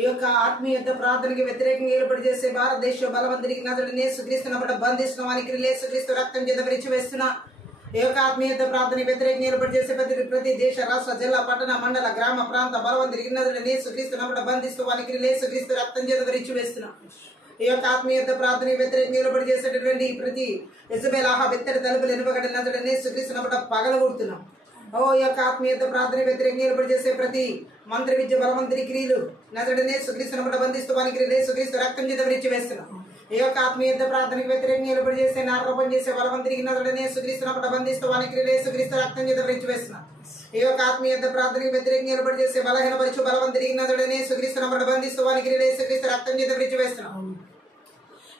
ఈ యొక్క ఆత్మీయత ప్రార్థనకి వ్యతిరేకంగా ఏర్పాటు చేసే భారతదేశ బలవంతుడికి నదుడిని యేసుక్రీస్తున్నప్పుడు బంధిస్తున్న వానికి యేసుక్రీస్తు రక్తం చేత విరిచివేస్తున్నా. ఈ యొక్క ఆత్మీయత ప్రార్థనకి వ్యతిరేకంగా ఏర్పాటు చేసే ప్రతి దేశ రాష్ట్ర జిల్లా పట్టణ మండల గ్రామ ప్రాంత బలవంతుడికి నదుడిని యేసుక్రీస్తున్నప్పుడు బంధిస్తూ వానికి యేసుక్రీస్తు రక్తం చేత విరిచివేస్తున్నా. ఈ యొక్క ఆత్మీయత ప్రార్థనకి వ్యతిరేకంగా ఏర్పాటు చేసేటటువంటి ప్రతి ఇజబెల్ ఆహా బెత్తడి తలుపులు ఎనుపగడ్డ నదుడిని యేసుక్రీస్తున్నప్పుడు పగలగొడుతున్నాం. ఈ యొక్క ఆత్మీయత ప్రార్థన వ్యతిరేకంగా ఏర్పాటు చేసే ప్రతి మంత్ర విద్య బలవంతుడి క్రియలు నదుడిని యేసుక్రీస్తున్నప్పుడు బంధిస్తూ వానికి యేసుక్రీస్తు రక్తం చేత విరిచివేస్తున్నాం. ఈ యొక్క ఆత్మీయత ప్రార్థనకు వ్యతిరేకంగా ఏర్పాటు చేసే నారోపణ చేసే బలవంతుడికి నదుడిని యేసుక్రీస్తున్నప్పుడు బంధిస్తూ వానికి యేసుక్రీస్తు రక్తం చేత విరిచివేస్తున్నాం. ఈ యొక్క ఆత్మీయత ప్రార్థనకు వ్యతిరేకంగా ఏర్పాటు చేసే బలహీనపరచు బలవంతుడికి నదుడిని యేసుక్రీస్తున్నప్పుడు బంధిస్తూ వానికి యేసుక్రీస్తు రక్తం చేత విరిచివేస్తున్నాం.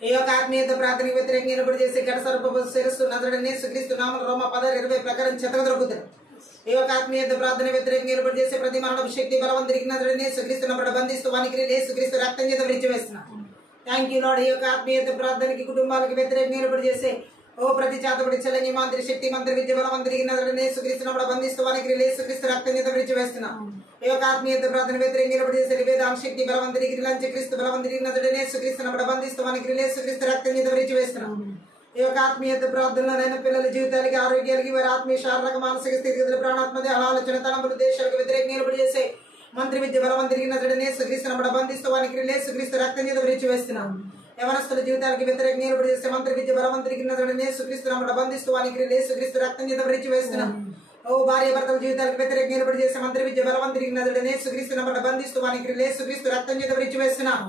ఈ యొక్క ఆత్మీయత ప్రార్థనకు వ్యతిరేకంగా ఏర్పాటు చేసే గడసర్ప శిరస్సు నదుడిని యేసుక్రీస్తు నామమున రోమ 10:20 ప్రకారం చెతకదొరుకుతారు. ఈ యొక్క ఆత్మీయత ప్రార్థన వ్యతిరేకంగా ఏర్పాటు చేసే ప్రతి మరణపు శక్తి బలవంతుడికి నదుడిని యేసుక్రీస్తున్నప్పుడు బంధిస్తూ వానికి యేసుక్రీస్తు రక్తం చేత విరిచివేస్తున్నాం. Thank you lord. ఈ యొక్క ఆత్మీయత ప్రార్థనకి కుటుంబాలకు వ్యతిరేకంగా ఏర్పాటు చేసే ప్రతి చేతబడి చల్లని మాంత్రి శక్తి మంత్రి విద్య బలవంతుడికి నదుడిని యేసుక్రీస్తున్నప్పుడు బంధిస్తూ వానికి యేసుక్రీస్తు రక్తం చేత విరిచివేస్తున్నాం. ఈ యొక్క ఆత్మీయత ప్రార్థన వ్యతిరేకంగా ఏర్పాటు చేసే వేదాంత శక్తి బలవంతుడికి లంచక్రీస్తు బలవంతుడికి నదుడిని యేసుక్రీస్తున్నప్పుడు బంధిస్తూ వానికి యేసుక్రీస్తు రక్తం చేత విరిచివేస్తున్నాం. ఈ యొక్క ఆత్మీయత ప్రార్థనలో పిల్లల జీవితాలకి ఆరోగ్యాలకి వారి ఆత్మీయ శారీరక మానసిక స్థితిగతులు ప్రాణాత్మ ఆలోచన తలంపులు దేశాలకు వ్యతిరేకంగా ఏర్పాటు చేసే మంత్రి విద్య బలవంతుడికి నదుడిని యేసుక్రీస్తున్నప్పుడు బంధిస్తూ వానికి యేసుక్రీస్తు రక్తం చేత విరిచివేస్తున్నాం. యవనస్తుల జీవితాలకి వ్యతిరేకంగా ఏర్పాటు చేసే మంత్రి విద్య బలవంతుడికి నదుడిని యేసుక్రీస్తున్నప్పుడు బంధిస్తూ వానికి యేసుక్రీస్తు రక్తం చేత విరిచివేస్తున్నాం. భార్య భర్తల జీవితాలకు వ్యతిరేకంగా ఏర్పాటు చేసే మంత్రి విద్య బలవంతుడికి నదుడిని యేసుక్రీస్తున్నప్పుడు బంధిస్తూ వానికి యేసుక్రీస్తు రక్తం చేత విరిచివేస్తున్నాం.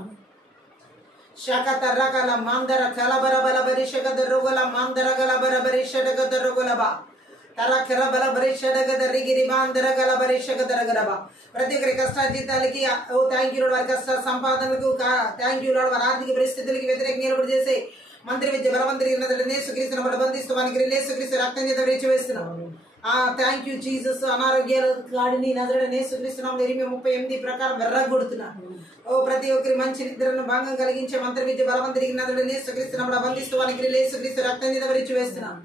శకతరగల మందర కలబర బలబరి శకదరుగల మందర గలబరబరి షడగదరుగలబ తరకర బలబరి షడగదరిగిరి మందర గలబరి షగదరగలబ. ప్రతి ఒక్కరి కష్ట జీతాలకి థ్యాంక్ యూ లార్డ్. వారి కష్ట సంపాదనలకు థ్యాంక్ యూ లార్డ్. వారి ఆర్థిక పరిస్థితులకి వ్యతిరేకంగా ఏర్పాటు చేసే మంత్రి విద్య బలవంతుడికి నదుడిని యేసుక్రీస్తున్నప్పుడు బంధిస్తూ వానికి యేసుక్రీస్తు రక్తం చేత విరిచివేస్తున్నాం. Thank you Jesus. అనారోగ్యాలు కాడిని నదుడిని యేసుక్రీస్తునామములో 38 ప్రకారం వెర్రగొడుతున్నా. ప్రతి ఒక్కరి మంచి నిద్రను భంగం కలిగించే మంత్ర విద్య బలవంతుడికి నదుడిని యేసుక్రీస్తున్నప్పుడు బంధిస్తూ వానికి యేసుక్రీస్తు రక్తం చేత విరిచివేస్తున్నాం.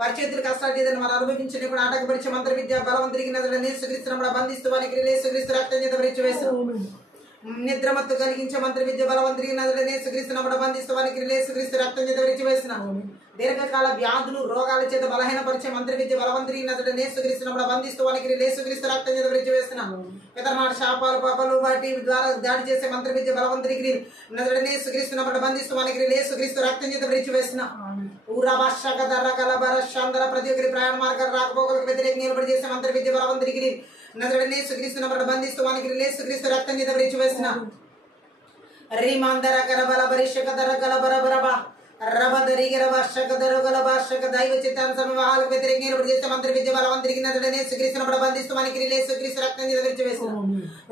వారి చేతులు కష్టాలు చేతను వారు అనుభవించని కూడా ఆటంకపరిచే మంత్ర విద్య బలవంతుడికి నదుడిని యేసుక్రీస్తున్నప్పుడు బంధిస్తూ వానికి యేసుక్రీస్తు రక్తం చేత విరిచివేస్తున్నాం. నిద్రమత్తు కలిగించే మంత్ర విద్య బలవంతుడికి నదుడిని యేసుక్రీస్తున్నప్పుడు బంధిస్తూ వానికి యేసుక్రీస్తు రక్తం చేత విరిచివేస్తున్నాం. దీర్ఘకాల వ్యాధులు రోగాల చేత బలహీనపరిచే మంత్ర విద్య బలవంతుడికి నదుడిని యేసుక్రీస్తున్నప్పుడు బంధిస్తూ వానికి యేసుక్రీస్తు రక్తం చేత విరిచివేస్తున్నాం. పితరనాడు శాపాలు పాపాలు వాటి ద్వారా దాడి చేసే మంత్ర విద్య బలవంతుడికి నదుడిని యేసుక్రీస్తున్నప్పుడు బంధిస్తూ వానికి యేసుక్రీస్తు రక్తం చేత విరిచివేస్తున్నాం. ప్రతి ఒక్కరి ప్రయాణ మార్గాలు రాకపోకలకు వ్యతిరేకంగా ఏర్పాటు చేసే మంత్ర విద్య బలవంతుడికి నదుడిని యేసుక్రీస్తున్నప్పుడు బంధిస్తూ వానికి యేసుక్రీస్తు రక్తం చేత విరిచివేస్తున్నాం. రీమాందర కరబల బరిషకదర కలబరబరబ దైవ చిత్తానుసారం వివాహాలకు వ్యతిరేకంగా ఏర్పాటు చేసే మంత్రి విద్య బలవంతుడికి నదుడిని యేసుక్రీస్తున్నప్పుడు బంధిస్తూ వానికి యేసుక్రీస్తు రక్తం చేత విరిచివేస్తున్నాం.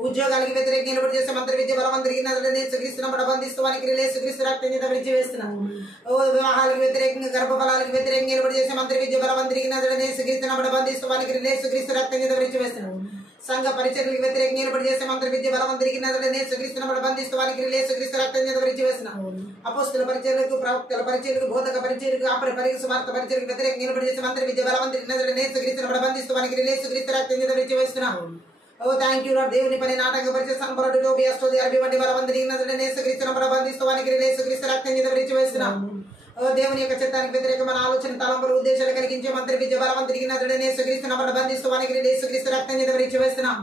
ఉద్యోగాలకు వ్యతిరేకంగా ఏర్పాటు చేసే మంత్రి విద్య బలవంతుడికి నదుడిని యేసుక్రీస్తున్నప్పుడు బంధిస్తూ వానికి యేసుక్రీస్తు రక్తం చేత విరిచివేస్తున్నాం. వివాహాలకు వ్యతిరేకంగా గర్భఫలాలకు వ్యతిరేకంగా ఏర్పాటు చేసే మంత్రి విద్య బలవంతుడికి నదుడిని యేసుక్రీస్తున్నప్పుడు బంధిస్తూ వానికి యేసుక్రీస్తు రక్తం చేత విరిచివేస్తున్నాం. సంఘ పరిచర్లకు వ్యతిరేకంగా ఏర్పాటు చేసే మంత్ర విద్య బలవంతుడికి నదుడిని యేసుక్రీస్తున్నప్పుడు బంధిస్తూ వానికి యేసుక్రీస్తు రక్తం చేత విరిచివేస్తున్నాం. అపోస్తుల పరిచర్లకు ప్రవక్తల పరిచర్లకు బోధక పరిచర్లకు ఆపరి పరిగ సువార్త పరిచర్లకు వ్యతిరేకంగా ఏర్పాటు చేసే మంత్ర విద్య బలవంతుడికి నదుడిని యేసుక్రీస్తున్నప్పుడు బంధిస్తూ వానికి యేసుక్రీస్తు రక్తం చేత విరిచివేస్తున్నాం. Thank you lord. దేవుని పని నాటకపరిచే సంపరుడు లోబియాస్టోది అరబి వంటి బలవంతుడికి నదుడిని యేసుక్రీస్తున్నప్పుడు బంధిస్తూ వానికి యేసుక్రీస్తు రక్తం చేత విరిచివేస్తున్నాం. దేవుని యొక్క చిత్తానికి వ్యతిరేకమైన ఆలోచన తలంపులు ఉద్దేశాలు కలిగించే మంత్రి విద్య బలవంతుడికి నదుడిని యేసుక్రీస్తున్నప్పుడు బంధిస్తూ వానికి యేసుక్రీస్తు రక్తం చేత విరిచివేస్తున్నాం.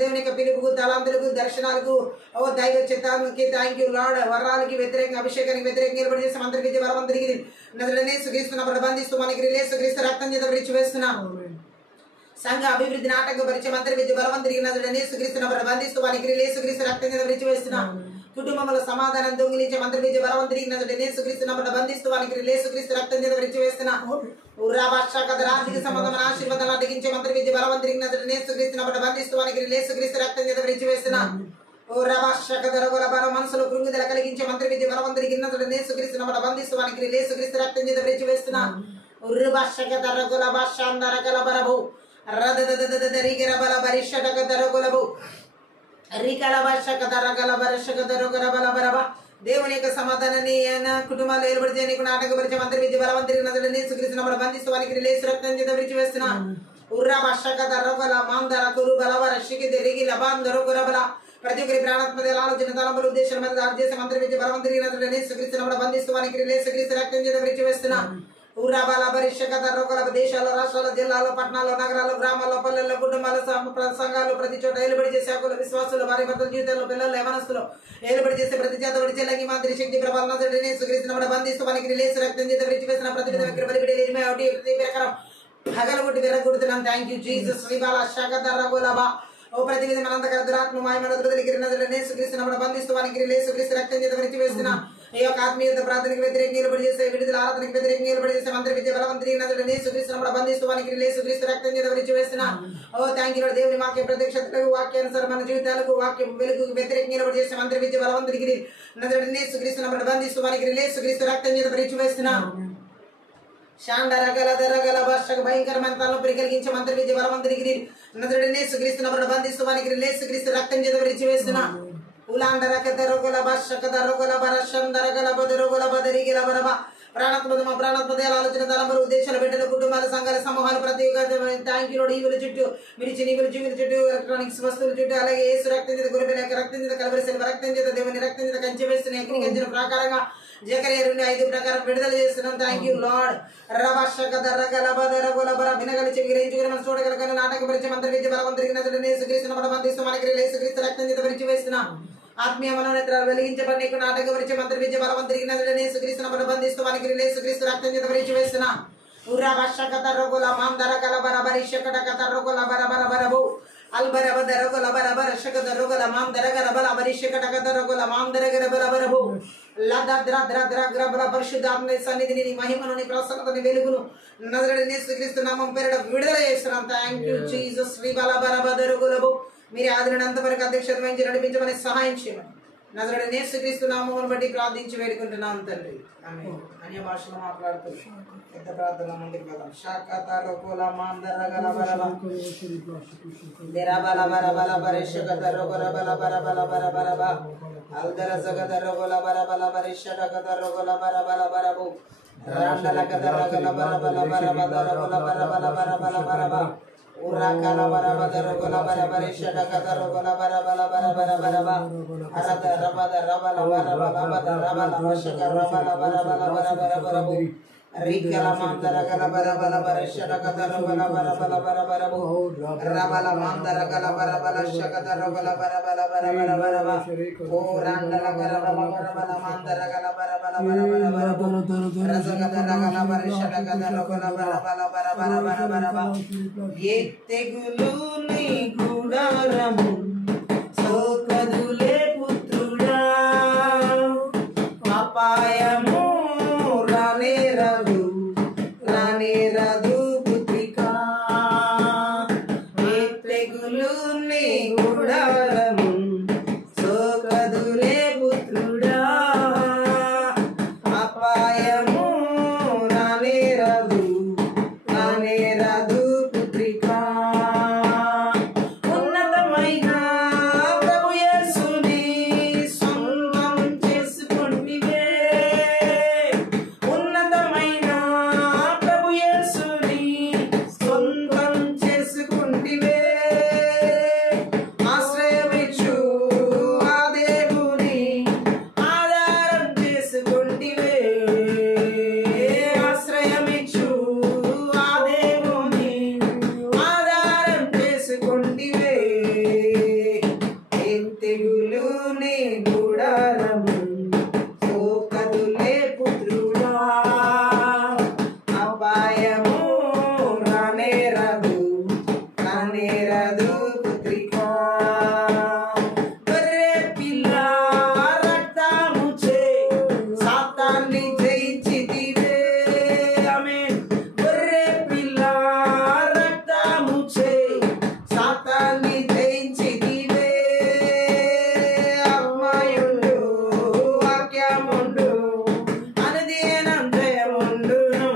దేవుని యొక్క పిలుపుకు తలాంతులకు దర్శనాలకు దైవ చిత్తానికి థ్యాంక్ యూ లార్డ్. వరాలకి వ్యతిరేకంగా అభిషేకానికి వ్యతిరేకంగా ఏర్పాటు చేసే మంత్రి విద్య బలవంతుడికి నదుడిని యేసుక్రీస్తున్నప్పుడు బంధిస్తూ వానికి యేసుక్రీస్తు రక్తం చేత విరిచివేస్తున్నాం. సంఘ అభివృద్ధిని ఆటంకపరిచే మంత్రి విద్య బలవంతుడికి నదుడిని యేసుక్రీస్తున్నప్పుడు బంధిస్తూ వానికి యేసుక్రీస్తు రక్తం చేత విరిచివేస్తున్నాం. కుటుంబంలో సమాధానం దొంగిలించే మంత్ర విద్య బలవంతుడికి నదుడిని యేసుక్రీస్తున్నప్పుడు బంధిస్తూ వానికి యేసుక్రీస్తు రక్తం చేత విరిచివేస్తున్నాం. ఆర్థిక సంబంధమైన ఆశీర్వాదాలు అడ్డగించే మంత్ర విద్య బలవంతుడికి నదుడిని యేసుక్రీస్తున్నప్పుడు బంధిస్తూ వానికి యేసుక్రీస్తు రక్తం చేత విరిచివేస్తున్నాం. మనసులో కృంగిదల కలిగించే మంత్ర విద్య బలవంతుడికి నదుడిని యేసుక్రీస్తున్నప్పుడు బంధిస్తూ వానికి యేసుక్రీస్తు రక్తం చేత విరిచివేస్తున్నాం. దేవుని యొక్క సమాధానాన్ని కుటుంబాలు ఏర్పడితే నీకు నాటకపరిచే మంత్రి విద్య బలవంతుడికి నదుడిని యేసుక్రీస్తున్నప్పుడు బంధిస్తూ వానికి యేసు రక్తం చేత విరిచివేస్తున్నాం. ఉర్రా బషకద రొగల మాందర కురు బలవర శికిది రిగిల బాందర గురబల ప్రతి ఒక్కరి ప్రాణాత్మక ఆలోచన తలంపుల ఉద్దేశం మీద దాడి చేసి మంత్రి విద్య బలవంతుడిని యేసుక్రీస్తును బంధిస్తూ వానికి యేసుక్రీస్తు రక్తం చేత విడిచివేస్తున్నా ఊరా బాల పరిషకత రోగుల దేశాల్లో రాష్ట్రాల్లో జిల్లాల్లో పట్టణాల్లో నగరాల్లో గ్రామాల్లో పల్లెల్లో కుటుంబాల సంఘాలు ప్రతి చోట ఏలుబడి చేసే హక్కుల విశ్వాసులు వారి భర్తల జీవితాల్లో పిల్లలు యవనస్తులు ఏలుబడి చేసే ప్రతి చేత విడిచే లంగి మాదిరి శక్తి ప్రభావం యేసుక్రీస్తును బంధిస్తూ వానికి యేసు రక్తం చేత విడిచివేసిన ప్రతి ప్రతి ప్రకారం హగలగొట్టి విరగొడుతున్నాం. Thank you Jesus. శ్రీబాల శకత రఘులబా ఓ ప్రతి విధి మనంతకర దురాత్మ మాయమైన యేసుక్రీస్తును బంధిస్తూ వానికి యేసుక్రీస్తు రక్తం చేత విడిచివేస్తున్నా ఈ యొక్క ఆత్మీయత ప్రార్థనకు వ్యతిరేకంగా నిలబడి చేసే విడుదల ఆరాధనకు వ్యతిరేకంగా నిలబడి చేసే మంత్రి విద్య బలవంతుడి యేసుక్రీస్తును బంధిస్తూ వానికి యేసుక్రీస్తు రక్తం చేత విడిచివేస్తున్నా. ఓ థ్యాంక్ యూ దేవుని వాక్య ప్రత్యక్షతలకు వాక్యానుసారం మన జీవితాలకు వాక్యం వెలుగు వ్యతిరేకంగా నిలబడి చేసే మంత్రి విద్య బలవంతుడికి యేసుక్రీస్తును బంధిస్తూ వానికి యేసుక్రీస్తు రక్తం చేత విడిచివేస్తున్నా. శాండరగల దరగల భాషక భయంకరమైన తలనొప్పి కలిగించే మంత్రి విద్య బలవంతుడికి యేసుక్రీస్తును బంధిస్తూ వానికి యేసుక్రీస్తు రక్తం చేత విడిచివేస్తున్నా. ప్రాణాత్మక ఆలోచన తలంపులు ఉద్దేశాల బిడ్డల కుటుంబాల సంఘాల సమూహాలు ప్రతి థ్యాంక్ యూ ఈవుల చుట్టూ మిరిచి నీవుల చుట్టూ ఎలక్ట్రానిక్స్ వస్తువుల చుట్టూ అలాగే యేసు రక్తం చేత గురిపిన రక్తం చేత కలవరి రక్తం చేత దేవుని రక్తం చేత కంచె వేస్తున్న అగ్ని కంచిన ప్రకారంగా జకరియా 2:5 ప్రకారం విడుదల చేస్తున్నాం. Thank you lord. వినగలి చెవి గ్రహించుకుని మనం చూడగల నాటకపరిచే మంత్రి విద్య బలవంతుడికి యేసుక్రీస్తును బంధిస్తూ మనకి యేసుక్రీస్తు రక్తం చేత విడిచివేస్తున్నాం. ఆత్మీయ మనోనేత్రాలు వెలిగించబడి నీకు నాటకపరిచే మంత్రి విద్య బలవంతుడికి యేసుక్రీస్తును బంధిస్తూ మనకి యేసుక్రీస్తు రక్తం చేత విడిచివేస్తున్నాం. ఉర్రా బషకత రొగుల మాందర కలబర బరిషకట కత రొగుల బరబర బరబు అల్బరబ దరగుల బరబర షకత రొగుల మాందర గరబల బరిషకట కత రొగుల మాందర గరబల బరబు పరిశుద్ధాత్మ సన్నిధిని మహిమను ప్రసన్నతని వెలుగును నజరేయుడైన యేసుక్రీస్తు నామం పేరిట విడుదల చేస్తున్నాం. Thank you Jesus. శ్రీబలబరబదరుగులబు మీరు ఆదినంత వరకు అధ్యక్షత వహించి నడిపించమని సహాయం చేయమని నజరేయుడైన యేసుక్రీస్తు నామమును బట్టి ప్రార్థించి వేడుకుంటున్నాం తండ్రి. ఆమేన్. అన్య భాషలో మాట్లాడుతూ పెద్ద ప్రార్థన ముందుకు వెళ్దాం. శాఖతాలో కోల మాందర గలబరబ దెరబల బరబల పరిషకత రొగల బల బరబల బరబరబ అల్దర జగదర గోల బరబల పరిషకత రొగల బరబల బరబు రాండల గదర గల బరబల బరబదర గోల బరబల బరబల బరబ ఉరాకల బరబదర గోల బరబరిషకత రొగల బరబల బరబల బరబ అరద రబద రబల బరబల బద రబల వశక రబల బరబల బరబల బరబు రికల మాందర గల బరబల పరిషకత రొగల బరబల బరబరబు రబల మాందర గల బరబల షకత రొగల బరబల బరబల బరబ ఓ రాండల గరబల బరబల మాందర గల బరబల బరబల బరబు రజగద రగల పరిషకత రొగల బరబల బరబల బరబరబ ఏ తెగులు నీ గుడారము సోకదులే పుత్రుడా అపాయము రానేరదు పుత్రికా ఏ తెగులు నీ గుడారము సోకదులే పుత్రుడా అపాయము రానేరదు పుత్రికా ఉన్నతమైన ప్రభు యేసుని సొంతం చేసుకొంటివే ఉన్నతమైన ప్రభు యేసుని సొంతం చేసుకొంటివే ఆశ్రయమిచ్చు ఆ దేవుని ఆధారం చేసుకొంటివే ఆశ్రయమిచ్చు ఆ దేవుని ఆధారం చేసుకొంటివే ఏం తెగులు నీ గుడారము సోకదులే పుత్రుడా అపాయము రానేరదు పుత్రికా గొర్రె పిల్ల రక్తముచే సాతాన్ని జయించితివే ఆమేన్ గొర్రె పిల్ల రక్తముచే సాతాన్ని జయించితివే అమ్మాయుండు వాక్యముండు అనుదినం జయముండును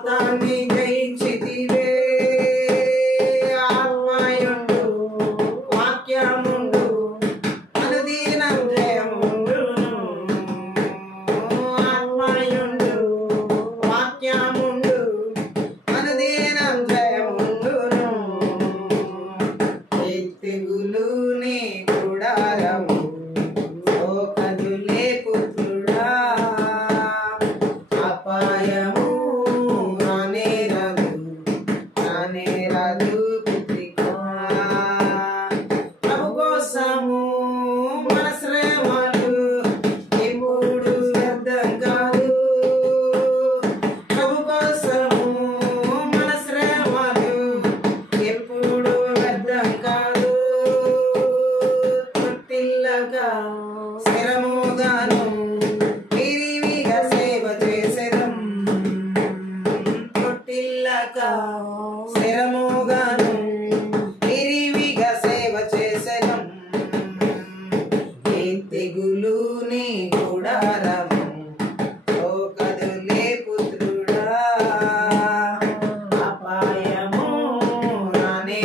సాతాన్ని జయించితివే. ఆత్మయుండు వాక్యముండు అనుదినం జయముండును. ఆత్మయుండు వాక్యముండు అనుదినం జయముండును. ఏ తెగులు నీ గుడారము కదులే పుత్రుడా. అపాయము రానే రాదు పుత్రికా. ప్రభు కోసము మన శ్రమలు ఎప్పుడు వ్యర్థం కాదు. ప్రభు కోసము మన శ్రమలు ఎప్పుడు వ్యర్థం కాదు. తొట్టిల్లగా స్థిరముగాను విరివిగా సేవ చేసెదం. తొట్టిల్లక స్థిరముగాను విరివిగా సేవ చేసెదం. ఏ తెగులు నీ గుడారము కదులే పుత్రుడా. అపాయము రానే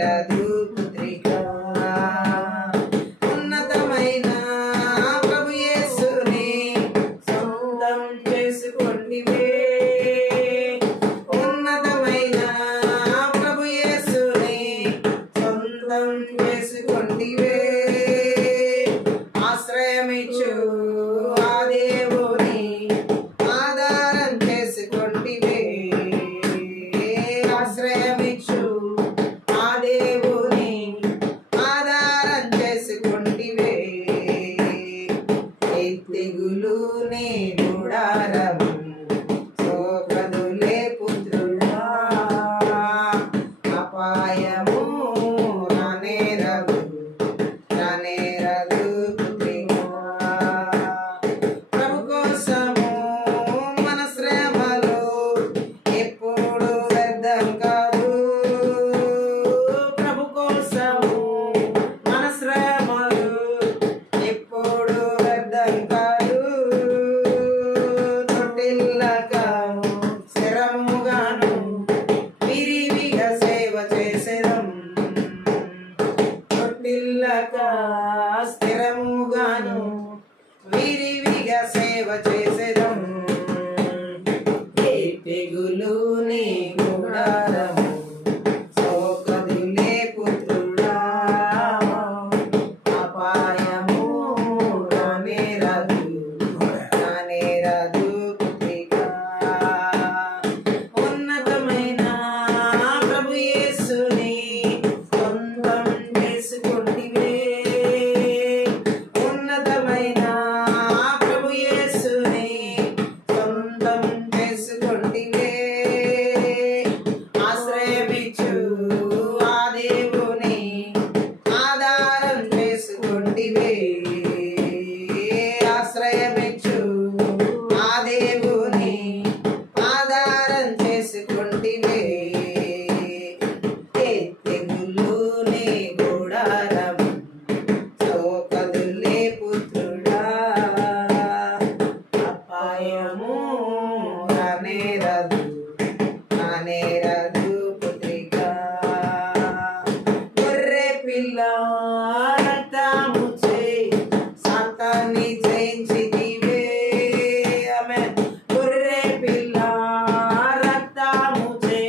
రాదు పుత్రికా. ఉన్నతమైన ప్రభు యేసుని సొంతం చేసుకొంటివే. ఉన్నతమైన ప్రభు యేసుని సొంతం చేసుకొంటివే. ఆశ్రయమిచ్చు ఆ దేవుని ఆధారం చేసుకొంటివే. ఆశ్రయమిచ్చు ఆ దేవుని ఆధారం చేసుకొంటివే. ఏ తెగులు నీ గుడారము కదులే పుత్రుడా. అపాయము రానే రాదు పుత్రికా. ప్రభు కోసము మన శ్రమలు ఎప్పుడు వ్యర్థం కాదు. ప్రభు కోసము మన శ్రమలు ఎప్పుడు వ్యర్థం కాదు. తొట్టిల్లక స్థిరముగాను విరివిగా సేవ చేసెదం. తొట్టిల్లక స్థిరముగాను విరివిగా సేవ చేసెదం. ఏ తెగులు నీ గుడారము కదులే పుత్రుడా. అపాయము రానే రాదు పుత్రికా. ఉన్నతమైన ప్రభు యేసుని సొంతం చేసుకొంటివే. ఉన్నతమైన ప్రభు యేసుని సొంతం చేసుకొంటివే. ఆశ్రయమిచ్చు ఆ దేవుని ఆధారం చేసుకొంటివే. ఆశ్రయమిచ్చు ఆ దేవుని ఆధారం చేసుకొంటివే. ఏ తెగులు నీ గుడారము కదులే పుత్రుడా. అపాయము రానే రాదు పుత్రికా. గొర్రె పిల్ల రక్తముచే సాతాన్ని జయించితివే. ఆమేన్. గొర్రె పిల్ల రక్తముచే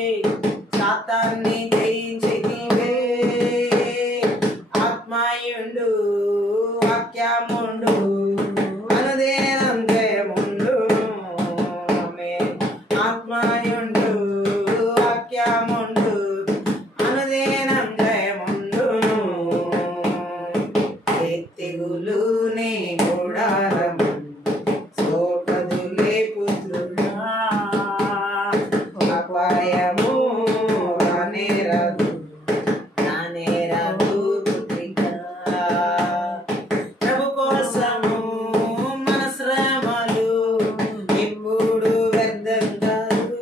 సాతాన్ని జయించితివే. ఆత్మయుండు వాక్యముండు అనుదినం జయముండును. ఆమేన్. ఆత్మయుండు వాక్యముండు అనుదినం జయముండును. ఏ తెగులు నీ గుడారము కదులే పుత్రుడా. అపాయము రానే రాదు పుత్రికా. ప్రభు కోసము మన శ్రమలు ఎప్పుడు వ్యర్థం కాదు.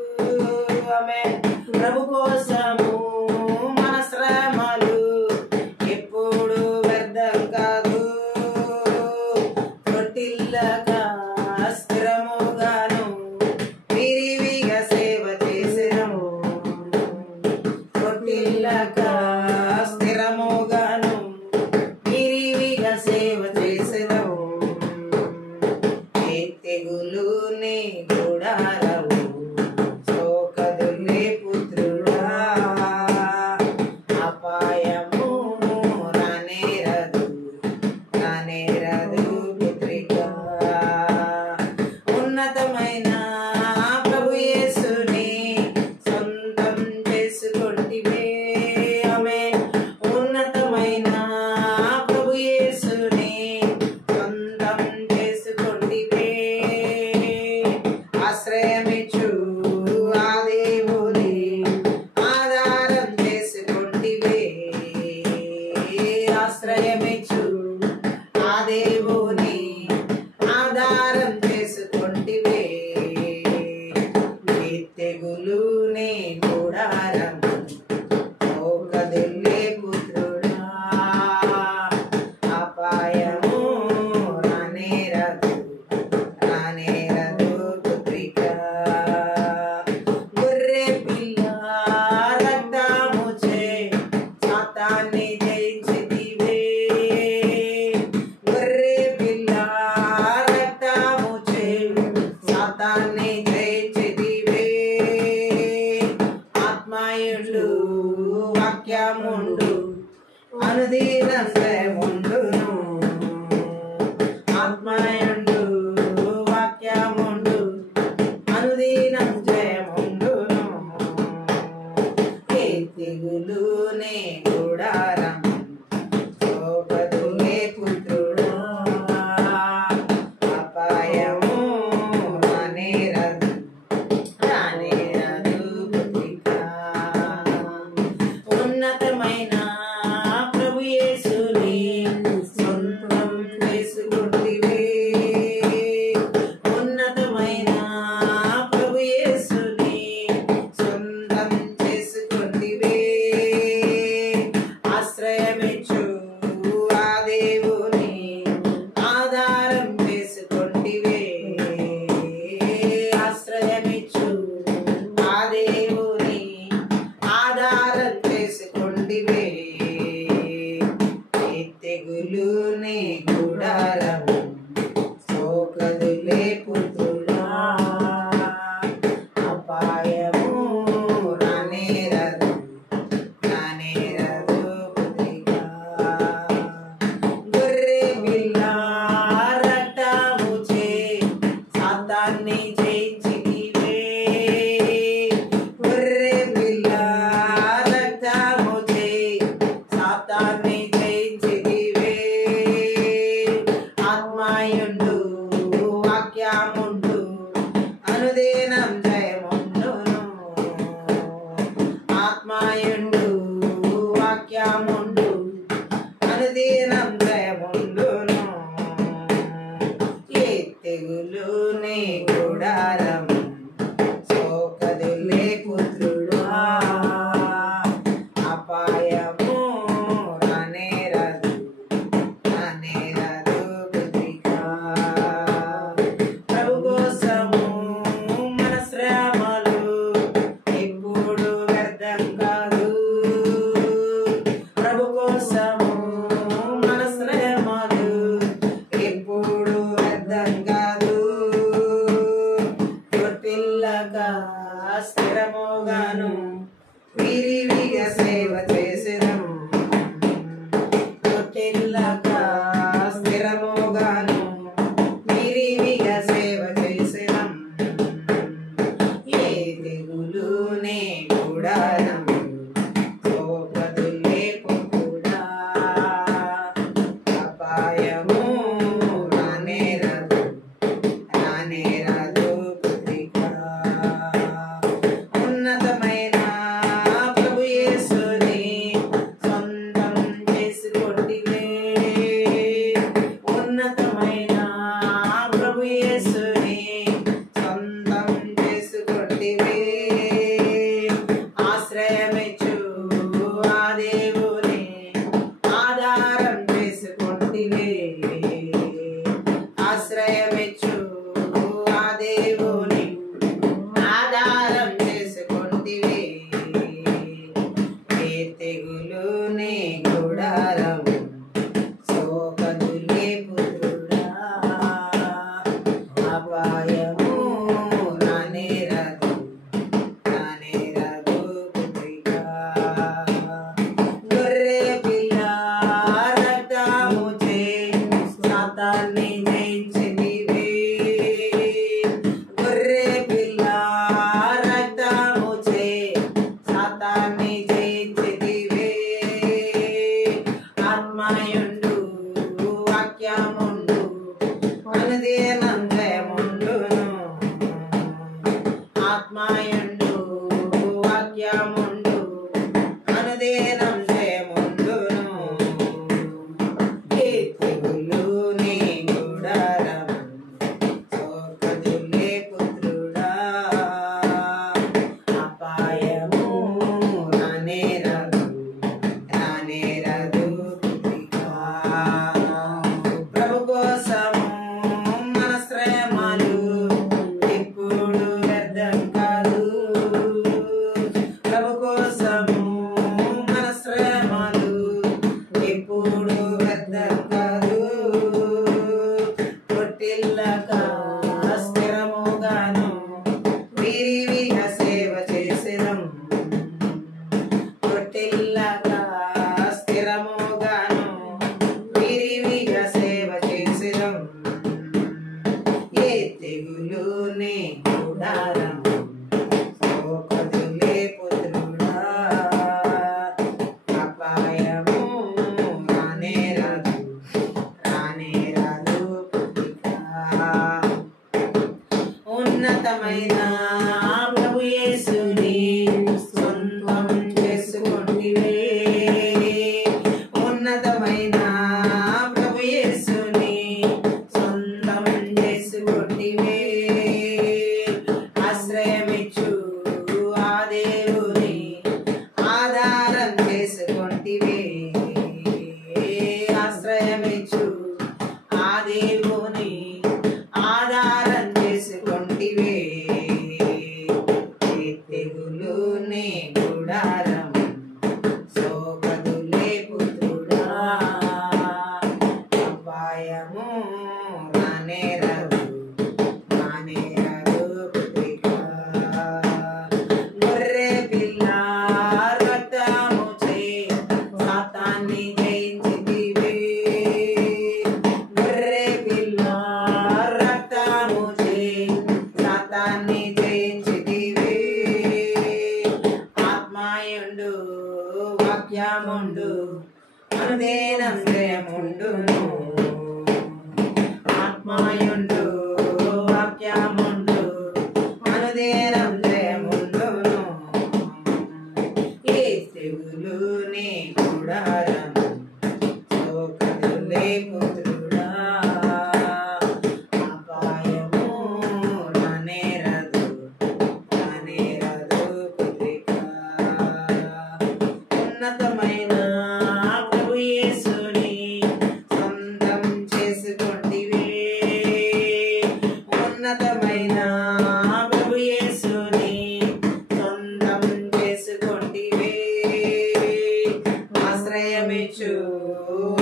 వాక్యముండు అనుదినం జయముండును ఆత్మయందు వాక్యముండు అనుదినం జయముండును ఏ తెగులునే గుడారం సోకదులే పుత్రుడా అపాయము రానేరదు ఉన్నతమైన ప్రభు యేసుని సొంతం చేసుకుంటివే ఉన్నతమైన ప్రభు యేసుని సొంతం చేసుకుంటివే ఆశ్రయమిచ్చు ఆ దేవుని ఆధారం చేసుకుంటివే ఆశ్రయమిచ్చు ఆ దేవుని ఆధారం చేసుకుంటివే ఏ తెగులునే గుడారము సోకదులే పుత్రుడా అపాయము రానేరదు పుత్రికా గొర్రె పిల్ల రక్తముచే సాతాన్ని జయించితివే గొర్రె పిల్ల రక్తముచే సాతాన్ని జయించితివే ఆత్మయుండు వాక్యముండు అనుదినం జయముండును ఆత్మయుండు వాక్యముండు అనుదినం జయముండును ఏ తెగులునే గుడారం సోకదులే పుత్రుడా అపాయము రానేరదు పుత్రికా ప్రభు కోసము మన శ్రమలు ఎప్పుడు వ్యర్థం కాదు ప్రభు కోసము మన శ్రమలు ఎప్పుడు వ్యర్థం కాదు తొట్టిల్లగా స్థిరముగాను విరివిగా సేవ చేసెదం తొట్టిల్లగా స్థిరముగాను విరివిగా సేవ చేసెదం ఏ తెగులునే గుడారం సోకదులే పుత్రుడా అపాయము రానేరదు పుత్రికా ఉన్నతమైన ప్రభు యేసుని సొంతం చేసుకుంటివే ఉన్నతమైన ప్రభు యేసుని సొంతం చేసుకుంటివే ఆశ్రయమిచ్చు ఆ దేవుని ఆధారం చేసుకుంటివే ఆశ్రయమిచ్చు ఆ దేవుని ఆధారం చేసుకుంటివే ఏ తెగులునే గుడారం సోకదులే పుత్రుడా అపాయము రానేరదు పుత్రికా గొర్రె పిల్ల రక్తముచే సాతాన్ని జయించితివే గొర్రె పిల్ల రక్తముచే సాతాన్ని జయించితివే ఆత్మయుండు వాక్యముండు అనుదినం జయముండును ఆత్మయుండు వాక్యముండు అనుదినం జయముండును ఏ తెగులునే గుడారం సోకదులే పుత్రుడా అపాయము రానేరదు పుత్రికా ప్రభు కోసము మన శ్రమలు ఎప్పుడు వ్యర్థం కాదు ప్రభు వాక్యముండు అనుదినం జయముండును. ఆత్మయుండు వాక్యముండు అనుదినం జయముండును. ఏ తెగులు నీ గుడారము సోకదులే పుత్రుడా, అపాయము రానేరదు పుత్రిక. ఉన్నతమైన ప్రభు యేసుని సొంతం చేసుకొంటివే, ఉన్నతమైన ప్రభు యేసుని సొంతం చేసుకొంటివే. ఆశ్రయమిచ్చు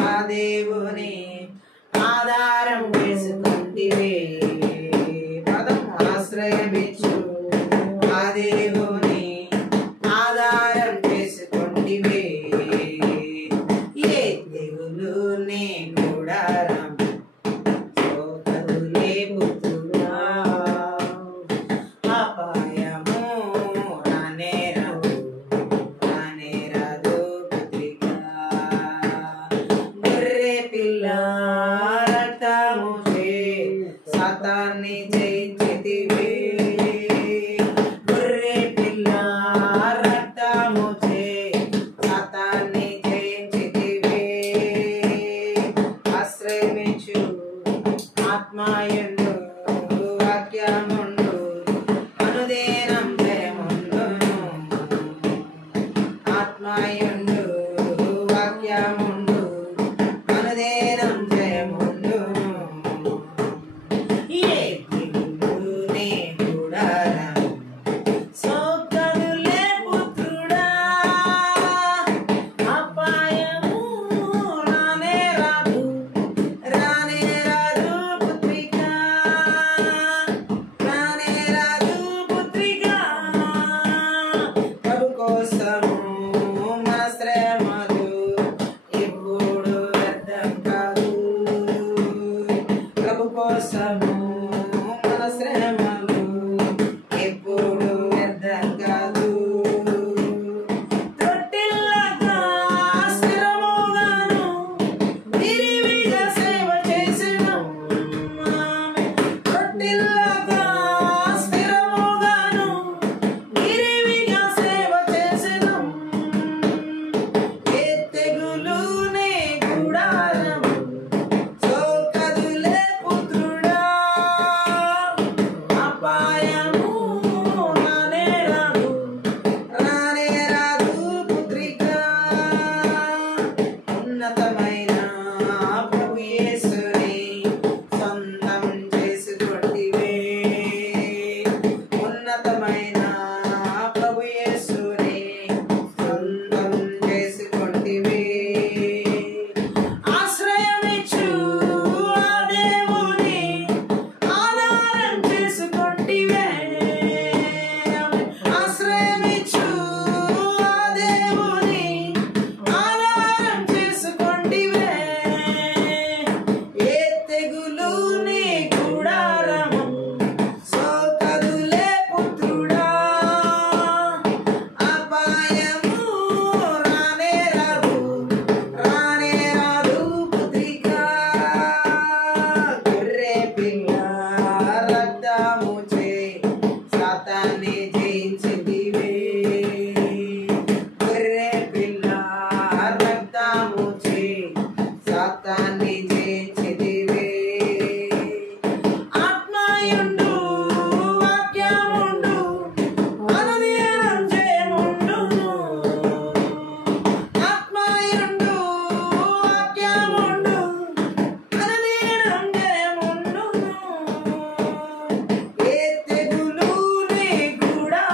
ఆ దేవుని ఆధారం చేసుకొంటివే. పదం ఆశ్రయమిచ్చు ఆ దేవుని ఆధారం చేసుకొంటివే. ఏ తెగులు నీ గుడారం సోకదులే పుత్రుడా, అపాయము రానేరదు పుత్రిక. గొర్రె పిల్ల రక్తముచే సాతాన్ని జయించితివే, గొర్రె పిల్ల రక్తముచే సాతాన్ని జయించితివే. ఆశ్రయమిచ్చు ఆత్మయుండు వాక్యముండు అనుదినం జయముండును. ఆత్మయుండు వాక్యముండు అనుదినం జయముండును. ఏ తెగులు నీ గుడారం సోకదులే పుత్రుడా, అపాయము రానేరదు పుత్రిక, రానేరదు పుత్రిక. ప్రభు కోసము మన శ్రమలు ఎప్పుడు వ్యర్థం కాదు, ప్రభు కోసము మన శ్రమలు ఎప్పుడు వ్యర్థం కాదు. తొట్టిల్లగా స్థిరముగాను విరివిగా సేవ చేసెను ఆమె, తొట్టిల్లగా స్థిరముగాను విరివిగా సేవ చేసెను. ఏ తెగులు నీ గుడారము సోకదులే పుత్రుడా, అపాయము రానేరదు పుత్రిక. ఉన్నతమైన ప్రభు యేసుని సొంతం చేసుకొంటివే, ఉన్నతమైన ప్రభు యేసుని సొంతం చేసుకొంటివే. ఆశ్రయమిచ్చు ఆ దేవుని ఆధారం చేసుకొంటివే, ఆశ్రయమిచ్చు ఆ దేవుని ఆధారం చేసుకొంటివే. ఏ తెగులు నీ గుడారము సోకదులే పుత్రుడా, అపాయము రానేరదు పుత్రిక. గొర్రె పిల్ల రక్తముచే సాతాన్ని జయించితివే, గొర్రె పిల్ల రక్తముచే సాతాన్ని జయించితివే. ఆత్మయుండు వాక్యముండు అనుదినం జయముండును. ఆత్మయుండు వాక్యముండు అనుదినం జయముండును. ఏ తెగులు నీ గుడారము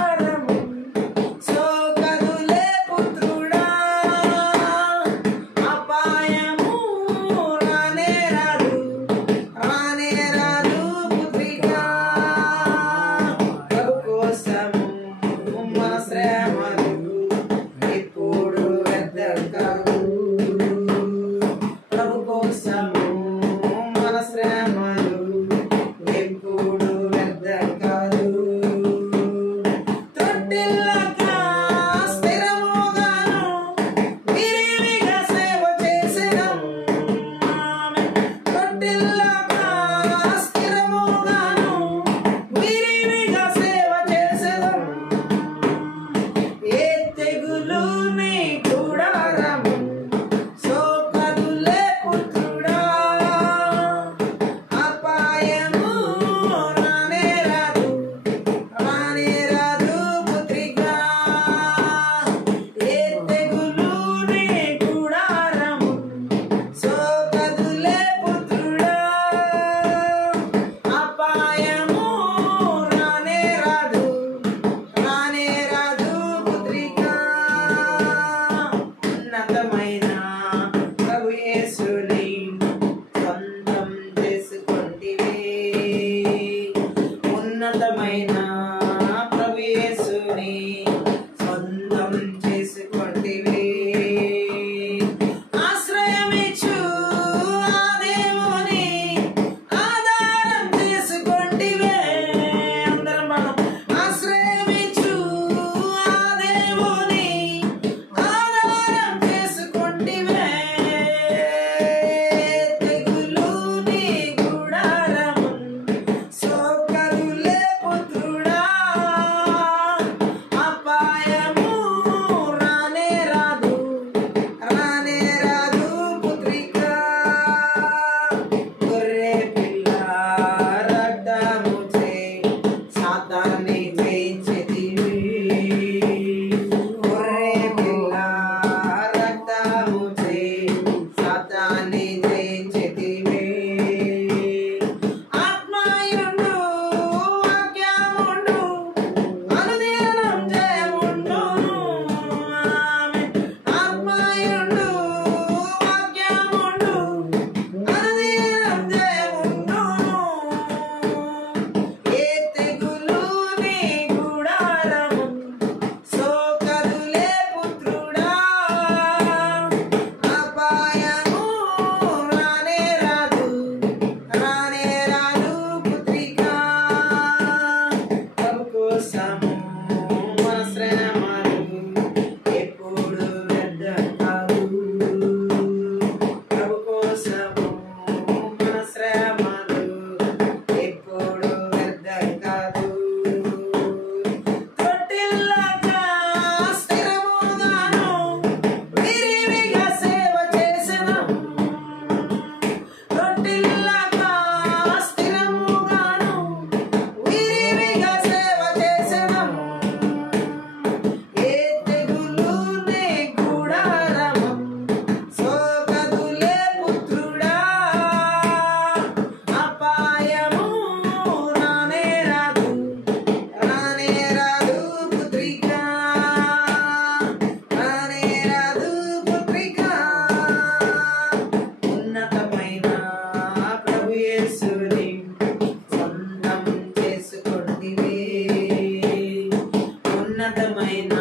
ఉన్నతమైన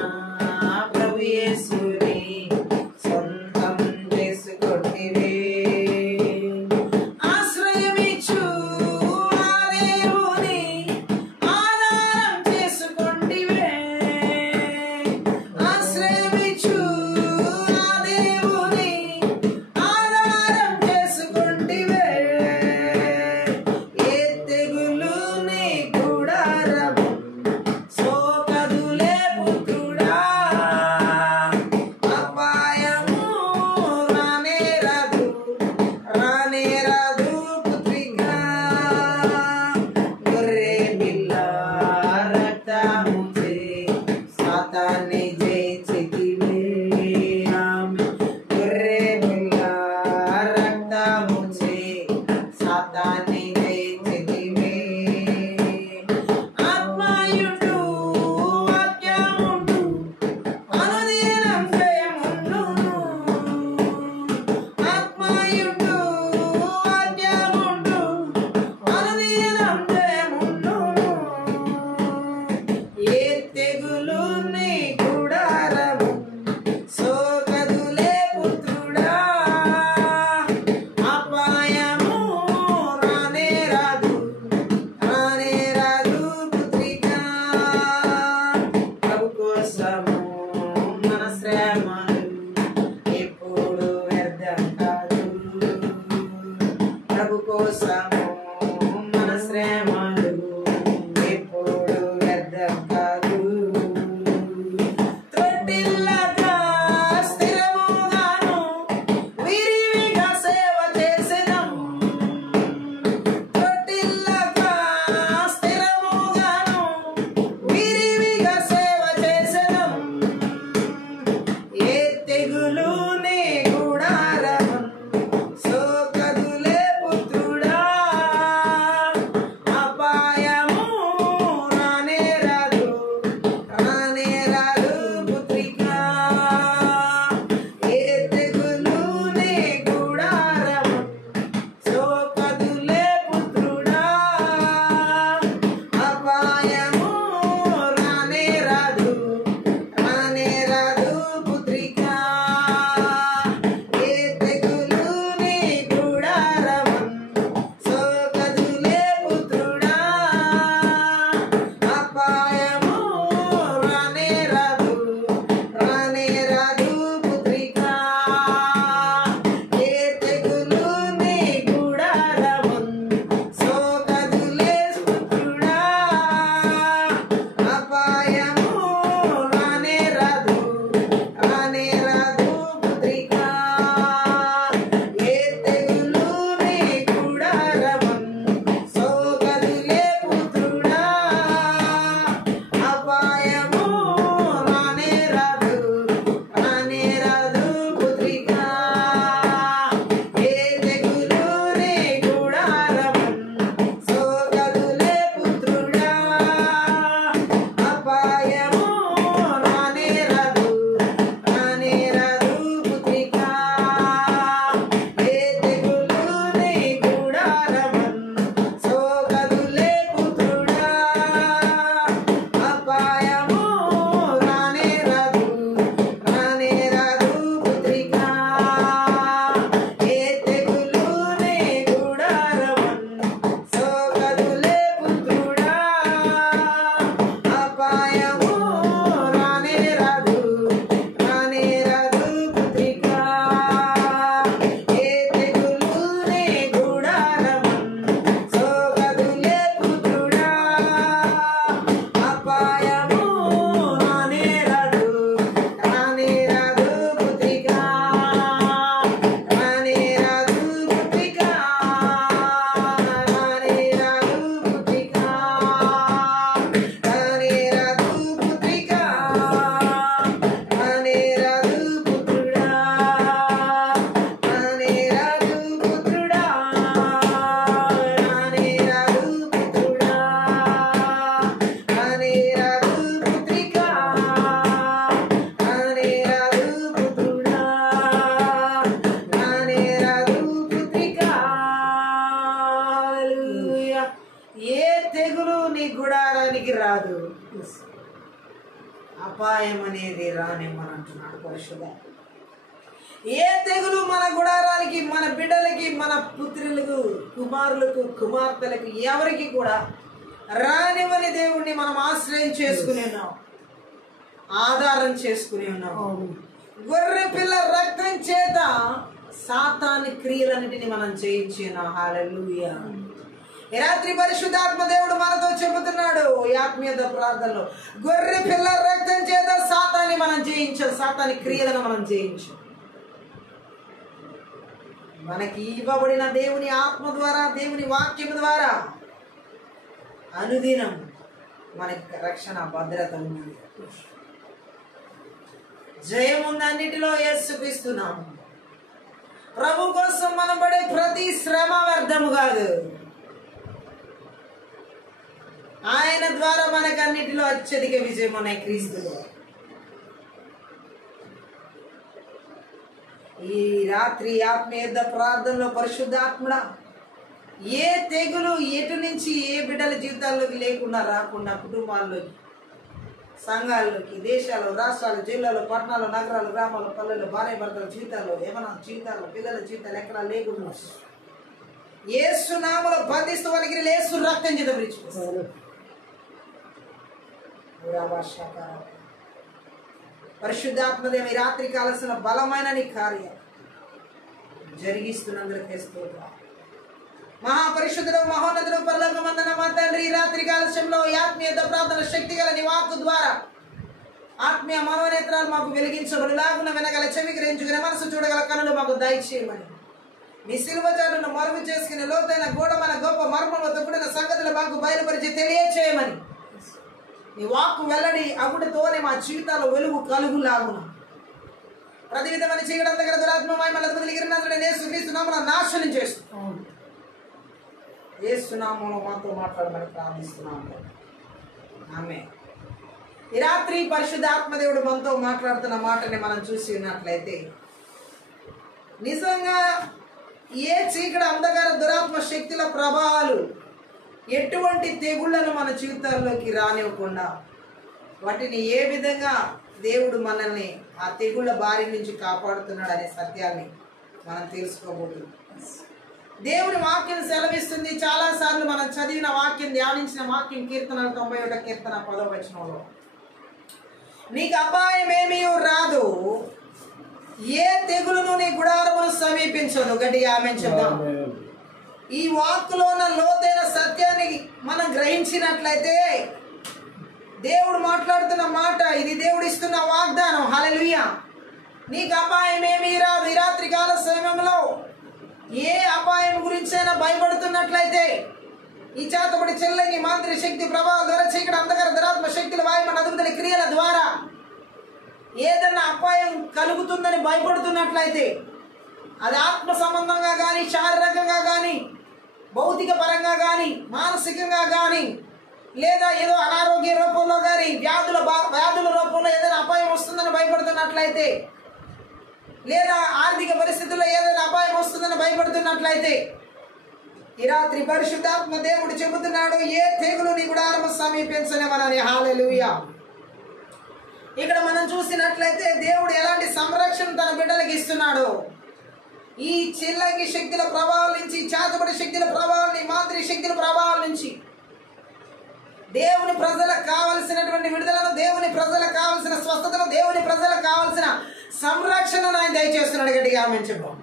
ప్రభు యేసుని సొంతం చేసుకొంటివే. ఆశ్రయమిచ్చు ఆ దేవుని ఆధారం చేసుకొంటివే. ఆశ్రయమిచ్చు ఆ దేవుని ఆధారం చేసుకొంటివే. ఏ తెగులు నీ గుడారము సోకదులే పుత్రుడా. అపాయం అనేది రానివ్వని అంటున్నాడు పరిశుద్ధాత్మ. ఏ తెగులు మన గుడారానికి, మన బిడ్డలకి, మన పుత్రులకు, కుమారులకు, కుమార్తెలకు ఎవరికి కూడా రానివ్వని దేవుణ్ణి మనం ఆశ్రయం చేసుకుని ఉన్నాం, ఆధారం చేసుకుని ఉన్నాం. గొర్రె పిల్ల రక్తం చేత సాతాను క్రియలన్నిటిని మనం జయించి ఉన్నాం. హల్లెలూయా. ఈ రాత్రి పరిశుద్ధాత్మ దేవుడు మనతో చెబుతున్నాడు ఈ ఆత్మీయత ప్రార్థనలో, గొర్రె పిల్ల రక్తం చేత సాతాన్ని మనం జయించాం, సాతాని క్రియలను మనం జయించాం. మనకి ఇవ్వబడిన దేవుని ఆత్మ ద్వారా, దేవుని వాక్యం ద్వారా అనుదినం మనకి రక్షణ, భద్రత ఉన్నది, జయం ఉంది. అన్నిటిలో యేసుక్రీస్తున్నాము. ప్రభు కోసం మనం పడే ప్రతి శ్రమ వ్యర్థము కాదు. ఆయన ద్వారా మనకు అన్నిటిలో అత్యధిక విజయం ఉన్నాయి క్రీస్తులో. ఈ రాత్రి ఆత్మీయ ప్రార్థనలో పరిశుద్ధాత్ముడా, ఏ తెగులు ఎటు నుంచి ఏ బిడ్డల జీవితాల్లోకి లేకుండా రాకుండా, కుటుంబాల్లోకి, సంఘాల్లోకి, దేశాలు, రాష్ట్రాలు, జిల్లాలు, పట్టణాలు, నగరాలు, గ్రామాలు, పల్లెలు, భార్య భర్తల జీవితాల్లో, ఏమన్నా జీవితాల్లో, పిల్లల జీవితాలు ఎక్కడా లేకుండా యేసు నామములో బంధిస్తూ వారికి యేసు రక్తం చేత విడిచివేస్తారు. పరిశుద్ధాత్మదేవి రాత్రి కాలసిన బలమైన నీ కార్యం జరిగిస్తున్నందుకే స్తోత్రం. మహాపరిశుద్ధుడు, మహోన్నతుడు, పరలోకమందున్న మా తండ్రి, ఈ రాత్రి కాలశంలో ఆత్మీయ ప్రార్థన శక్తి గల నీ వాక్కు ద్వారా ఆత్మీయ మనోనేత్రాలు మాకు వెలిగించబడిలాగున, వినగల చెవి గ్రహించుకునే మనసు చూడగల కనులు మాకు దయచేయమని, నీ సిలువ చాటును మరుగు చేసుకునే లోతైన గూఢమైన గొప్ప మర్మములతో కూడిన సంగతులు మాకు బయలుపరిచి తెలియచేయమని, నీ వాక్కు వెల్లడి అగుడితోనే మా జీవితాల్లో వెలుగు కలుగులాగున, ప్రతి విధమైన చీకటి అంతగల దురాత్మమై మన యేసుక్రీస్తునామమున నాశనం చేస్తున్నాం. యేసునామములో మాతో మాట్లాడమని ప్రార్థిస్తున్నాము. ఆమేన్. ఈ రాత్రి పరిశుద్ధాత్మదేవుడు మనతో మాట్లాడుతున్న మాటని మనం చూసి ఉన్నట్లయితే, నిజంగా ఏ చీకటి అంధకార దురాత్మ శక్తుల ప్రభావాలు ఎటువంటి తెగుళ్లను మన జీవితాల్లోకి రానివ్వకుండా, వాటిని ఏ విధంగా దేవుడు మనల్ని ఆ తెగుళ్ళ బారి నుంచి కాపాడుతున్నాడు అనే సత్యాన్ని మనం తెలుసుకోబోతున్నాం. దేవుని వాక్యం సెలవిస్తుంది. చాలా సార్లు మనం చదివిన వాక్యం, ధ్యానించిన వాక్యం కీర్తన 91 కీర్తన 10వ వచనంలో, నీకు అపాయం ఏమీ రాదు, ఏ తెగులును నీ గుడారమును సమీపించదు. గట్టిగా ఆమేన్ చెప్దాం. ఈ వాక్కులో ఉన్న లోతైన సత్యాన్ని మనం గ్రహించినట్లయితే, దేవుడు మాట్లాడుతున్న మాట ఇది, దేవుడు ఇస్తున్న వాగ్దానం. హల్లెలూయా. నీకు అపాయం ఏమీ రాదు. ఈ రాత్రి కాల సమయంలో ఏ అపాయం గురించైనా భయపడుతున్నట్లయితే, ఈ చేతబడి చెల్లని మాంత్రిక శక్తి ప్రభావం ద్వారా, చీకటి అంధకార దురాత్మ శక్తుల వాయుమన అదుపుదల క్రియల ద్వారా ఏదన్నా అపాయం కలుగుతుందని భయపడుతున్నట్లయితే, అది ఆత్మ సంబంధంగా కానీ, శారీరకంగా కానీ, భౌతిక పరంగా కానీ, మానసికంగా కానీ, లేదా ఏదో అనారోగ్య రూపంలో కానీ, వ్యాధుల రూపంలో ఏదైనా అపాయం వస్తుందని భయపడుతున్నట్లయితే, లేదా ఆర్థిక పరిస్థితుల్లో ఏదైనా అపాయం వస్తుందని భయపడుతున్నట్లయితే, ఈ రాత్రి పరిశుద్ధాత్మ దేవుడు చెబుతున్నాడు, ఏ తెగులు నీ గుడారము సమీపించనివ్వనని. హల్లెలూయా. ఇక్కడ మనం చూసినట్లయితే దేవుడు ఎలాంటి సంరక్షణ తన బిడ్డలకు ఇస్తున్నాడు. ఈ చిల్లంగి శక్తుల ప్రభావం నుంచి, చేతబడి శక్తుల ప్రభావం, మాంత్రిక శక్తుల ప్రభావం నుంచి దేవుని ప్రజలకు కావలసినటువంటి విడుదలను, దేవుని ప్రజలకు కావలసిన స్వస్థతను, దేవుని ప్రజలకు కావలసిన సంరక్షణను ఆయన దయచేస్తున్నాడు. గట్టిగా ఆమేన్ చెప్పాం.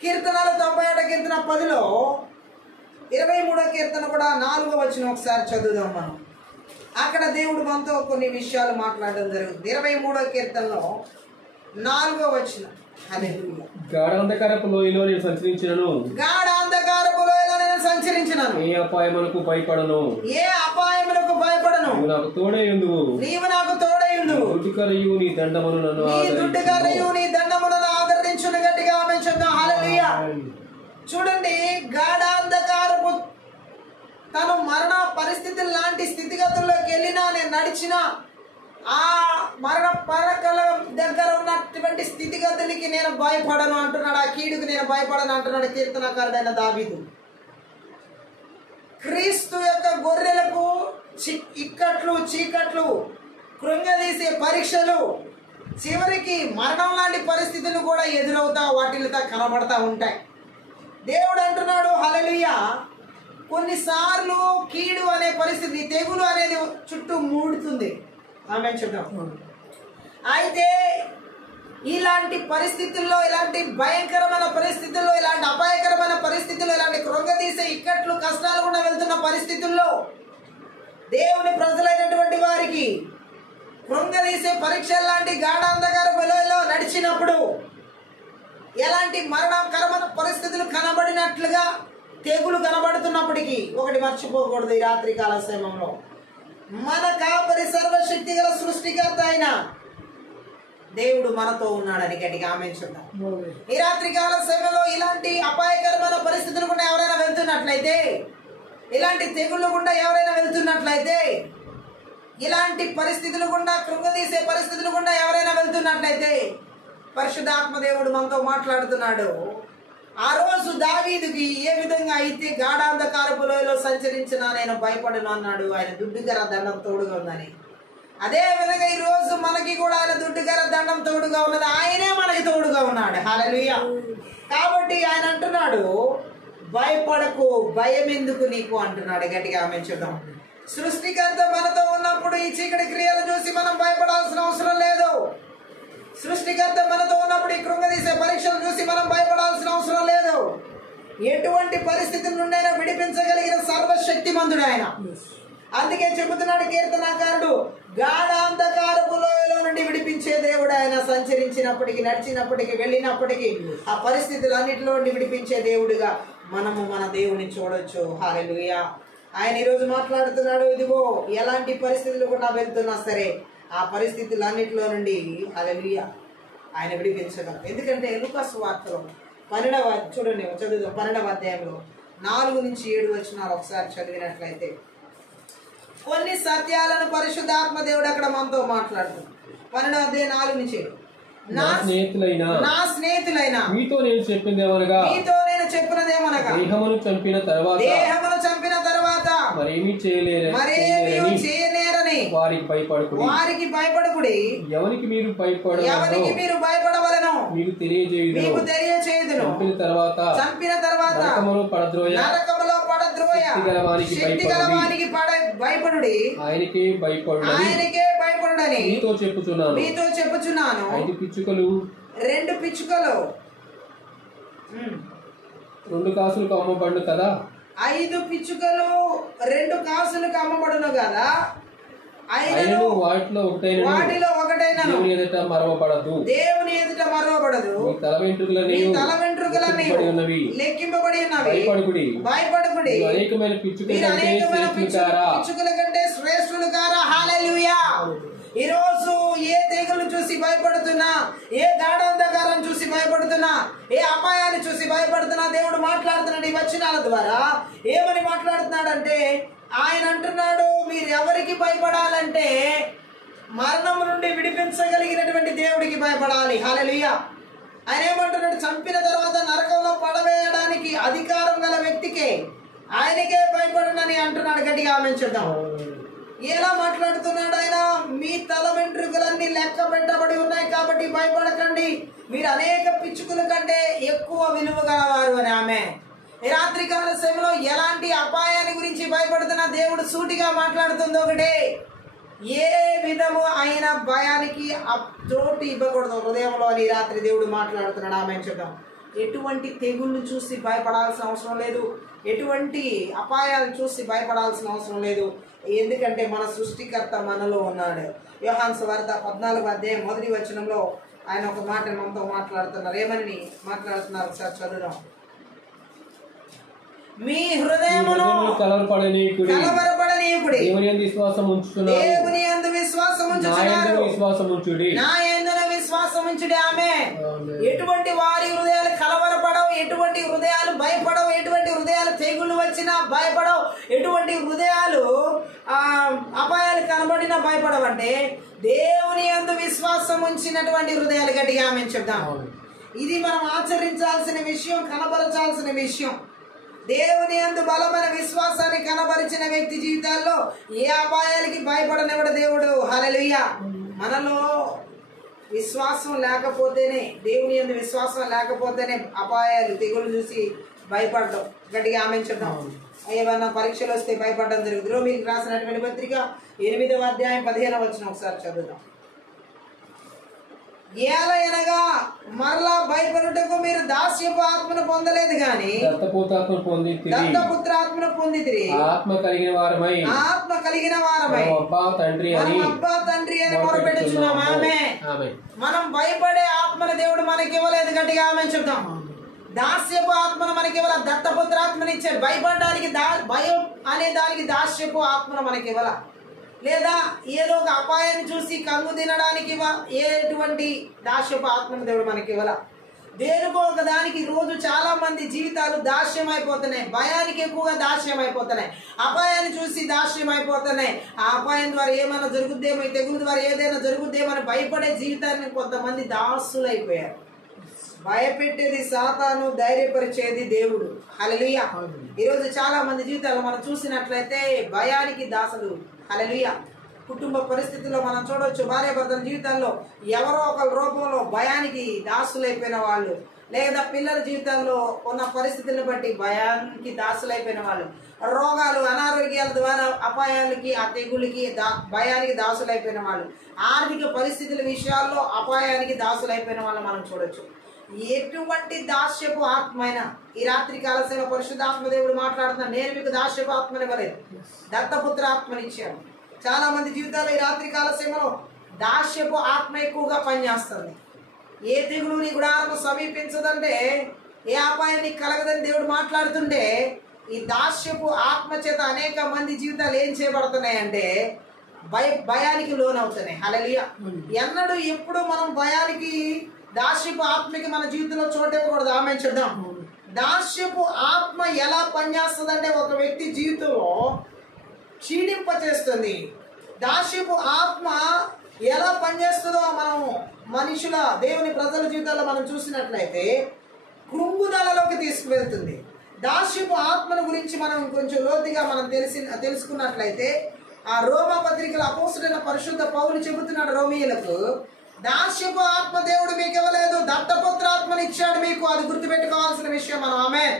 కీర్తనలు 91 కీర్తన 10లో 23వ కీర్తన కూడా 4వ వచనం ఒకసారి చదువుదాం మనం. అక్కడ దేవుడు మనతో కొన్ని విషయాలు మాట్లాడడం జరుగుతుంది. 23వ కీర్తనలో 4వ వచనం. హల్లెలూయా. గాఢాంధకారపు లోయలో నేను సంచరించినను, గాఢాంధకారపు లోయలో నేను సంచరించినను, ఏ అపాయమునకు భయపడను, ఏ అపాయములకు భయపడను, నీవు నాకు తోడై ఉందువు, నీవు నాకు తోడై ఉందువు, దుడ్డుకరయు నీ దండమును నన్ను ఆదరించును. గట్టిగా ఆమేన్ చెప్దాం. హల్లెలూయా. చూడండి, గాఢాంధకారపు తను మరణ పరిస్థితుల లాంటి స్థితిగతుల్లోకి వెళ్ళినా, నేను నడిచినా, ఆ మరణ పరకల దగ్గర ఉన్నటువంటి స్థితిగతులకి నేను భయపడను అంటున్నాడు. ఆ కీడుకు నేను భయపడను అంటున్నాడు కీర్తనకారుడైన దావీదు. క్రీస్తు యొక్క గొర్రెలకు ఇక్కట్లు, చీకట్లు, కృంగదీసే పరీక్షలు, చివరికి మరణం లాంటి పరిస్థితులు కూడా ఎదురవుతా వాటితో కనబడతా ఉంటాయి. దేవుడు అంటున్నాడు హల్లెలూయా, కొన్నిసార్లు కీడు అనే పరిస్థితి, తెగులు అనేది చుట్టూ మూడుతుంది. ఆమె చూద్దాం. అయితే ఇలాంటి పరిస్థితుల్లో, ఇలాంటి భయంకరమైన పరిస్థితుల్లో, ఇలాంటి అపాయకరమైన పరిస్థితుల్లో, ఇలాంటి కృంగదీసే ఇక్కట్లు కష్టాలు కూడా వెళ్తున్న పరిస్థితుల్లో దేవుని ప్రజలైనటువంటి వారికి కృంగదీసే పరీక్షలు లాంటి గాఢాంధకార వెలుగులో నడిచినప్పుడు ఎలాంటి మరణకరమైన పరిస్థితులు కనబడినట్లుగా తెగులు కనబడుతున్నప్పటికీ ఒకటి మర్చిపోకూడదు. ఈ రాత్రి కాల సమయంలో మన కాపరి సర్వశక్తి గల సృష్టికర్త అయిన దేవుడు మనతో ఉన్నాడని గట్టిగా ఆమేన్ చెప్తాం. ఈ రాత్రి కాల సమయంలో ఇలాంటి అపాయకరమైన పరిస్థితులు గుండా ఎవరైనా వెళ్తున్నట్లయితే, ఇలాంటి తెగుళ్ళు గుండా ఎవరైనా వెళ్తున్నట్లయితే, ఇలాంటి పరిస్థితులు గుండా, కృంగదీసే పరిస్థితులు గుండా ఎవరైనా వెళ్తున్నట్లయితే పరిశుద్ధాత్మ దేవుడు మనతో మాట్లాడుతున్నాడు. ఆ రోజు దావీదుకి ఏ విధంగా అయితే గాఢాంధకారపు లోయలో సంచరించినా నేను భయపడను అన్నాడు, ఆయన దుడ్డుగర దండం తోడుగా ఉందని. అదే విధంగా ఈ రోజు మనకి కూడా ఆయన దుడ్డుగర దండం తోడుగా ఉన్నది, ఆయనే మనకి తోడుగా ఉన్నాడు. హల్లెలూయా. కాబట్టి ఆయన అంటున్నాడు, భయపడకు, భయం ఎందుకు నీకు అంటున్నాడు. గట్టిగా ఆమె చూద్దాం. సృష్టికర్త మనతో ఉన్నప్పుడు ఈ చీకటి క్రియలు చూసి మనం భయపడాల్సిన అవసరం లేదు. సృష్టికర్త మనతో ఉన్నప్పుడు ఈ కృంగదీసే పరీక్షలు చూసి మనం భయపడాల్సిన అవసరం లేదు. ఎటువంటి పరిస్థితుల నుండైనా విడిపించగలిగిన సర్వశక్తిమంతుడు ఆయన. అందుకే చెబుతున్నాడు కీర్తనాకారుడు, గాఢాంధకారపు లోయలో నుండి విడిపించే దేవుడు ఆయన. సంచరించినప్పటికీ, నడిచినప్పటికీ, వెళ్ళినప్పటికీ ఆ పరిస్థితులన్నిటిలో నుండి విడిపించే దేవుడుగా మనము మన దేవుని చూడొచ్చు. హల్లెలూయా. ఆయన ఈరోజు మాట్లాడుతున్నాడు, ఇదిగో ఎలాంటి పరిస్థితులు కూడా వెళ్తున్నా సరే ఆ పరిస్థితులన్నిటిలో నుండి హల్లెలూయా ఆయన విడిపించగలరు. ఎందుకంటే లూకా సువార్తలో 12వ చూడండి, చదువుదాం. 12వ అధ్యాయంలో 4 నుంచి 7 వచనాలు ఒకసారి చదివినట్లయితే కొన్ని సత్యాలను పరిశుద్ధాత్మ దేవుడు అక్కడ మనతో మాట్లాడుతున్నాడు. 12వ అధ్యాయం 4 నుంచి 7. నా స్నేహితులైన మీతో నేను చెప్పినదేమనగా దేహమును చంపిన తర్వాత మరేమీ చేయలేరని వారికి భయపడకుడి. ఎవరికి మీరు భయపడవలెను మీకు తెలియజేయుదును. చంపిన తర్వాత నరకములో పడద్రోయ శక్తిగలవానికి భయపడుడి. ఆయనకే భయపడుడని మీతో చెప్పుచున్నాను. 2 పిచ్చుకలు 2 కాసులకు అమ్మబడును కదా. 5 పిచ్చుకలు 2 కాసులకు అమ్మబడును కదా. వాటిలో ఒకటైన దేవుని ఎదుట మరవబడదు. మీ తల వెంట్రుకలన్నీ లెక్కింపబడి ఉన్నవి. భయపడకుడి. అనేకమైన పిచ్చుకల కంటే శ్రేష్ఠులు కారా. హల్లెలూయా. ఈ రోజు ఏ తెగులు చూసి భయపడుతున్నా, ఏ గాఢాంధకారం చూసి భయపడుతున్నా, ఏ అపాయాన్ని చూసి భయపడుతున్నా, దేవుడు మాట్లాడుతున్నాడు ఈ వచనాల ద్వారా. ఏమని మాట్లాడుతున్నాడంటే, ఆయన అంటున్నాడు, మీరు ఎవరికి భయపడాలంటే మరణం నుండి విడిపించగలిగినటువంటి దేవుడికి భయపడాలి. హల్లెలూయా. ఆయన ఏమంటున్నాడు, చంపిన తర్వాత నరకంలో పడవేయడానికి అధికారం గల వ్యక్తికే, ఆయనకే భయపడనని అంటున్నాడు. గట్టిగా ఆమేన్ చెప్దాం. ఎలా మాట్లాడుతున్నాడు ఆయన? మీ తల వెంట్రుకలన్నీ లెక్క పెట్టబడి ఉన్నాయి కాబట్టి భయపడకండి, మీరు అనేక పిచ్చుకల కంటే ఎక్కువ విలువ గలవారు అని. ఆమె ఈ రాత్రికాల సమయంలో ఎలాంటి అపాయాన్ని గురించి భయపడుతున్న దేవుడు సూటిగా మాట్లాడుతుంది ఒకటే, ఏ విధము అయిన భయానికి చోటు ఇవ్వకూడదు హృదయంలో అని రాత్రి దేవుడు మాట్లాడుతున్నాడు. ఆమె చెప్తాం. ఎటువంటి తెగుళ్ళు చూసి భయపడాల్సిన అవసరం లేదు, ఎటువంటి అపాయాలు చూసి భయపడాల్సిన అవసరం లేదు. ఎందుకంటే మన సృష్టికర్త మనలో ఉన్నాడు. యోహాను సువార్త 14వ అధ్యాయం 1వ వచనంలో ఆయన ఒక మాట మనతో మాట్లాడుతున్నారు. ఏమని మాట్లాడుతున్నారు ఒకసారి చదువుదాం. మీ హృదయమును కలవరపడనీయుడి. దేవుని యందు విశ్వాసం ఉంచుడి. నా యందున విశ్వాసం ఉంచుడి. ఆమె ఎటువంటి వారి హృదయాలు కలవరపడవు, ఎటువంటి హృదయాలు భయపడవు, ఎటువంటి హృదయాలు తెగుళ్ళు వచ్చినా భయపడవు, ఎటువంటి హృదయాలు అపాయాలు కనబడినా భయపడవంటే దేవుని యందు విశ్వాసం ఉంచినటువంటి హృదయాలు. గట్టిగా ఆమె చెప్తాం. ఇది మనం ఆచరించాల్సిన విషయం, కనబరచాల్సిన విషయం. దేవుని యందు బలమైన విశ్వాసాన్ని కనబరిచిన వ్యక్తి జీవితాల్లో ఏ అపాయాలకి భయపడనివ్వడు దేవుడు. హల్లెలూయా. మనలో విశ్వాసం లేకపోతేనే, దేవుని యందు విశ్వాసం లేకపోతేనే అపాయాలు తెగులు చూసి భయపడడం. గట్టిగా ఆమె చెప్తాం. ఏమన్నా పరీక్షలు వస్తే భయపడడం జరుగుతుంది. రోమీయులకు రాసినటువంటి పత్రిక 8వ అధ్యాయం 15వ వచనం ఒకసారి చదువుదాం. ఏలయనగా మరలా భయపడుటకు మీరు దాస్యపు ఆత్మను పొందలేదు గాని దత్తపుత్రాత్మను పొందితిరి. ఆత్మ కలిగిన వారమై అబ్బా తండ్రి అని మొరపెట్టుచున్నాం. ఆమేన్. మనం భయపడే ఆత్మను దేవుడు మనకి ఇవ్వలేదు. గట్టిగా ఆమేన్ చెప్తాం. దాస్యపు ఆత్మను మనకి ఇవ్వాల, దత్తపుత్రాత్మని ఇచ్చాడు. భయపడడానికి భయం అనే దానికి దాస్యపు ఆత్మను మనకి ఇవ్వాల. లేదా ఏదో ఒక అపాయాన్ని చూసి కన్ను తినడానికి ఎటువంటి దాస్యపు ఆత్మను దేవుడు మనకి ఇవ్వాల. దేనికో ఒక దానికి రోజు చాలా మంది జీవితాలు దాస్యం అయిపోతున్నాయి. భయానికి ఎక్కువగా దాస్యం అయిపోతున్నాయి. అపాయాన్ని చూసి దాస్యం అయిపోతున్నాయి. ఆ అపాయం ద్వారా ఏమైనా జరుగుద్దేమో, ఈ తెగులు ద్వారా ఏదైనా జరుగుద్దేమో అని భయపడే జీవితాన్ని కొంతమంది దాసులు అయిపోయారు. భయపెట్టేది సాతాను, ధైర్యపరిచేది దేవుడు. హల్లెలూయా. ఈరోజు చాలా మంది జీవితాలు మనం చూసినట్లయితే భయానికి దాసులు. హల్లెలూయా. కుటుంబ పరిస్థితుల్లో మనం చూడవచ్చు, భార్యాభర్తల జీవితాల్లో ఎవరో ఒకరి రూపంలో భయానికి దాసులైపోయిన వాళ్ళు, లేదా పిల్లల జీవితాల్లో ఉన్న పరిస్థితులను బట్టి భయానికి దాసులైపోయిన వాళ్ళు, రోగాలు అనారోగ్యాల ద్వారా అపాయాలకి, ఆ తెగులకి భయానికి దాసులైపోయిన వాళ్ళు, ఆర్థిక పరిస్థితుల విషయాల్లో అపాయానికి దాసులైపోయిన వాళ్ళు మనం చూడొచ్చు. ఎటువంటి దాస్యపు ఆత్మైనా ఈ రాత్రి కాలసేన పరిశుద్ధాత్మ దేవుడు మాట్లాడుతున్నాడు. నేను మీకు దాస్యపు ఆత్మని ఇవ్వలేదు, దత్తపుత్ర ఆత్మని ఇచ్చాను. చాలా మంది జీవితాల్లో ఈ రాత్రి కాలసేమలో దాస్యపు ఆత్మ ఎక్కువగా పనిచేస్తుంది. ఏ తెగులు నీ గుడాలను సమీపించదంటే, ఏ అపాయాన్ని కలగదని దేవుడు మాట్లాడుతుంటే, ఈ దాస్యపు ఆత్మ చేత అనేక మంది జీవితాలు ఏం చేయబడుతున్నాయంటే భయానికి లోనవుతున్నాయి. హల్లెలూయా. ఎన్నడూ ఎప్పుడు మనం భయానికి, దాస్యపు ఆత్మకి మన జీవితంలో చోటు ఇవ్వకూడదు. ఆమె చూద్దాం. దాస్యపు ఆత్మ ఎలా పనిచేస్తుందంటే ఒక వ్యక్తి జీవితంలో క్షీణింప చేస్తుంది. దాస్యపు ఆత్మ ఎలా పనిచేస్తుందో మనం మనుషుల, దేవుని ప్రజల జీవితాల్లో మనం చూసినట్లయితే కృంగుదలలోకి తీసుకువెళ్తుంది. దాస్యపు ఆత్మల గురించి మనం కొంచెం లోతుగా మనం తెలుసుకున్నట్లయితే, ఆ రోమా పత్రికల అపోస్తులైన పరిశుద్ధ పౌలు చెబుతున్నాడు రోమీయులకు, దాస్యపు ఆత్మ దేవుడు మీకు ఇవ్వలేదు, దత్తపుత్రాత్మని ఇచ్చాడు మీకు. అది గుర్తుపెట్టుకోవాల్సిన విషయం మనం. ఆమేన్.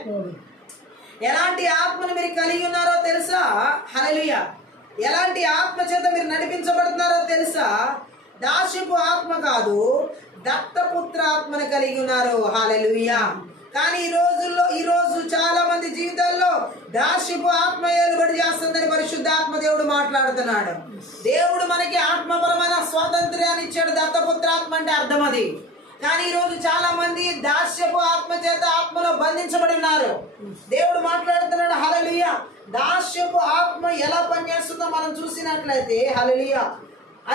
ఎలాంటి ఆత్మను మీరు కలిగి ఉన్నారో తెలుసా? హల్లెలూయా. ఎలాంటి ఆత్మ చేత మీరు నడిపించబడుతున్నారో తెలుసా? దాస్యపు ఆత్మ కాదు, దత్తపుత్రాత్మను కలిగి ఉన్నారు. హల్లెలూయా. కానీ ఈ రోజు చాలా మంది జీవితాల్లో దాస్యపు ఆత్మ ఏలుబడి చేస్తుందని పరిశుద్ధాత్మ దేవుడు మాట్లాడుతున్నాడు. దేవుడు మనకి ఆత్మపరమైన స్వాతంత్ర్యాన్ని ఇచ్చాడు. దత్తపుత్రాత్మ అంటే అర్థం అది. కానీ ఈ రోజు చాలా మంది దాస్యపు ఆత్మ చేత ఆత్మలో బంధించబడి ఉన్నారు. దేవుడు మాట్లాడుతున్నాడు. హల్లెలూయా. దాస్యపు ఆత్మ ఎలా పనిచేస్తుందో మనం చూసినట్లయితే, హల్లెలూయా,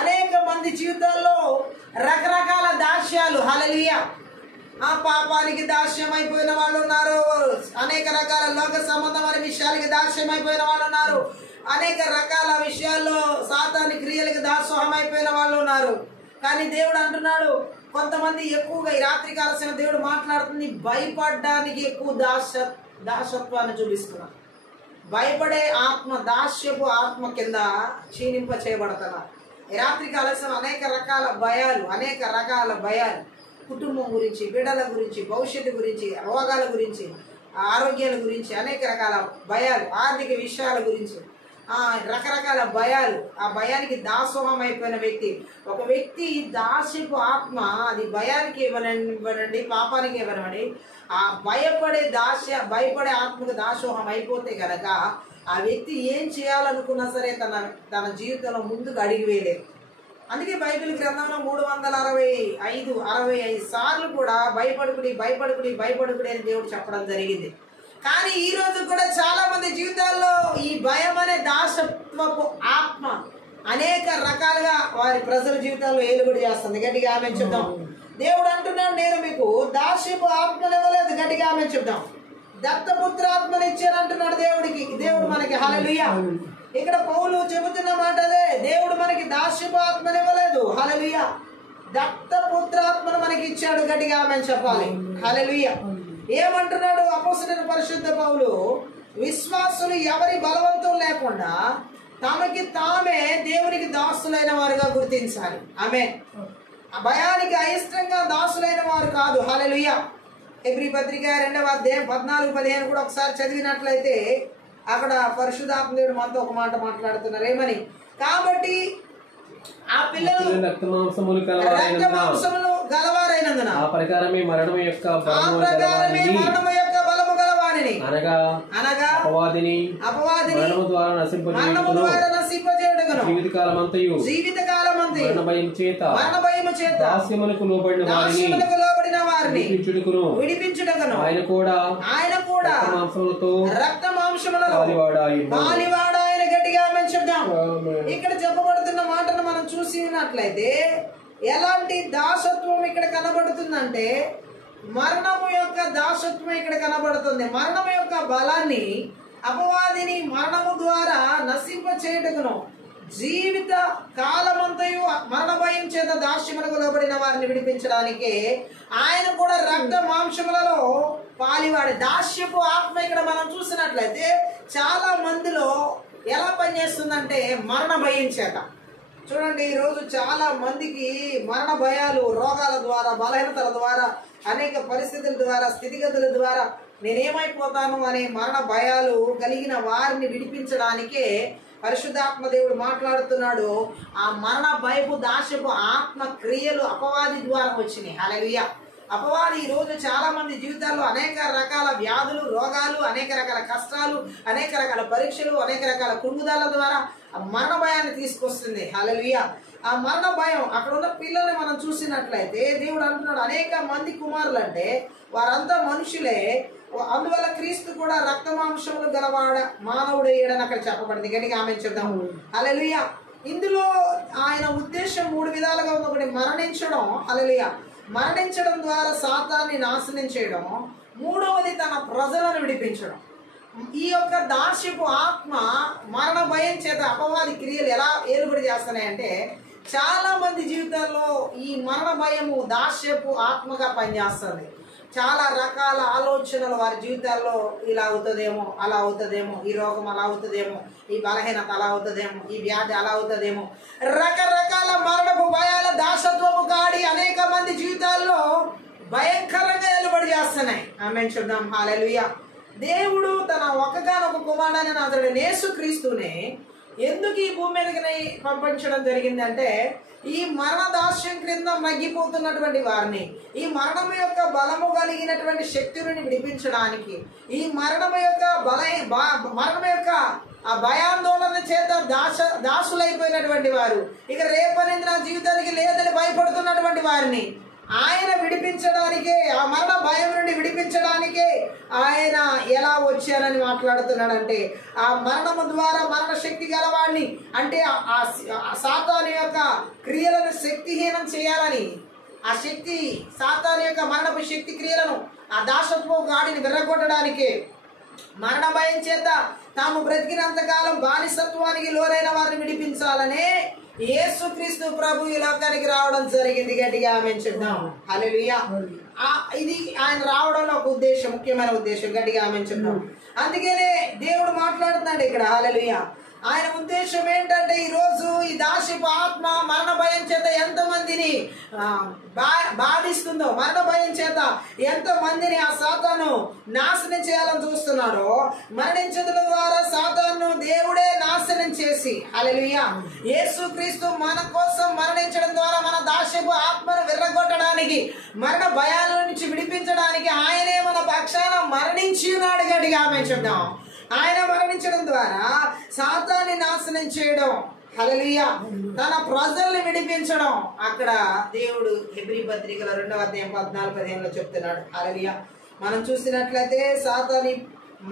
అనేక మంది జీవితాల్లో రకరకాల దాస్యాలు. హల్లెలూయా. ఆ పాపానికి దాస్యం అయిపోయిన వాళ్ళు ఉన్నారు. అనేక రకాల లోక సంబంధమైన విషయాలకి దాస్యం అయిపోయిన వాళ్ళు ఉన్నారు. అనేక రకాల విషయాల్లో సాతాని క్రియలకి దాసోహం అయిపోయిన వాళ్ళు ఉన్నారు. కానీ దేవుడు అంటున్నాడు, కొంతమంది ఎక్కువగా ఈ రాత్రి కాలసిన దేవుడు మాట్లాడుతుంది, భయపడడానికి ఎక్కువ దాసత్వాన్ని చూపిస్తున్నారు. భయపడే ఆత్మ, దాస్యపు ఆత్మ కింద క్షీణింప చేయబడుతున్నారు. ఈ రాత్రి కాలసిన అనేక రకాల భయాలు, కుటుంబం గురించి, బిడ్డల గురించి, భవిష్యత్తు గురించి, రోగాల గురించి, ఆరోగ్యాల గురించి, అనేక రకాల భయాలు, ఆర్థిక విషయాల గురించి, రకరకాల భయాలు. ఆ భయానికి దాసోహం అయిపోయిన వ్యక్తి, ఒక వ్యక్తి దాస్యపు ఆత్మ, అది భయానికి ఇవ్వనండి, పాపానికి ఇవ్వనండి, ఆ భయపడే ఆత్మకు దాసోహం అయిపోతే గనక ఆ వ్యక్తి ఏం చేయాలనుకున్నా సరే తన జీవితంలో ముందుకు అడిగి వేయలేదు. అందుకే బైబిల్ గ్రంథంలో 365 సార్లు కూడా భయపడుకుడి అని దేవుడు చెప్పడం జరిగింది. కానీ ఈ రోజు కూడా చాలా మంది జీవితాల్లో ఈ భయం అనే దాసత్వపు ఆత్మ అనేక రకాలుగా వారి ప్రజల జీవితాల్లో ఏలుబడి చేస్తుంది. గట్టిగా ఆమె చెప్దాం. దేవుడు అంటున్నాడు, నేను మీకు దాస్యపు ఆత్మను ఇవ్వలేదు. గట్టిగా ఆమె చెప్దాం. దత్తపుత్రాత్మను ఇచ్చానంటున్నాడు దేవుడు మనకి. హల్లెలూయా. ఇక్కడ పౌలు చెబుతున్న మాట అదే, దేవుడు మనకి దాస్యపు ఆత్మను ఇవ్వలేదు. హల్లెలూయా. దత్తపుత్రాత్మను మనకి ఇచ్చాడు. గట్టిగా ఆమె చెప్పాలి. హల్లెలూయా. ఏమంటున్నాడు అపోస్తలుడైన పరిశుద్ధ పౌలు? విశ్వాసులు ఎవరి బలవంతం లేకుండా తమకి తామే దేవునికి దాసులైన వారుగా గుర్తించాలి. ఆమేన్. భయానికి అయిష్టంగా దాసులైన వారు కాదు. హల్లెలూయా. హెబ్రీ పత్రిక 2వ అధ్యాయం 14-15 కూడా ఒకసారి చదివినట్లయితే అక్కడ పరిశుద్ధాత్మ దేవుడు మనతో ఒక మాట మాట్లాడుతున్నారు. ఏమని? కాబట్టి ఆ పిల్లలు రక్తమాంసములు గలవారైనందున ఆ ప్రకారమే మరణము యొక్క బలము గలవానిని అనగా అపవాదిని మరణము ద్వారా నశింపజేయుటకును జీవితకాలమంతయు మరణ భయము చేత దాస్యములకు లోబడిన వారిని విడిపించుటకును ఆయన కూడా రక్తమాంసములతో పాలివాడాయన. గట్టిగా ఆమేన్ చెప్దాం. ఇక్కడ చెప్పబడుతున్న మాటను మనం చూసి ఉన్నట్లయితే ఎలాంటి దాసత్వం ఇక్కడ కనబడుతుందంటే మరణము యొక్క దాసత్వం ఇక్కడ కనబడుతుంది. మరణము యొక్క బలాన్ని అపవాదిని మరణము ద్వారా నశింప చేయుటకును జీవిత కాలమంతయు మరణ భయం చేత దాస్యములకు లోబడిన వారిని విడిపించడానికి ఆయన కూడా రక్త మాంసములలో పాలివాడి. దాస్యపు ఆత్మ ఇక్కడ మనం చూసినట్లయితే చాలా మందిలో ఎలా పనిచేస్తుందంటే మరణ భయం చేత. చూడండి, ఈరోజు చాలా మందికి మరణ భయాలు రోగాల ద్వారా, బలహీనతల ద్వారా, అనేక పరిస్థితుల ద్వారా, స్థితిగతుల ద్వారా నేనేమైపోతాను అనే మరణ భయాలు కలిగిన వారిని విడిపించడానికే పరిశుద్ధాత్మ దేవుడు మాట్లాడుతున్నాడు. ఆ మరణ భయపు దాస్యపు ఆత్మ క్రియలు అపవాది ద్వారా వచ్చినాయి. హల్లెలూయా. అపవాది ఈ రోజు చాలా మంది జీవితాల్లో అనేక రకాల వ్యాధులు, రోగాలు, అనేక రకాల కష్టాలు, అనేక రకాల పరీక్షలు, అనేక రకాల కుంగుదాల ద్వారా మరణ భయాన్ని తీసుకొస్తుంది. హల్లెలూయా. ఆ మరణ భయం అక్కడ ఉన్న పిల్లల్ని మనం చూసినట్లయితే దేవుడు అంటున్నాడు అనేక మంది కుమారులు అంటే వారంతా మనుషులే, అందువల్ల క్రీస్తు కూడా రక్తమాంసములు గలవాడ మానవుడు అయ్యాడని అక్కడ చెప్పబడింది. గట్టిగా ఆమేన్ చెప్దాం. హల్లెలూయా. ఇందులో ఆయన ఉద్దేశం 3 విధాలుగా ఉంది. ఒకటి మరణించడం, హల్లెలూయా, మరణించడం ద్వారా సాతాన్ని నాశనం చేయడం. మూడవది తన ప్రజలను విడిపించడం. ఈ యొక్క దాస్యపు ఆత్మ మరణ భయం చేత అపవాది క్రియలు ఎలా ఏలుబడి చేస్తున్నాయంటే చాలా మంది జీవితాల్లో ఈ మరణ భయము దాస్యపు ఆత్మగా పనిచేస్తుంది. చాలా రకాల ఆలోచనలు వారి జీవితాల్లో ఇలా అవుతుందేమో, అలా అవుతుందేమో, ఈ రోగం అలా అవుతుందేమో, ఈ బలహీనత అలా అవుతుందేమో, ఈ వ్యాధి అలా అవుతుందేమో, రకరకాల మరణపు భయాల దాసత్వము కాడి అనేక మంది జీవితాల్లో భయంకరంగా ఏలుబడి చేస్తున్నాయి. ఆమేన్ చెప్దాం. హల్లెలూయా. దేవుడు తన ఒక్కగానొక కుమారుడైన అతడు యేసుక్రీస్తునే ఎందుకు ఈ భూమి మీదకి పంపించడం జరిగిందంటే ఈ మరణ దాస్యం క్రింద మగ్గిపోతున్నటువంటి వారిని, ఈ మరణము యొక్క బలము కలిగినటువంటి శక్తులను విడిపించడానికి, ఈ మరణము యొక్క మరణము యొక్క ఆ భయాందోళన చేత దాసులైపోయినటువంటి వారు, ఇక రేపనేది నా జీవితానికి లేదని భయపడుతున్నటువంటి వారిని ఆయన విడిపించడానికే, ఆ మరణ భయం నుండి విడిపించడానికే ఆయన ఎలా వచ్చారని మాట్లాడుతున్నాడంటే ఆ మరణము ద్వారా మరణ శక్తి గలవాడిని అంటే ఆ సాతాను యొక్క క్రియలను శక్తిహీనం చేయాలని, ఆ శక్తి సాతాను యొక్క మరణపు శక్తి క్రియలను ఆ దాసత్వ గాడిని విర్రగొట్టడానికే, మరణ భయం చేత తాము బ్రతికినంతకాలం బానిసత్వానికి లోనైన వారిని విడిపించాలనే యేసుక్రీస్తు ప్రభు ఈ లోకానికి రావడం జరిగింది. గట్టిగా ఆమేన్ చెప్దాం. హల్లెలూయా. ఇది ఆయన రావడంలో ఒక ఉద్దేశం, ముఖ్యమైన ఉద్దేశం. గట్టిగా ఆమేన్ చెప్దాం. అందుకనే దేవుడు మాట్లాడుతున్నాడు ఇక్కడ. హల్లెలూయా. ఆయన ఉద్దేశం ఏంటంటే ఈరోజు ఈ దాస్యపు ఆత్మ మరణ భయం చేత ఎంతమందిని బాధిస్తుందో, మరణ భయం చేత ఎంతమందిని ఆ సాతాను నాశనం చేయాలని చూస్తున్నాడో, మరణించడం ద్వారా సాతాను దేవుడే నాశనం చేసి, హల్లెలూయా, యేసుక్రీస్తు మన కోసం మరణించడం ద్వారా మన దాస్యపు ఆత్మను విర్రగొట్టడానికి, మరణ భయాల నుంచి విడిపించడానికి ఆయనే మన పక్షాన మరణించి ఉన్నాడు. గట్టిగా ఆమేన్ చెప్దాం. ఆయన మరణించడం ద్వారా సాతాన్ని నాశనం చేయడం, హల్లెలూయా, తన ప్రజల్ని విడిపించడం అక్కడ దేవుడు హెబ్రీ పత్రికల 2వ అధ్యాయం 14-15 చెప్తున్నాడు. హల్లెలూయా. మనం చూసినట్లయితే సాతాని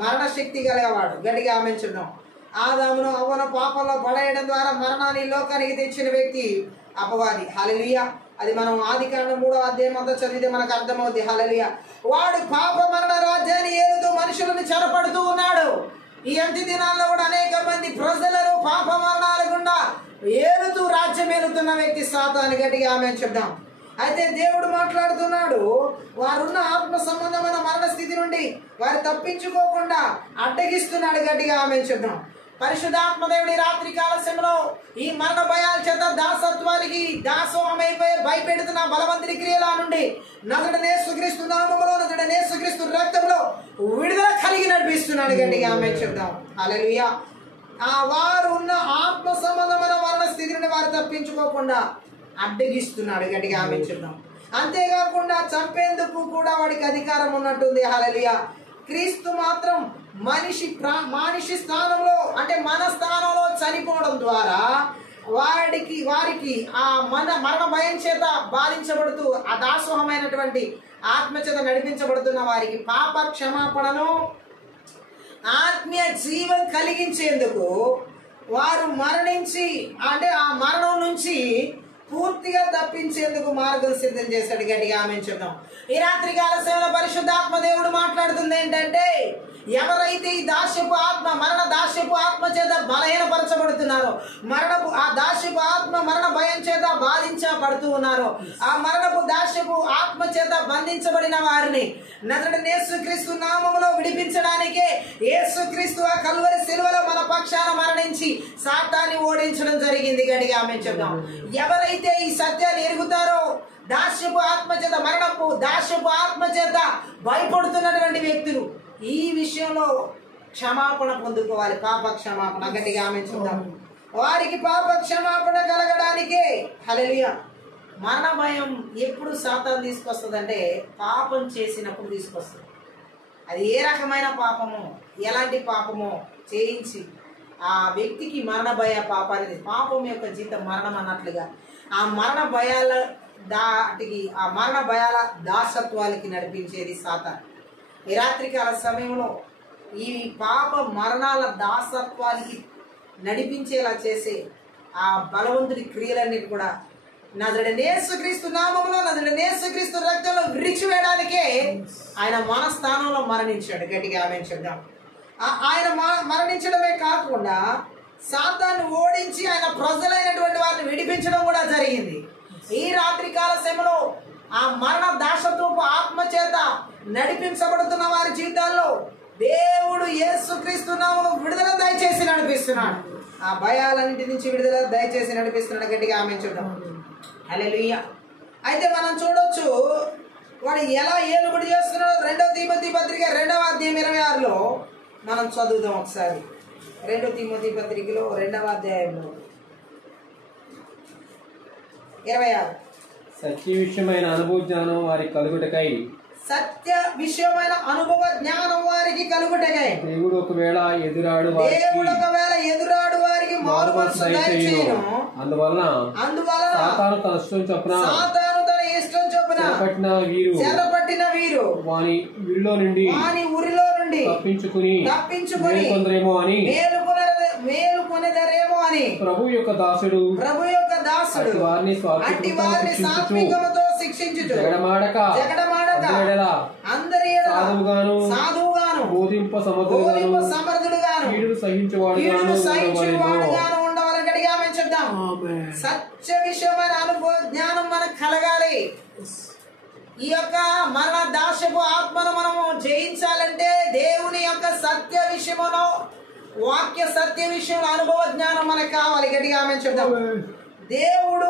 మరణ శక్తి కలిగేవాడు. గట్టిగా ఆమేన్ చెప్దాం. ఆదామును అవ్వను పాపంలో పడేయడం ద్వారా మరణాన్ని లోకానికి తెచ్చిన వ్యక్తి అపవాది. హల్లెలూయా. అది మనం ఆదికాండం 3వ అధ్యాయం అంతా చదివితే మనకు అర్థమవుతుంది. హల్లెలూయా. వాడు పాప మరణ రాజ్యాన్ని ఏలుతూ మనుషులను చెరపడుతూ ఉన్నాడు. ఈ అంత్య దినాల్లో కూడా అనేక మంది ప్రజలను పాప మరణాల గుండా ఏలుతూ రాజ్యం ఏలుతున్న వ్యక్తి సాతాను. గట్టిగా ఆమేన్ చెప్దాం. అయితే దేవుడు మాట్లాడుతున్నాడు, వారున్న ఆత్మ సంబంధమైన మరణ స్థితి నుండి వారు తప్పించుకోకుండా అడ్డగిస్తున్నాడు. గట్టిగా ఆమె చూద్దాం. పరిశుద్ధాత్మదేవుడి రాత్రి కాల సమయంలో ఈ మరణ భయాల చేత దాసత్వానికి దాసోహమైపోయి భయపెడుతున్న బలవంతుడి క్రియల నుండి నజరుడైన యేసుక్రీస్తు నామములో నజరుడైన యేసుక్రీస్తు రక్తంలో విడుదల కలిగి నడిపిస్తున్నాడు. గట్టిగా ఆమె చూద్దాం. హల్లెలూయా. వారు ఉన్న ఆత్మ సంబంధమైన మరణ స్థితి నుండి వారు తప్పించుకోకుండా అడ్డగిస్తున్నాడు. గట్టిగా ఆమె చూద్దాం. అంతేకాకుండా చంపేందుకు కూడా వాడికి అధికారం ఉన్నట్టుంది. హల్లెలూయా. క్రీస్తు మాత్రం మనిషి స్థానంలో అంటే మన స్థానంలో చనిపోవడం ద్వారా వారికి ఆ మరణ భయం చేత బాధించబడుతూ ఆ దాసోహమైనటువంటి ఆత్మ చేత నడిపించబడుతున్న వారికి పాప క్షమాపణను ఆత్మీయ జీవం కలిగించేందుకు వారు మరణించి అంటే ఆ మరణం నుంచి పూర్తిగా తప్పించేందుకు మార్గం సిద్ధం చేశాడు. గట్టిగా ఆమె చూద్దాం. ఈ రాత్రి కాల సేవల పరిశుద్ధాత్మ దేవుడు మాట్లాడుతుంది ఏంటంటే, ఎవరైతే ఈ దాస్యపు ఆత్మ మరణ దాస్యపు ఆత్మ చేత బలహీనపరచబడుతున్నారో, ఆ దాస్యపు ఆత్మ మరణ భయం చేత బాధించబడుతూ ఉన్నారో, ఆ మరణపు దాస్యపు ఆత్మ చేత బంధించబడిన వారిని నజరుడైన యేసుక్రీస్తు నామములో విడిపించడానికే యేసుక్రీస్తు ఆ కల్వరి శిలువలో మన పక్షాన మరణించి సాతాన్ని ఓడించడం జరిగింది. గట్టిగా ఆమె చెప్దాం. ఎవరైతే ఈ సత్యాన్ని ఎరుగుతారో, దాస్యపు ఆత్మ చేత మరణపు దాస్యపు ఆత్మ చేత భయపడుతున్నటువంటి వ్యక్తులు ఈ విషయంలో క్షమాపణ పొందుకోవాలి. పాప క్షమాపణ. గట్టిగా ఆమె చూద్దాం. వారికి పాప క్షమాపణ కలగడానికే హల్లెలూయా. మరణ భయం ఎప్పుడు సాతాను తీసుకొస్తుందంటే పాపం చేసినప్పుడు తీసుకొస్తుంది. అది ఏ రకమైన పాపమో ఎలాంటి పాపమో చేయించి ఆ వ్యక్తికి మరణ భయ పాపానికి పాపం యొక్క జీతం మరణం అన్నట్లుగా ఆ మరణ భయాల దాసత్వాలకి నడిపించేది సాతాను. ఈ రాత్రికాల సమయంలో ఈ పాప మరణాల దాసత్వానికి నడిపించేలా చేసే ఆ బలవంతుడి క్రియలన్నిటి కూడా నజరుడైన యేసుక్రీస్తు నామములో నజరుడైన యేసుక్రీస్తు రక్తంలో విరిచివేయడానికే ఆయన మన స్థానంలో మరణించాడు. గట్టిగా ఆమె చెప్దాం. ఆయన మరణించడమే కాకుండా సాతాన్ని ఓడించి ఆయన ప్రజలైనటువంటి వారిని విడిపించడం కూడా జరిగింది. ఈ రాత్రి కాల సమయంలో ఆ మరణ దాసత్వపు ఆత్మ చేత నడిపించబడుతున్న వారి జీవితాల్లో దేవుడు యేసుక్రీస్తు నామములో విడుదల దయచేసి నడిపిస్తున్నాడు. ఆ భయాలన్నింటి నుంచి విడుదల దయచేసి నడిపిస్తున్నాడు. గట్టిగా ఆమె చూద్దాం. హల్లెలూయా. అయితే మనం చూడొచ్చు వాడు ఎలా ఏలుబడి చేస్తున్నాడో 2 తిమోతి పత్రిక 2వ అధ్యాయం 26లో మనం చదువుదాం ఒకసారి. 2 తిమోతి పత్రికలో 2వ అధ్యాయంలో 26. సత్య విషయమైన అనుభవ జ్ఞానం వారికి కలుగుటకై దేవుడు ఒకవేళ ఎదురాడు వారికి మారుమనసు దయచేయును. అందువలన సాతాను తన ఇష్టం చొప్పున చెరపట్టిన వీరు వాని ఊరిలో నుండి తప్పించుకుని మేలుకొనేదరేమో అని ప్రభు యొక్క దాసుడు వారిని సాత్వికముతో శిక్షించుచు జగడమాడక అందరి సాధువుగాను బోధింప సమర్థుడుగాను కీడును సహించువాడుగాను ఉండవాలని గట్టిగా ఆమె చెప్దాం. సత్య విషయమైన అనుభవ జ్ఞానం మనకు కలగాలి. ఈ యొక్క మరణ దాస్యపు ఆత్మను మనము జయించాలంటే దేవుని యొక్క సత్య విషయమును వాక్య సత్య విషయంలో అనుభవ జ్ఞానం మనకు కావాలి. గట్టిగా ఆమె చెప్దాం. దేవుడు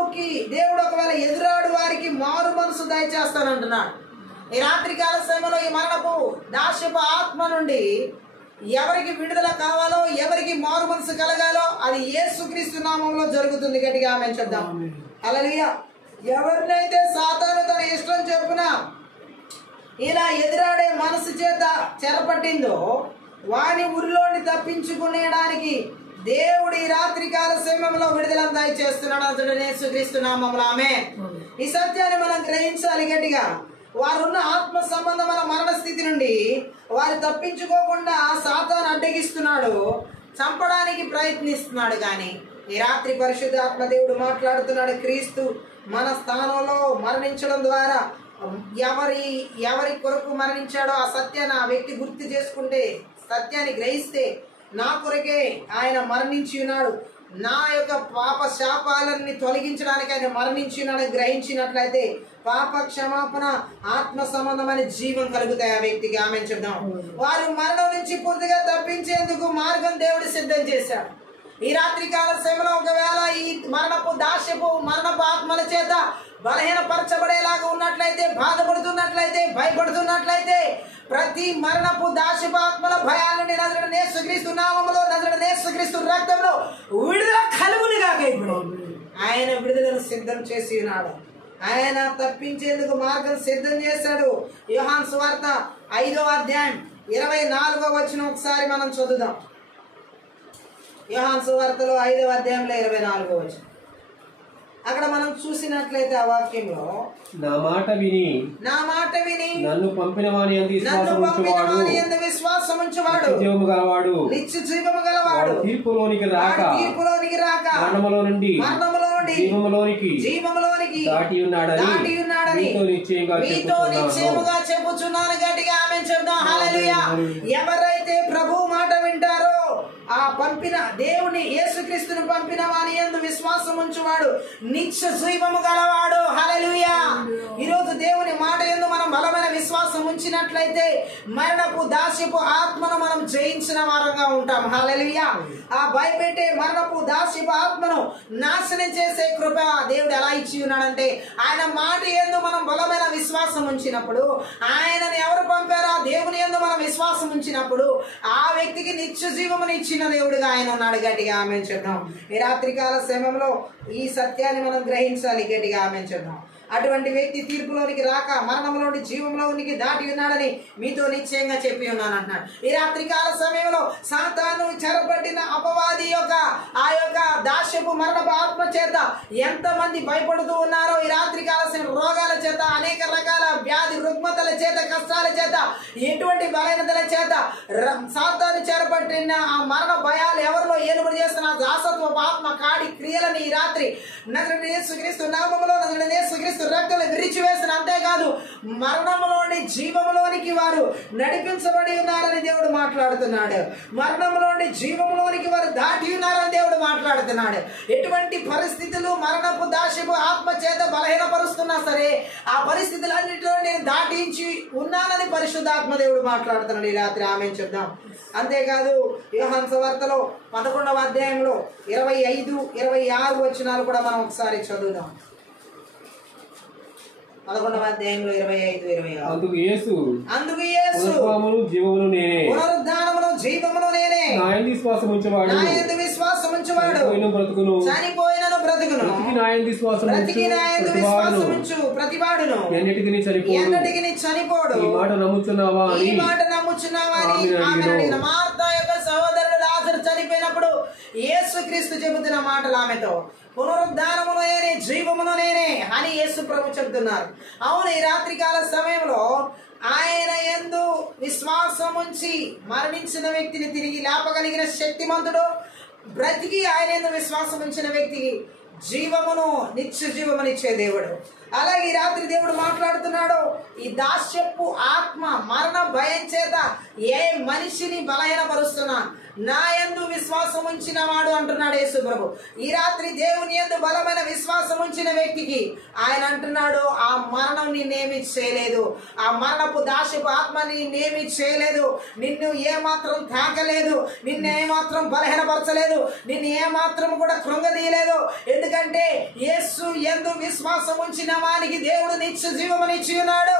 ఒకవేళ ఎదురాడు వారికి మారు మనసు దయచేస్తానంటున్నాడు. ఈ రాత్రి కాల సమయంలో ఈ మరణపు దాస్యపు ఆత్మ నుండి ఎవరికి విడుదల కావాలో ఎవరికి మారు మనసు కలగాలో అది యేసుక్రీస్తు నామంలో జరుగుతుంది. గట్టిగా ఆమె చెప్దాం. హల్లెలూయా. ఎవరినైతే సాతాను తన ఇష్టం చొప్పున ఇలా ఎదురాడే మనసు చేత చెరపట్టిందో వాని ఊరిలోని తప్పించుకునేడానికి దేవుడు ఈ రాత్రి కాల సమయంలో విడుదల దయచేస్తున్నాడు. అతడు యేసుక్రీస్తు నామములో ఆమేన్. ఈ సత్యాన్ని మనం గ్రహించాలి. గట్టిగా వారున్న ఆత్మ సంబంధమైన మరణ స్థితి నుండి వారు తప్పించుకోకుండా సాతాను అడ్డగిస్తున్నాడు, చంపడానికి ప్రయత్నిస్తున్నాడు. కానీ ఈ రాత్రి పరిశుద్ధాత్మ దేవుడు మాట్లాడుతున్నాడు. క్రీస్తు మన స్థానంలో మరణించడం ద్వారా ఎవరి కొరకు మరణించాడో ఆ సత్యాన్ని ఆ వ్యక్తి గుర్తు చేసుకుంటే, సత్యాన్ని గ్రహిస్తే నా కొరకే ఆయన మరణించి ఉన్నాడు, నా యొక్క పాప శాపాలన్నీ తొలగించడానికి ఆయన మరణించినని గ్రహించినట్లయితే పాప క్షమాపణ ఆత్మ సంబంధమైన జీవం కలుగుతాయి ఆ వ్యక్తికి. ఆమె చెప్దాం. వారు మరణం నుంచి పూర్తిగా తప్పించేందుకు మార్గం దేవుడు సిద్ధం చేశాడు. ఈ రాత్రి కాల సమయంలో ఒకవేళ ఈ మరణపు ఆత్మల చేత బలహీనపరచబడేలాగా ఉన్నట్లయితే, బాధపడుతున్నట్లయితే, భయపడుతున్నట్లయితే, ప్రతి మరణపు దాశపాత్మల భయాలని నజరేయుడైన యేసుక్రీస్తు నామములో, నజరేయుడైన యేసుక్రీస్తు రక్తంలో విడుదల కలుగునుగాక. ఇప్పుడు ఆయన విడుదలను సిద్ధం చేసి ఉన్నాడు. ఆయన తప్పించేందుకు మార్గం సిద్ధం చేశాడు. యోహాను సువార్త 5వ అధ్యాయం 24వ వచనం ఒకసారి మనం చదువుదాం. యోహాను సువార్తలో 5వ అధ్యాయంలో 24వ వచనం. అక్కడ మనం చూసినట్లయితే ఆ వాక్యంలో, నా మాట విని నన్ను పంపిన వాని యందు విశ్వాసం ఉంచువాడు నిత్య జీవము గలవాడు తీర్పులోనికి రాక మరణములో నుండి జీవములోనికి దాటి ఉన్నాడని మీతో నిశ్చయముగా చెప్పుచున్నాను. గట్టిగా ఆమేన్ చెప్దాం. హల్లెలూయా. ఎవరైతే ప్రభు మాట వింటారో, ఆ పంపిన దేవుని యేసుక్రీస్తును పంపిన వాని యందు విశ్వాసం ఉంచువాడు నిత్య జీవము గలవాడు. హల్లెలూయా. ఈరోజు దేవుని మాట యందు మనం బలమైన విశ్వాసం ఉంచినట్లయితే మరణపు దాస్యపు ఆత్మను మనం జయించిన వారంగా ఉంటాం. హల్లెలూయా. ఆ భయపెట్టే మరణపు దాస్యపు ఆత్మను నాశనం చేసే కృప దేవుడు ఎలా ఇచ్చి ఉన్నాడంటే, ఆయన మాట యందు మనం బలమైన విశ్వాసం ఉంచినప్పుడు, ఆయనని ఎవరు పంపారో ఆ దేవుని యందు మనం విశ్వాసం ఉంచినప్పుడు ఆ వ్యక్తికి నిత్య జీవముని ఇచ్చిన దేవుడిగా ఆయన ఉన్నాడు. గట్టిగా ఆమేన్ చెప్దాం. ఈ రాత్రికాల సమయంలో ఈ సత్యాన్ని మనం గ్రహించాలి. గట్టిగా ఆమేన్ చెప్దాం. అటువంటి వ్యక్తి తీర్పులోనికి రాక మరణంలోని జీవంలోనికి దాటి ఉన్నాడని మీతో నిశ్చయంగా చెప్పి ఉన్నాను అంటున్నాడు. ఈ రాత్రికాల సమయంలో సాతాను చెరపట్టిన అపవాది ఆ యొక్క దాస్యపు మరణపు ఆత్మ చేత ఎంతమంది భయపడుతూ ఉన్నారో, ఈ రాత్రికాల రోగాల చేత, అనేక రకాల వ్యాధి రుగ్మతల చేత, కష్టాల చేత, ఎటువంటి బలహీనతల చేత సాతాను చెరపట్టిన ఆ మరణ భయాలు ఎవరిలో ఏలుబడి చేస్తున్న దాసత్వ ఆత్మ కాడి క్రియలని ఈ రాత్రి నజరేయుడైన యేసుక్రీస్తు నామములో, నజరేయుడైన యేసుక్రీస్తు రక్తంలో విరిచివేసిన, అంతేకాదు మరణంలోని జీవములోనికి వారు నడిపించబడి ఉన్నారని దేవుడు మాట్లాడుతున్నాడు. మరణంలోని జీవములోనికి వారు దాటి ఉన్నారని దేవుడు మాట్లాడుతున్నాడు. ఎటువంటి పరిస్థితులు మరణపు దాస్యపు ఆత్మ చేత బలహీనపరుస్తున్నా సరే, ఆ పరిస్థితులన్నిటిలో నేను దాటించి ఉన్నానని పరిశుద్ధాత్మ దేవుడు మాట్లాడుతున్నాడు ఈ రాత్రి. ఆమేన్ చెప్దాం. అంతేకాదు యోహాను సువార్తలో 11వ అధ్యాయంలో 25, 26 వచనాలు కూడా మనం ఒకసారి చదువుదాం. 11వ అధ్యాయంలో 25, 26. అందుకు యేసు పునరుద్ధానమును జీవమును నేనే, నా యందు విశ్వాసం ఉంచువాడు చనిపోయినను బ్రతుకును, బ్రతికి నా యందు విశ్వాసం ఉంచు ప్రతివాడును ఎన్నటికి చనిపోడు. ఈ మాట నమ్ముచున్నావా అని ఆమెను అడిగిన మార్తా యొక్క సహోదరుడు లాజరు చనిపోయినప్పుడు యేసుక్రీస్తు చెబుతున్న మాటలు ఆమెతో, పునరుద్ధానమును నేనే, జీవమును నేనే అని యేసు ప్రభు చెబుతున్నారు. అవును, ఈ రాత్రికాల సమయంలో ఆయన యందు విశ్వాసం ఉంచి మరణించిన వ్యక్తిని తిరిగి లేపగలిగిన శక్తిమంతుడు, బ్రతికి ఆయన యందు విశ్వాసం ఉంచిన వ్యక్తికి జీవమును, నిత్య జీవమునిచ్చే దేవుడు. అలాగే ఈ రాత్రి దేవుడు మాట్లాడుతున్నాడు, ఈ దాస్యపు ఆత్మ మరణ భయం చేత ఏ మనిషిని బలహీనపరుస్తున్నా నా యందు విశ్వాసం ఉంచిన వాడు అంటున్నాడు యేసు ప్రభు. ఈ రాత్రి దేవుని యందు బలమైన విశ్వాసం ఉంచిన వ్యక్తికి ఆయన అంటున్నాడు, ఆ మరణం నిన్నేమి చేయలేదు, ఆ మరణపు దాస్యపు ఆత్మ నిన్నేమి చేయలేదు, నిన్ను ఏమాత్రం తాకలేదు, నిన్ను ఏమాత్రం బలహీనపరచలేదు, నిన్ను ఏమాత్రం కూడా కృంగదీయలేదు. ఎందుకంటే యేసు యందు విశ్వాసం ఉంచిన వానికి దేవుడు నిత్య జీవమునిచ్చి ఉన్నాడు.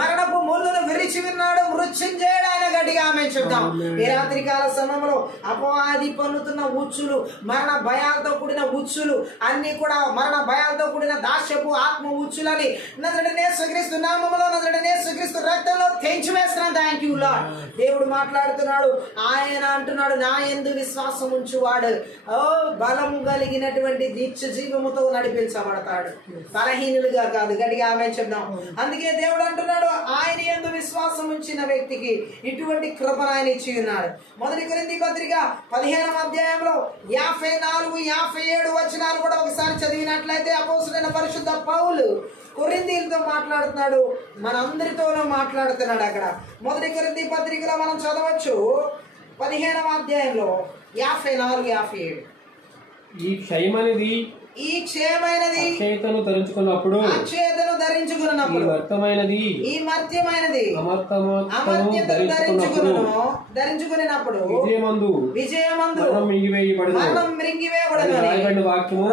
మరణపు ముళ్ళును విరిచి ఉన్నాడు, మృత్యుంజయుడు ఆయన. గట్టిగా ఆమేన్ చెప్దాం. ఈ రాత్రి కాల సమయంలో అపవాది పన్నుతున్న ఉచ్చులు, మరణ భయాలతో కూడిన ఉచ్చులు అన్ని కూడా మరణ భయాలతో కూడిన దాస్యపు ఆత్మ ఉచ్చులని నజరేయుడైన యేసుక్రీస్తు నామములో, నజరేయుడైన యేసుక్రీస్తు రక్తంలో తెంచివేస్తున్నాను. Thank you lord. దేవుడు మాట్లాడుతున్నాడు, ఆయన అంటున్నాడు, నా యందు విశ్వాసం ఉంచువాడు బలం కలిగినటువంటి నిత్య జీవముతో నడిపించబడతాడు, బలహీనులుగా కాదు. గట్టిగా ఆమేన్ చెప్దాం. అందుకే దేవుడు అంటున్నాడు, ఆయన యందు విశ్వాసం ఉంచిన వ్యక్తికి ఇటువంటి కృపను ఆయన ఇచ్చి ఉన్నాడు. మొదటి కొరింథీ పత్రిక 15వ అధ్యాయంలో 54, 57 వచనాలు కూడా ఒకసారి చదివినట్లయితే అపోస్తలుడైన పరిశుద్ధ పౌలు కొరింథీయులతో మాట్లాడుతున్నాడు, మనందరితోనూ మాట్లాడుతున్నాడు. అక్కడ మొదటి కొరింథీ పత్రికలో మనం చదవచ్చు 15వ అధ్యాయంలో 54, 57. ఈ క్షయమనేది ఈ క్షయమైనది అక్షయతను ధరించుకున్నప్పుడు అక్షయతను ధరించుకున్నప్పుడు ఈ మర్త్యమైనది అమర్త్యతను ధరించుకున్నప్పుడు విజయమందు మరణం మృంగివేయబడును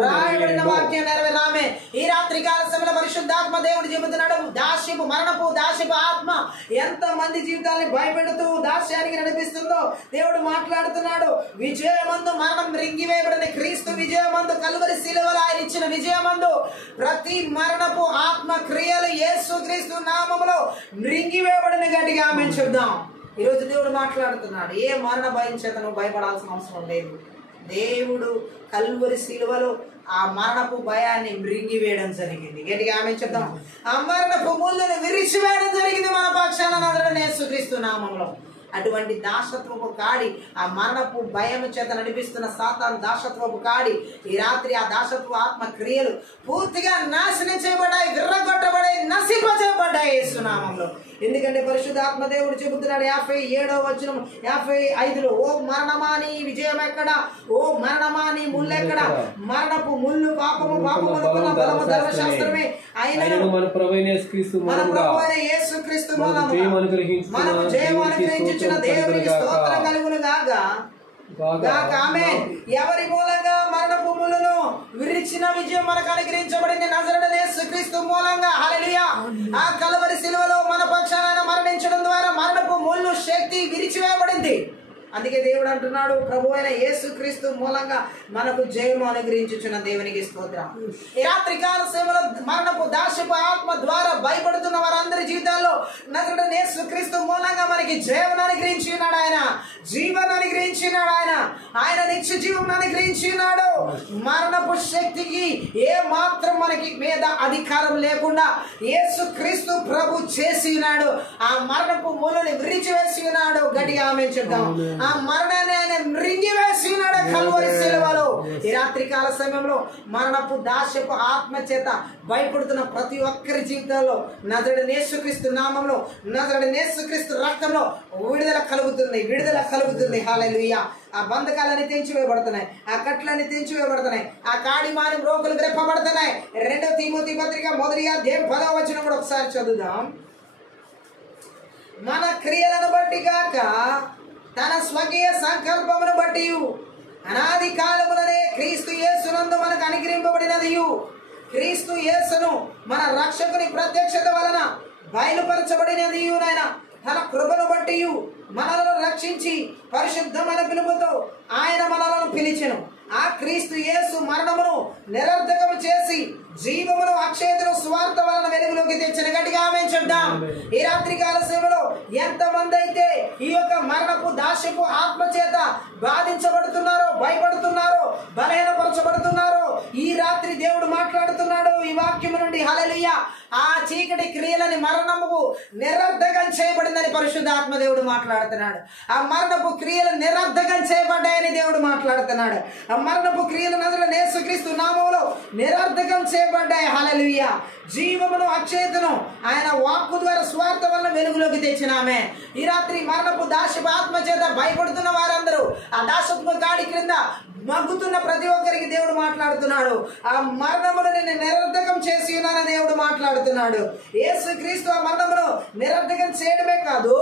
రాయబడిన వాక్యం నెరవేరామే. ఈ రాత్రి కాల సమయంలో పరిశుద్ధాత్మ దేవుడు చెబుతున్నాడు, దాస్యపు మరణపు దాస్యపు ఆత్మ ఎంత మంది జీవితాన్ని భయపెడుతూ దాస్యానికి నడిపిస్తుందో దేవుడు మాట్లాడుతున్నాడు. విజయమందు మరణం మృంగివేయబడిన క్రీస్తు విజయమందు కల్వరి శిలువలో ఆయన ఇచ్చిన విజయమందు ప్రతి మరణపు ఆత్మ క్రియలు యేసుక్రీస్తు నామములో మృంగివేయబడిన గట్టిగా ఆమేన్ చెప్దాం. ఈరోజు దేవుడు మాట్లాడుతున్నాడు, ఏ మరణ భయం చేత నువ్వు భయపడాల్సిన అవసరం లేదు. దేవుడు కల్వరి శిలువలో ఆ మరణపు భయాన్ని మృంగివేయడం జరిగింది. గట్టిగా ఆమేన్ చెప్దాం. ఆ మరణపు ముళ్ళను విరిచివేయడం జరిగింది మన పక్షాన నజరేయుడైన యేసుక్రీస్తు నామములో. అటువంటి దాసత్వపు కాడి, ఆ మరణపు భయం చేత నడిపిస్తున్న సాతాను దాసత్వపు కాడి ఈ రాత్రి ఆ దాసత్వ ఆత్మ క్రియలు పూర్తిగా నాశనం చేయబడ్డాయి, విర్రగొట్టబడాయి, నశింపజేయబడ్డాయి యేసునామంలో. ఎందుకంటే పరిశుద్ధాత్మ దేవుడు చెబుతున్నాడు 57వ వచనం 55లో, ఓ మరణమా నీ విజయం ఎక్కడ, ఓ మరణమా నీ ముళ్ళు ఎక్కడ? మరణపు ముళ్ళు పాపము, పాపమునకున్న బలము ధర్మశాస్త్రమే. అయినను మన ప్రభువైన యేసుక్రీస్తు మూలముగా మనకు జయం అనుగ్రహించుచున్న దేవునికి స్తోత్రం కలుగును గాక. ఆమేన్. ఎవరి మూలంగా మరణపు ముళ్ళను విరిచిన విజయం మనకు అనుగ్రహించబడింది నజరేయుడైన యేసుక్రీస్తు మూలంగా. హల్లెలూయా. ఆ కల్వరి శిలువలో మన పక్షాన మరణించడం ద్వారా మరణపు ముళ్ళు శక్తి విరిచివేయబడింది. అందుకే దేవుడు అంటున్నాడు, ప్రభు అయిన యేసుక్రీస్తు మూలంగా మనకు జయము అనుగ్రహించుచున్న దేవునికి స్తోత్రం. ఈ రాత్రి కాల సేవలో మరణపు దాస్యపు ఆత్మ ద్వారా భయపడుతున్న వారందరి జీవితాల్లో నజరేయుడైన యేసుక్రీస్తు మూలంగా మనకి జయమును అనుగ్రహించినాడు. ఆయన జీవను అనుగ్రహించినాడు. ఆయన నిత్య జీవమును అనుగ్రహించినాడు. మరణపు శక్తికి ఏ మాత్రం మనకి మీద అధికారం లేకుండా యేసుక్రీస్తు ప్రభు చేసినాడు. ఆ మరణపు ముళ్ళని విరిచివేసి ఉన్నాడు. గట్టిగా ఆమేన్ చెప్దాం. ఆ మరణాన్ని ఆయన మృంగివేసినాడు కల్వరి శిలువలో. ఈ రాత్రి కాల సమయంలో మరణపు దాస్యపు ఆత్మ చేత భయపడుతున్న ప్రతి ఒక్కరి జీవితంలో నజరేయుడైన యేసుక్రీస్తు నామంలో, నజరేయుడైన యేసుక్రీస్తు రక్తంలో విడుదల కలుగుతుంది, విడుదల కలుగుతుంది. హల్లెలూయా. ఆ బంధకాలన్నీ తెంచివేయబడుతున్నాయి, ఆ కట్లన్నీ తెంచివేయబడుతున్నాయి, ఆ కాడిమాని రోగులు గ్రెప్పబడుతున్నాయి. 2 తిమోతి పత్రిక 1వ అధ్యాయం 10వ వచనం కూడా ఒకసారి చదువుదాం. మన క్రియలను బట్టి కాక తన స్వకీయ సంకల్పమును బట్టి అనాది కాలములనే క్రీస్తు యేసునందు మనకు అనుగ్రహింపబడినది, క్రీస్తు యేసును మన రక్షకుని ప్రత్యక్షత వలన బయలుపరచబడినది, నాయన తన కృపను బట్టి మనలను రక్షించి పరిశుద్ధమైన పిలుపుతో ఆయన మనలను పిలిచెను. ఆ క్రీస్తు యేసు మరణమును నిరర్థకము చేసి జీవమును అక్షయతను సువార్త వలన వెలుగులోకి తెచ్చిన. గట్టిగా ఆమేన్ చెప్దాం. ఈ రాత్రి కాల సేవలో ఎంతమంది అయితే ఈ యొక్క మరణపు దాస్యపు ఆత్మ చేత బాధించబడుతున్నారో, భయపడుతున్నారో, బలహీనపరచబడుతున్నారో, ఈ రాత్రి దేవుడు మాట్లాడుతున్నాడు ఈ వాక్యము నుండి. హల్లెలూయా. ఆ చీకటి క్రియలని మరణము నిరర్ధకం చేయబడిందని పరిశుద్ధాత్మ దేవుడు మాట్లాడుతున్నాడు. ఆ మరణపు క్రియలు నిరర్ధకం చేయబడ్డాయని దేవుడు మాట్లాడుతున్నాడు. ఆ మరణపు క్రియలు నజరేయుడైన యేసుక్రీస్తు నామములో నిరర్ధకం చేయబడ్డాయి. హల్లెలూయా. జీవమును అక్షయతను ఆయన వాక్కు ద్వారా స్వార్థ వల్ల వెలుగులోకి తెచ్చినామే. ఈ రాత్రి మరణపు దాస్యపు ఆత్మ చేత భయపడుతున్న వారందరూ ఆ దాసత్వ గాడి క్రింద మగ్గుతున్న ప్రతి ఒక్కరికి దేవుడు మాట్లాడుతున్నాడు. ఆ మరణమును నేను నిరర్ధకం చేసి ఉన్నానని దేవుడు మాట్లాడుతున్నాడు. యేసుక్రీస్తు ఆ మరణమును నిరర్ధకం చేయడమే కాదు,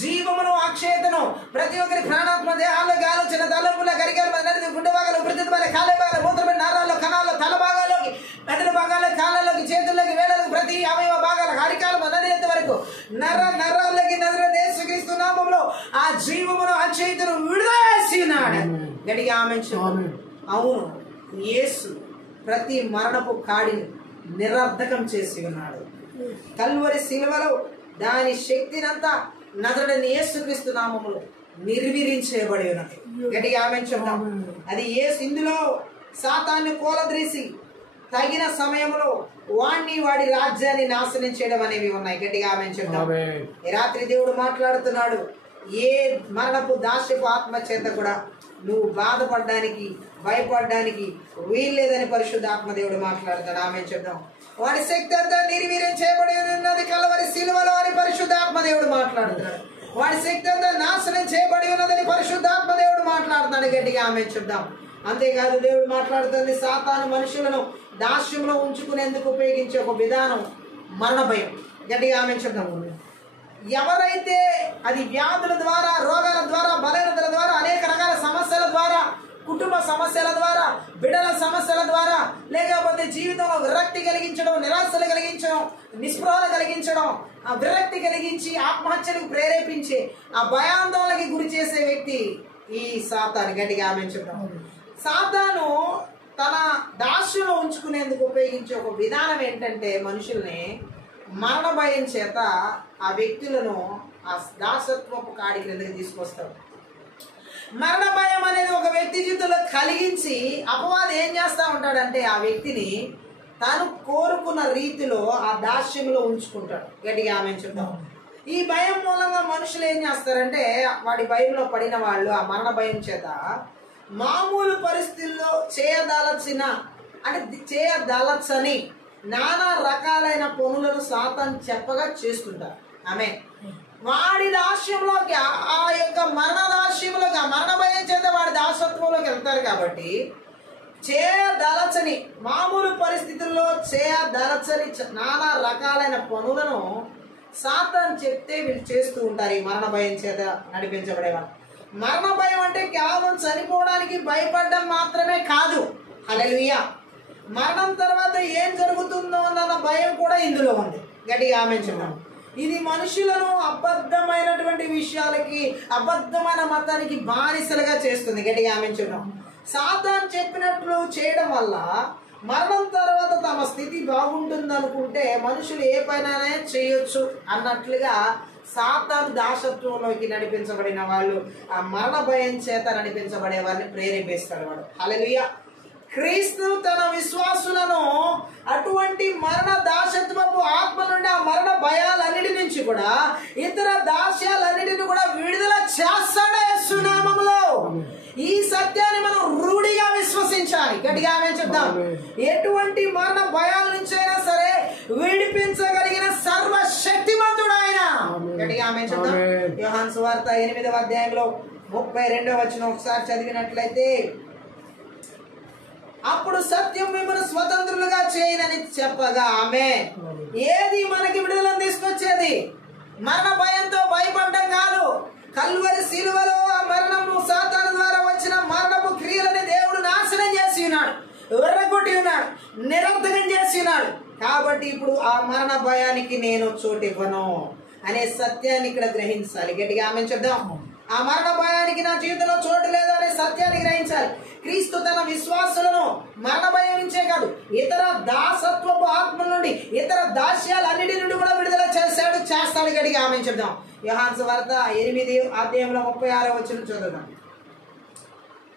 జీవమును అక్షయతను ప్రతి ఒక్కరి ప్రాణాత్మ దేహాల్లోకి ఆలోచన తలంపుల గరికాల గుండె భాగాలు, ఉపరితిత్తుల కాళ్ళ భాగాలు, మూత్రమైన నారాల్లో, కణాల్లో, తల భాగాల్లోకి, మెదడు భాగాల్లో, కాళ్ళలోకి, చేతుల్లోకి, వేళ్ళలోకి, ప్రతి అవయవ భాగాలకు, అరికాల మొదలెత్త వరకు నరాల్లోకి నజరేయుడైన యేసుక్రీస్తు నామములో ఆ జీవమును అక్షయతను విడుదల చేసి ఉన్నాడు. గట్టిగా ఆమేన్ చెప్పండి. అవును, యేసు ప్రతి మరణపు కాడిని నిరర్ధకం చేసి ఉన్నాడు. కల్వరి శిలువలో దాని శక్తినంతా నజరేయుడైన యేసుక్రీస్తు నామములో నిర్వీర్యించబడి ఉన్నది. గట్టిగా ఆమేన్ చెప్దాం. అది యేసు ఇందులో సాతాన్ని కూలద్రీసి తగిన సమయంలో వాడి రాజ్యాన్ని నాశనం చేయడం అనేవి ఉన్నాయి. గట్టిగా ఆమేన్ చెప్దాం. ఈ రాత్రి దేవుడు మాట్లాడుతున్నాడు, ఏ మరణపు దాస్యపు ఆత్మ చేత కూడా నువ్వు బాధపడడానికి, భయపడడానికి వీల్లేదని పరిశుద్ధాత్మ దేవుడు మాట్లాడుతాడు. ఆమేన్ చెప్దాం. వాడి శక్తి అంతా నిర్వీర్యం చేయబడి ఉన్నది కల్వరి శిలువలో అని పరిశుద్ధాత్మ దేవుడు మాట్లాడుతున్నాడు. వాడి శక్తి అంతా నాశనం చేయబడి ఉన్నదని పరిశుద్ధాత్మ దేవుడు మాట్లాడుతున్నాడు. గట్టిగా ఆమేన్ చెప్దాం. అంతేకాదు దేవుడు మాట్లాడుతుంది, సాతాను మనుషులను దాస్యంలో ఉంచుకునేందుకు ఉపయోగించే ఒక విధానం మరణ భయం. గట్టిగా ఆమె చెప్తాము. ఎవరైతే అది వ్యాధుల ద్వారా, రోగాల ద్వారా, బలహీనతల ద్వారా, అనేక రకాల సమస్యల ద్వారా, కుటుంబ సమస్యల ద్వారా, బిడ్డల సమస్యల ద్వారా, లేకపోతే జీవితంలో విరక్తి కలిగించడం, నిరాశలు కలిగించడం, నిస్పృహలు కలిగించడం, ఆ విరక్తి కలిగించి ఆత్మహత్యలకు ప్రేరేపించి ఆ భయాందోళనకి గురి చేసే వ్యక్తి ఈ సాతాను. గట్టిగా ఆమె చెప్తాము. సాతాను తన దాస్యంలో ఉంచుకునేందుకు ఉపయోగించే ఒక విధానం ఏంటంటే మనుషుల్ని మరణ భయం చేత ఆ వ్యక్తులను ఆ దాసత్వపు కాడి క్రిందకి తీసుకొస్తాడు. మరణ భయం అనేది ఒక వ్యక్తి జీవితంలో కలిగించి అపవాది ఏం చేస్తా ఉంటాడంటే ఆ వ్యక్తిని తాను కోరుకున్న రీతిలో ఆ దాస్యంలో ఉంచుకుంటాడు. గట్టిగా ఆమె చెప్తాం. ఈ భయం మూలంగా మనుషులు ఏం చేస్తారంటే వాడి భయంలో పడిన వాళ్ళు ఆ మరణ భయం చేత మామూలు పరిస్థితుల్లో చేయదలచని నానా రకాలైన పనులను సాతాను చెప్పగా చేస్తుంటారు. ఆమె వాడి దాస్యంలోకి, ఆ యొక్క మరణ దాస్యంలోకి, ఆ మరణ భయం చేత వాడి దాసత్వంలోకి వెళ్తారు. కాబట్టి చేయదలచని, మామూలు పరిస్థితుల్లో చేయదలచని నానా రకాలైన పనులను సాతాను చెప్తే వీళ్ళు చేస్తూ ఉంటారు. ఈ మరణ భయం చేత నడిపించబడేవాళ్ళు. మరణ భయం అంటే కేవలం చనిపోవడానికి భయపడడం మాత్రమే కాదు. హల్లెలూయా. మరణం తర్వాత ఏం జరుగుతుందో అన్న భయం కూడా ఇందులో ఉంది. గట్టిగా ఆమె చెప్తాం. ఇది మనుషులను అబద్ధమైనటువంటి విషయాలకి, అబద్ధమైన మతానికి బానిసలుగా చేస్తుంది. గట్టిగా ఆమె చెప్తాం. సాతాను చెప్పినట్లు చేయడం వల్ల మరణం తర్వాత తమ స్థితి బాగుంటుంది అనుకుంటే మనుషులు ఏ పైన చేయొచ్చు అన్నట్లుగా సాతాను దాసత్వంలోకి నడిపించబడిన వాళ్ళు ఆ మరణ భయం చేత నడిపించబడే వారిని ప్రేరేపిస్తాడు వాడు. హల్లెలూయా. క్రీస్తు తన విశ్వాసులను అటువంటి మరణ దాసత్వపు ఆత్మ నుండి, ఆ మరణ భయాలన్నిటి నుంచి కూడా, ఇతర దాస్యాలన్నిటిని కూడా విడుదల చేస్తాడు యేసు నామములో. ఈ సత్యాన్ని మనం రూఢిగా విశ్వసించాలి. గట్టిగా ఆమె చెప్తాం. ఎటువంటి మరణ భయాల నుంచి అయినా సరే విడిపించగలిగిన సర్వశక్తిమంతుడు ఆయన. గట్టిగా ఆమె చెప్తాం. యోహాను సువార్త 8వ అధ్యాయంలో 32వ వచనం ఒకసారి చదివినట్లయితే, అప్పుడు సత్యం మిమ్మల్ని స్వతంత్రులుగా చేయనని చెప్పగా ఆమె ఏది మనకి విడుదలను తీసుకొచ్చేది? మరణ భయంతో భయపడడం కాదు. కల్వరి శిలువలో ఆ మరణము సాతాను ద్వారా వచ్చిన మరణపు క్రియలని దేవుడు నాశనం చేసి ఉన్నాడు, ఎర్రగొట్టి ఉన్నాడు, నిరర్థకం చేసి ఉన్నాడు. కాబట్టి ఇప్పుడు ఆ మరణ భయానికి నేను చోటు ఇవ్వను అనే సత్యాన్ని ఇక్కడ గ్రహించాలి. గట్టిగా ఆమె చెప్దాం. ఆ మరణ భయానికి నా జీవితంలో చోటు లేదు అనే సత్యాన్ని గ్రహించాలి. క్రీస్తు తన విశ్వాసులను మరణ భయం నుంచే కాదు, ఇతర దాసత్వపు ఆత్మల నుండి, ఇతర దాస్యాలన్నిటి నుండి కూడా విడుదల చేస్తాడు. గట్టిగా ఆమె చెప్దాం. యోహాను సువార్త 8వ అధ్యాయంలో 36వ వచనం చదువుదాం.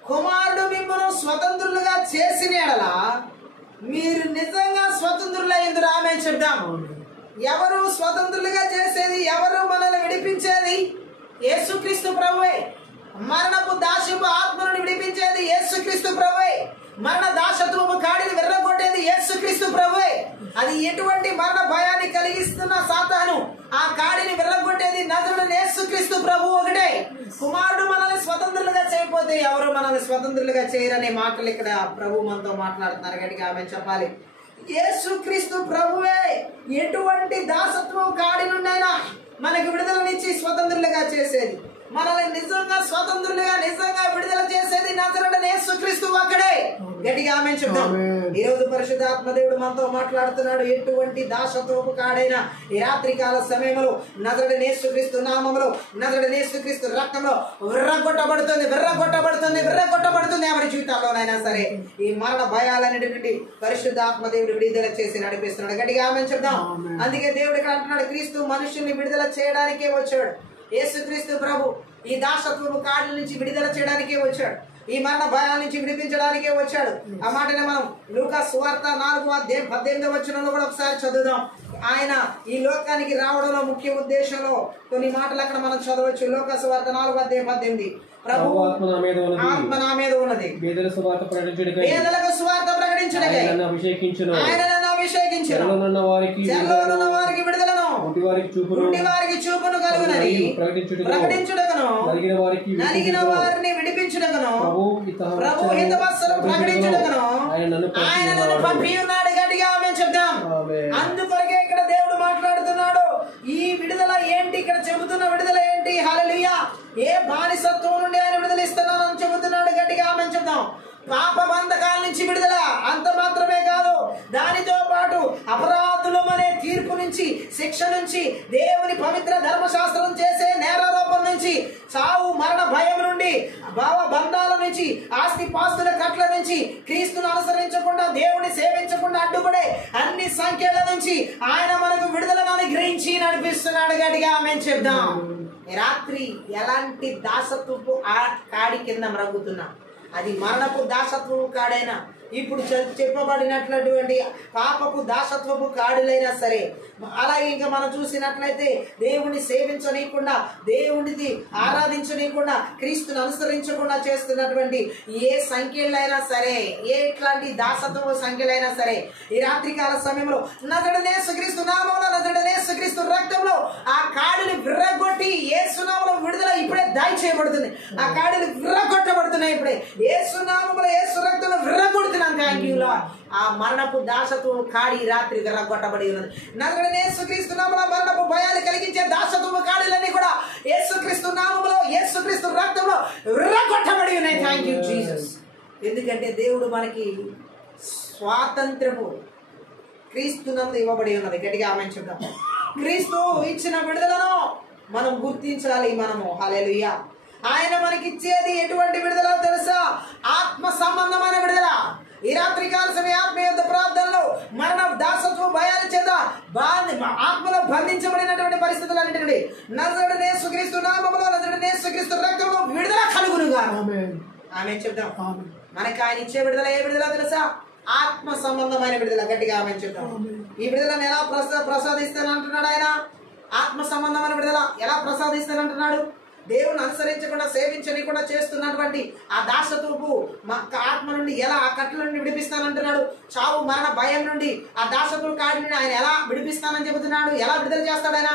కుమారుడు మిమ్మల్ని స్వతంత్రులుగా చేసిన యెడల మీరు నిజంగా స్వతంత్రులైందురు. ఆమె చెప్దాం. ఎవరు స్వతంత్రులుగా చేసేది? ఎవరు మనల్ని విడిపించేది? యేసుక్రీస్తు ప్రభువే. మరణపు దాస్యపు ఆత్మను విడిపించేది యేసుక్రీస్తు ప్రభువే. మరణ దాసత్వపు కాడిని విర్రగొట్టేది యేసుక్రీస్తు ప్రభువే. అది ఎటువంటి మరణ భయాన్ని కలిగిస్తున్న సాతాను ఆ కాడిని విర్రగొట్టేది నజరుడైన యేసుక్రీస్తు ప్రభువు ఒకటే. కుమారుడు మనల్ని స్వతంత్రులుగా చేయకపోతే ఎవరు మనల్ని స్వతంత్రులుగా చేయరనే మాటలు ఇక్కడ ప్రభు మనతో మాట్లాడుతున్నారు. గట్టిగా ఆమె చెప్పాలి. యేసుక్రీస్తు ప్రభువే ఎటువంటి దాసత్వం కాడి నుండైనా మనకి విడుదలనిచ్చి స్వతంత్రులుగా చేసేది, మనల్ని నిజంగా స్వతంత్రులుగా నిజంగా విడుదల చేసేది నజరుడైన యేసుక్రీస్తు ఒక్కడే. గట్టిగా ఆమె చెప్దాం. ఈ రోజు పరిశుద్ధాత్మ దేవుడు మనతో మాట్లాడుతున్నాడు. ఎటువంటి దాసత్వపు కాడైనా ఈ రాత్రి కాల సమయంలో నజరుడైన యేసుక్రీస్తు నామములో, నజరుడైన యేసుక్రీస్తు రక్తంలో విర్రగొట్టబడుతుంది. ఎవరి జీవితాల్లోనైనా సరే ఈ మరణ భయాలన్నిటి నుండి పరిశుద్ధాత్మ దేవుడు విడుదల చేసి నడిపిస్తున్నాడు. గట్టిగా ఆమె చెప్దాం. అందుకే దేవుడు ఇక్కడ అంటున్నాడు, క్రీస్తు మనుషుల్ని విడుదల చేయడానికే వచ్చాడు. యేసుక్రీస్తు ప్రభు ఈ దాసత్వపు కాళ్ళ నుంచి విడుదల చేయడానికే వచ్చాడు. ఈ మరణ భయాల నుంచి విడిపించడానికే వచ్చాడు. ఆ మాటనే మనం లూకా సువార్త 4వ అధ్యాయం 18వ వచనంలో కూడా ఒకసారి చదువుదాం. ఆయన ఈ లోకానికి రావడంలో ముఖ్య ఉద్దేశంలో కొన్ని మాటలు అక్కడ మనం చదవచ్చు. లూకా సువార్త 4వ అధ్యాయం 18. ప్రభువు ఆత్మ నా మీద ఉన్నది, పేదలకు సువార్త ప్రకటించుటకై ఆయన నన్ను అభిషేకించును, చెరలోనున్న వారికి విడుదలను, వారికి చూపును కలుగునని ప్రకటించుటకును నలిగిన వారిని విడిపించుటకును ప్రభు హితవత్సరం ప్రకటించుటకును ఆయన నన్ను పంపి ఉన్నాడు. గట్టిగా ఆమేన్ చెప్దాం. అందుకొరకే ఇక్కడ దేవుడు మాట్లాడుతున్నాడు. ఈ విడుదల ఏంటి? ఇక్కడ చెబుతున్న విడుదల ఏంటి? హల్లెలూయా. ఏ బానిసత్వం నుండి ఆయన విడుదల ఇస్తున్నానని చెబుతున్నాడు. గట్టిగా ఆమేన్ చెప్దాం. పాప బంధకాల నుంచి విడుదల, అంత మాత్రమే కాదు, దానితో పాటు అపరాధులం అనే తీర్పు నుంచి, శిక్ష నుంచి, దేవుని పవిత్ర ధర్మశాస్త్రం చేసే నేరారోపణ నుంచి, చావు మరణ భయం నుండి, భావ బంధాల నుంచి, ఆస్తి పాస్తుల కట్ల నుంచి, క్రీస్తును అనుసరించకుండా దేవుని సేవించకుండా అడ్డుపడే అన్ని సంఖ్యల నుంచి ఆయన మనకు విడుదలను అనుగ్రహించి నడిపిస్తున్నాడు. గట్టిగా ఆమేన్ చెప్దాం. రాత్రి ఎలాంటి దాసత్వపు కాడి కింద మ్రగుతున్నాం. అది మరణపు దాసత్వపు కాడైనా, ఇప్పుడు చెప్పబడినట్లటువంటి పాపపు దాసత్వపు కాడులైనా సరే, అలాగే ఇంకా మనం చూసినట్లయితే దేవుని సేవించనీయకుండా, దేవునిది ఆరాధించనీయకుండా, క్రీస్తుని అనుసరించకుండా చేస్తున్నటువంటి ఏ సంఖ్యలైనా సరే, ఏ ఇట్లాంటి దాసత్వ సంఖ్యలైనా సరే, ఈ రాత్రికాల సమయంలో నజరుడైన యేసుక్రీస్తు నామములో, నజరుడైన యేసుక్రీస్తు రక్తంలో ఆ కాడిని విర్రగొట్టి యేసు నామములో విడుదల ఇప్పుడే దయచేయబడుతుంది. ఆ కాడిని విర్రగొట్టబడుతున్నాయి ఇప్పుడే యేసు నామములో, యేసు రక్తంలో విర్రగొడుతున్నాం. Thank you lord. ఆ మరణపు దాసత్వం కాడి రాత్రి విర్రగొట్టబడి ఉన్నది. నజరుడైన యేసుక్రీస్తు నామములో మరణపు భయాలు కలిగించే దాసత్వ కాడిలన్నీ కూడా యేసుక్రీస్తు నామములో, యేసుక్రీస్తు రక్తంలో విర్రగొట్టబడి ఉన్నాయి. Thank you Jesus. ఎందుకంటే దేవుడు మనకి స్వాతంత్రము క్రీస్తునందు ఇవ్వబడి ఉన్నది. గట్టిగా ఆమేన్ చెప్దాం. క్రీస్తు ఇచ్చిన విడుదలను మనం గుర్తించాలి. మనము హల్లెలూయా. ఆయన మనకిచ్చేది ఎటువంటి విడుదల తెలుసా? ఆత్మ సంబంధమైన విడుదల. ఈ రాత్రి కాల సమయ ఆత్మీయ ప్రార్థనలో మరణ దాసత్వ భయాల చేత ఆత్మలో బంధించబడినటువంటి పరిస్థితులన్నిటి నుండి నజరుడైన యేసుక్రీస్తు నామములో, నజరుడైన యేసుక్రీస్తు రక్తంలో విడుదల కలుగునుగా. ఆమేన్ చెప్దాం. మనకి ఆయన ఇచ్చే విడుదల ఏ విడుదల తెలుసా? ఆత్మ సంబంధమైన విడుదల. గట్టిగా ఆమేన్ చెప్దాం. ఈ విడుదలను ఎలా ప్రసాదిస్తానంటున్నాడు ఆయన? ఆత్మ సంబంధమైన విడుదల ఎలా ప్రసాదిస్తానంటున్నాడు? దేవుని అనుసరించకుండా, సేవించకుండా చేస్తున్నటువంటి ఆ దాసత్వపు ఆత్మ నుండి ఎలా, ఆ కట్ల నుండి విడిపిస్తానంటున్నాడు. చావు మరణ భయం నుండి, ఆ దాసత్వ కాడి నుండి ఆయన ఎలా విడిపిస్తానని చెబుతున్నాడు. ఎలా విడుదల చేస్తాడు ఆయన?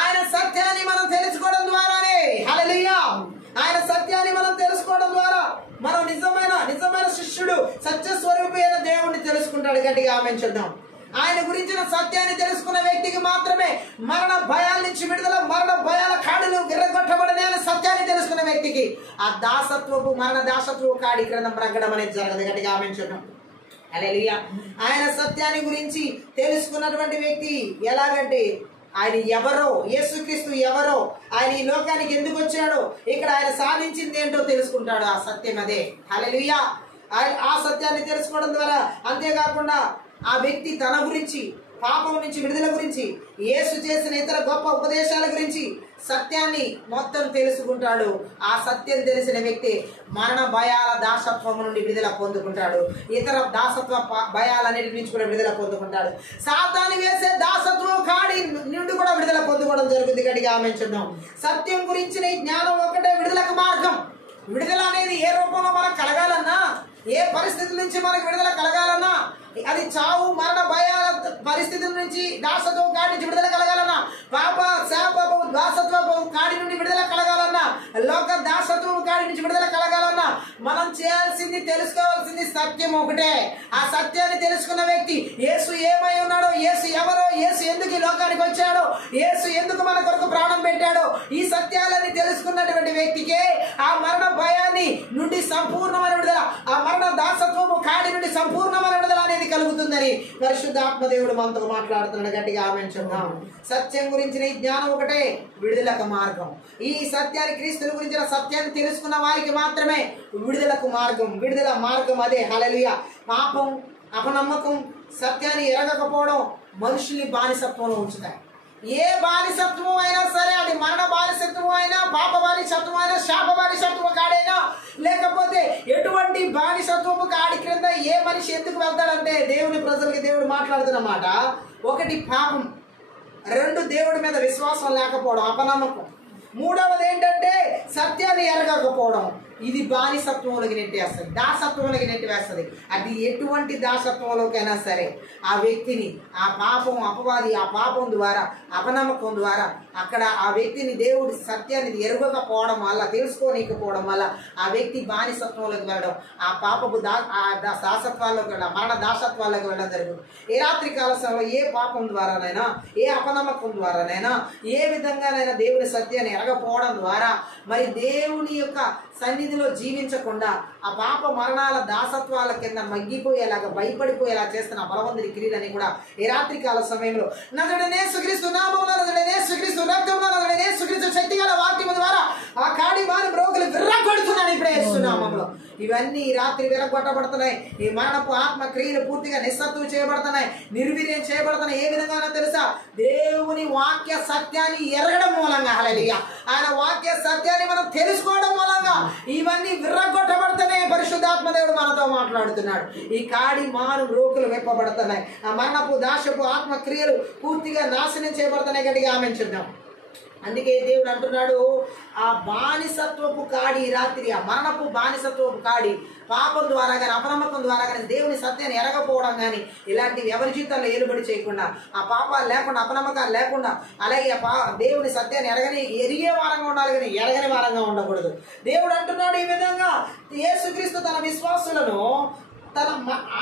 ఆయన సత్యాన్ని మనం తెలుసుకోవడం ద్వారానే. హల్లెలూయా. ఆయన సత్యాన్ని మనం తెలుసుకోవడం ద్వారా మనం నిజమైన శిష్యుడు, సత్య స్వరూపి అయిన దేవుణ్ణి తెలుసుకుంటాడు. గట్టిగా ఆమేన్ చెప్దాం. ఆయన గురించిన సత్యాన్ని తెలుసుకున్న వ్యక్తికి మాత్రమే మరణ భయాల నుంచి విడుదల, మరణ భయాల కాడులు విర్రగొట్టబడిన సత్యాన్ని తెలుసుకున్న వ్యక్తికి ఆ దాసత్వపు మరణ దాసత్వపు కాడి క్రింద మ్రగ్గడం అనేది జరగదు. గట్టిగా ఆమేన్ చెప్దాం. హల్లెలూయా. ఆయన సత్యాన్ని గురించి తెలుసుకున్నటువంటి వ్యక్తి ఎలాగంటే, ఆయన ఎవరో, యేసుక్రీస్తు ఎవరో, ఆయన ఈ లోకానికి ఎందుకు వచ్చాడో, ఇక్కడ ఆయన సాధించింది ఏంటో తెలుసుకుంటాడు. ఆ సత్యం అదే. హల్లెలూయా. ఆ సత్యాన్ని తెలుసుకోవడం ద్వారా, అంతేకాకుండా ఆ వ్యక్తి తన గురించి, పాపం నుంచి విడుదల గురించి, యేసు చేసిన ఇతర గొప్ప ఉపదేశాల గురించి సత్యాన్ని మొత్తం తెలుసుకుంటాడు. ఆ సత్యం తెలిసిన వ్యక్తి మరణ భయాల దాసత్వం నుండి విడుదల పొందుకుంటాడు. ఇతర దాసత్వ భయాలన్నిటి నుంచి కూడా విడుదల పొందుకుంటాడు. సాతాను వేసే దాసత్వం కాడి నుండి కూడా విడుదల పొందుకోవడం జరుగుతుంది. గట్టిగా ఆమేన్ చెప్దాం. సత్యం గురించిన ఈ జ్ఞానం ఒకటే విడుదలకు మార్గం. విడుదల అనేది ఏ రూపంలో మనకు కలగాలన్నా, ఏ పరిస్థితుల నుంచి మనకు విడుదల కలగాలన్నా, అది చావు మరణ భయాల పరిస్థితుల నుంచి, దాసత్వ కాడి నుంచి విడుదల కలగాలన్నా, పాప శాపపు దాసత్వపు కాడి నుండి విడుదల కలగాలన్నా, లోక దాసత్వం కాడి నుంచి విడుదల కలగాలన్నా మనం చేయాల్సింది, తెలుసుకోవాల్సింది సత్యం ఒకటే. ఆ సత్యాన్ని తెలుసుకున్న వ్యక్తి యేసు ఏమై ఉన్నాడో, యేసు ఎవరో, యేసు ఎందుకు ఈ లోకానికి వచ్చాడో, యేసు ఎందుకు మన కొరకు ప్రాణం పెట్టాడో, ఈ సత్యాలని తెలుసుకున్నటువంటి వ్యక్తికే ఆ మరణ భయాన్ని నుండి సంపూర్ణమైన విడుదల, ఆ మరణ దాసత్వము కాడి నుండి సంపూర్ణమైన విడుదల అనేది కలుగుతుందని పరిశుద్ధాత్మ దేవుడు మనతో మాట్లాడుతున్నాడు. గట్టిగా ఆమేన్ చెప్దాం. సత్యం గురించిన ఈ జ్ఞానం ఒకటే విడుదలకు మార్గం. ఈ సత్యాన్ని, క్రీస్తుని గురించిన సత్యాన్ని తెలుసుకున్న వారికి మాత్రమే విడుదలకు మార్గం. విడుదల మార్గం అదే. హల్లెలూయా. పాపం, అపనమ్మకం, సత్యాన్ని ఎరగకపోవడం మనుషుల్ని బానిసత్వంలో ఉంచుతాయి. ఏ బానిసత్వం అయినా సరే, అది మరణ బానిసత్వం అయినా, పాప బానిసత్వం అయినా, శాప బానిసత్వం కాడైనా, లేకపోతే ఎటువంటి బానిసత్వము కాడి క్రింద ఏ మనిషి ఎందుకు వెళ్తాడంటే, దేవుని ప్రజలకి దేవుడు మాట్లాడుతున్నమాట. ఒకటి పాపం, రెండు దేవుడి మీద విశ్వాసం లేకపోవడం, అపనమ్మకం, మూడవది ఏంటంటే సత్యాన్ని ఎరగకపోవడం, ఇది బానిసత్వంలోకి నెట్టేస్తుంది, దాసత్వంలోకి నెట్టివేస్తుంది. అది ఎటువంటి దాసత్వంలోకైనా సరే ఆ వ్యక్తిని ఆ పాపం అపవాది ఆ పాపం ద్వారా అపనమ్మకం ద్వారా అక్కడ ఆ వ్యక్తిని దేవుడి సత్యాన్ని ఎరగకపోవడం వల్ల తెలుసుకోలేకపోవడం వల్ల ఆ వ్యక్తి బానిసత్వంలోకి వెళ్ళడం, ఆ పాపపు దాసత్వాల్లోకి వెళ్ళడం, మరణ దాసత్వాల్లోకి వెళ్ళడం జరుగుతుంది. ఏ రాత్రి కాల సమయంలో ఏ పాపం ద్వారానైనా ఏ అపనమ్మకం ద్వారానైనా ఏ విధంగానైనా దేవుని సత్యాన్ని ఎరగపోవడం ద్వారా మరి దేవుని యొక్క సన్నిధిలో జీవించకుండా ఆ పాప మరణాల దాసత్వాల కింద మగ్గిపోయేలాగా భయపడిపోయేలా చేస్తున్న బలవంతుడి క్రియలని కూడా ఈ రాత్రి కాల సమయంలో నజరుడైన యేసుక్రీస్తు నామములో నజరుడైన యేసుక్రీస్తు రక్తంలో నజరుడైన యేసుక్రీస్తు శక్తిగల వాక్యము ద్వారా ఆ కాడి వారి రోగులు విర్రగొడుతున్నాను ఇప్పుడు యేసు నామములో. ఇవన్నీ ఈ రాత్రి విరగొట్టబడుతున్నాయి. ఈ మరణపు ఆత్మ క్రియలు పూర్తిగా నిస్సత్తువు చేయబడుతున్నాయి, నిర్వీర్యం చేయబడుతున్నాయి. ఏ విధంగానో తెలుసా? దేవుని వాక్య సత్యాన్ని ఎరగడం మూలంగా, హల్లెలూయా, ఆయన వాక్య సత్యాన్ని మనం తెలుసుకోవడం మూలంగా ఇవన్నీ విర్రగొట్టబడుతున్నాయి. పరిశుద్ధాత్మ దేవుడు మనతో మాట్లాడుతున్నాడు. ఈ కాడి మాను రోకులు వెప్పబడుతున్నాయి. ఆ మరణపు దాశపు ఆత్మ క్రియలు పూర్తిగా నాశనం చేయబడుతున్నాయి. గట్టిగా ఆమేన్ చెప్దాం. అందుకే దేవుడు అంటున్నాడు, ఆ బానిసత్వపు కాడి రాత్రి, ఆ మరణపు బానిసత్వపు కాడి పాపం ద్వారా కానీ అపనమ్మకం ద్వారా కానీ దేవుని సత్యాన్ని ఎరగపోవడం కానీ ఇలాంటివి ఎవరి జీవితాల్లో ఏలుబడి చేయకుండా, ఆ పాపాలు లేకుండా అపనమ్మకాలు లేకుండా, అలాగే దేవుని సత్యాన్ని ఎరిగే వారంగా ఉండాలి కానీ ఎరగని వారంగా ఉండకూడదు. దేవుడు అంటున్నాడు ఈ విధంగా యేసుక్రీస్తు తన విశ్వాసులను తన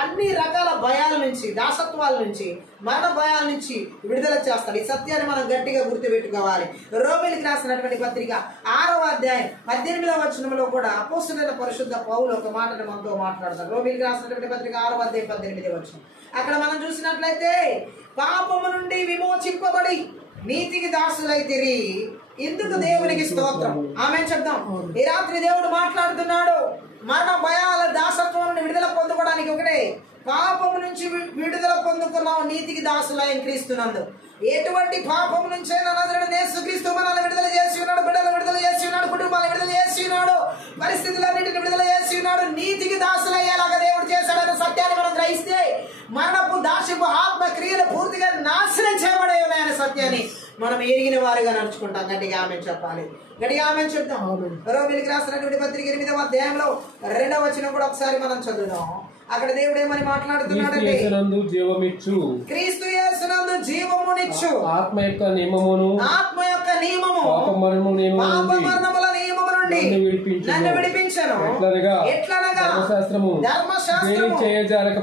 అన్ని రకాల భయాల నుంచి, దాసత్వాల నుంచి, మరణ భయాల నుంచి విడుదల చేస్తాడు. ఈ సత్యాన్ని మనం గట్టిగా గుర్తుపెట్టుకోవాలి. రోమీయులకు రాసినటువంటి పత్రిక 6వ అధ్యాయం 18వ వచనంలో కూడా అపోస్తలుడైన పరిశుద్ధ పౌలు ఒక మాటను మనతో మాట్లాడతాడు. రోమీయులకు రాసినటువంటి పత్రిక 6వ అధ్యాయం 18వ వచనం. అక్కడ మనం చూసినట్లయితే పాపము నుండి విమోచింపబడి నీతికి దాసులైతిరి, ఇందుకు దేవునికి స్తోత్రం. ఆమేన్ చెప్దాం. ఈ రాత్రి దేవుడు మాట్లాడుతున్నాడు. మరణ భయాల దాసత్వం నుండి విడుదల పొందుకోవడానికి ఒకటే, పాపము నుంచి విడుదల పొందుకున్నావు, నీతికి దాసులైన క్రీస్తునందు. ఎటువంటి పాపం నుంచైనా నజరుడైన యేసుక్రీస్తు మనల్ని విడుదల చేసి ఉన్నాడు, బిడ్డలు విడుదల చేసి ఉన్నాడు, కుటుంబాలను విడుదల చేసి ఉన్నాడు, పరిస్థితులన్నింటిని విడుదల చేసి ఉన్నాడు. నీతికి దాసులయ్యేలాగా దేవుడు చేశాడనే సత్యాన్ని మనం గ్రహిస్తే మరణపు దాశపు ఆత్మ క్రియలు పూర్తిగా నాశనం చేయబడే ఉన్నాయనే సత్యాన్ని మనం ఎరిగిన వారుగా నడుచుకుంటాం. గట్టిగా ఆమేన్ చెప్పాలి. గట్టిగా ఆమేన్ చెప్తాం. రోమీయులకు రాసినటువంటి పత్రిక 8వ అధ్యాయంలో 2వ వచనం కూడా ఒకసారి మనం చదువుదాం. అక్కడ దేవుడు ఏమని మాట్లాడుతున్నాడంటే, క్రీస్తు యేసునందు జీవమునిచ్చు ఆత్మ యొక్క నియమమును పాప మరణముల నియమము నుండి నన్ను విడిపించెను. ఎట్లనగా ధర్మశాస్త్రము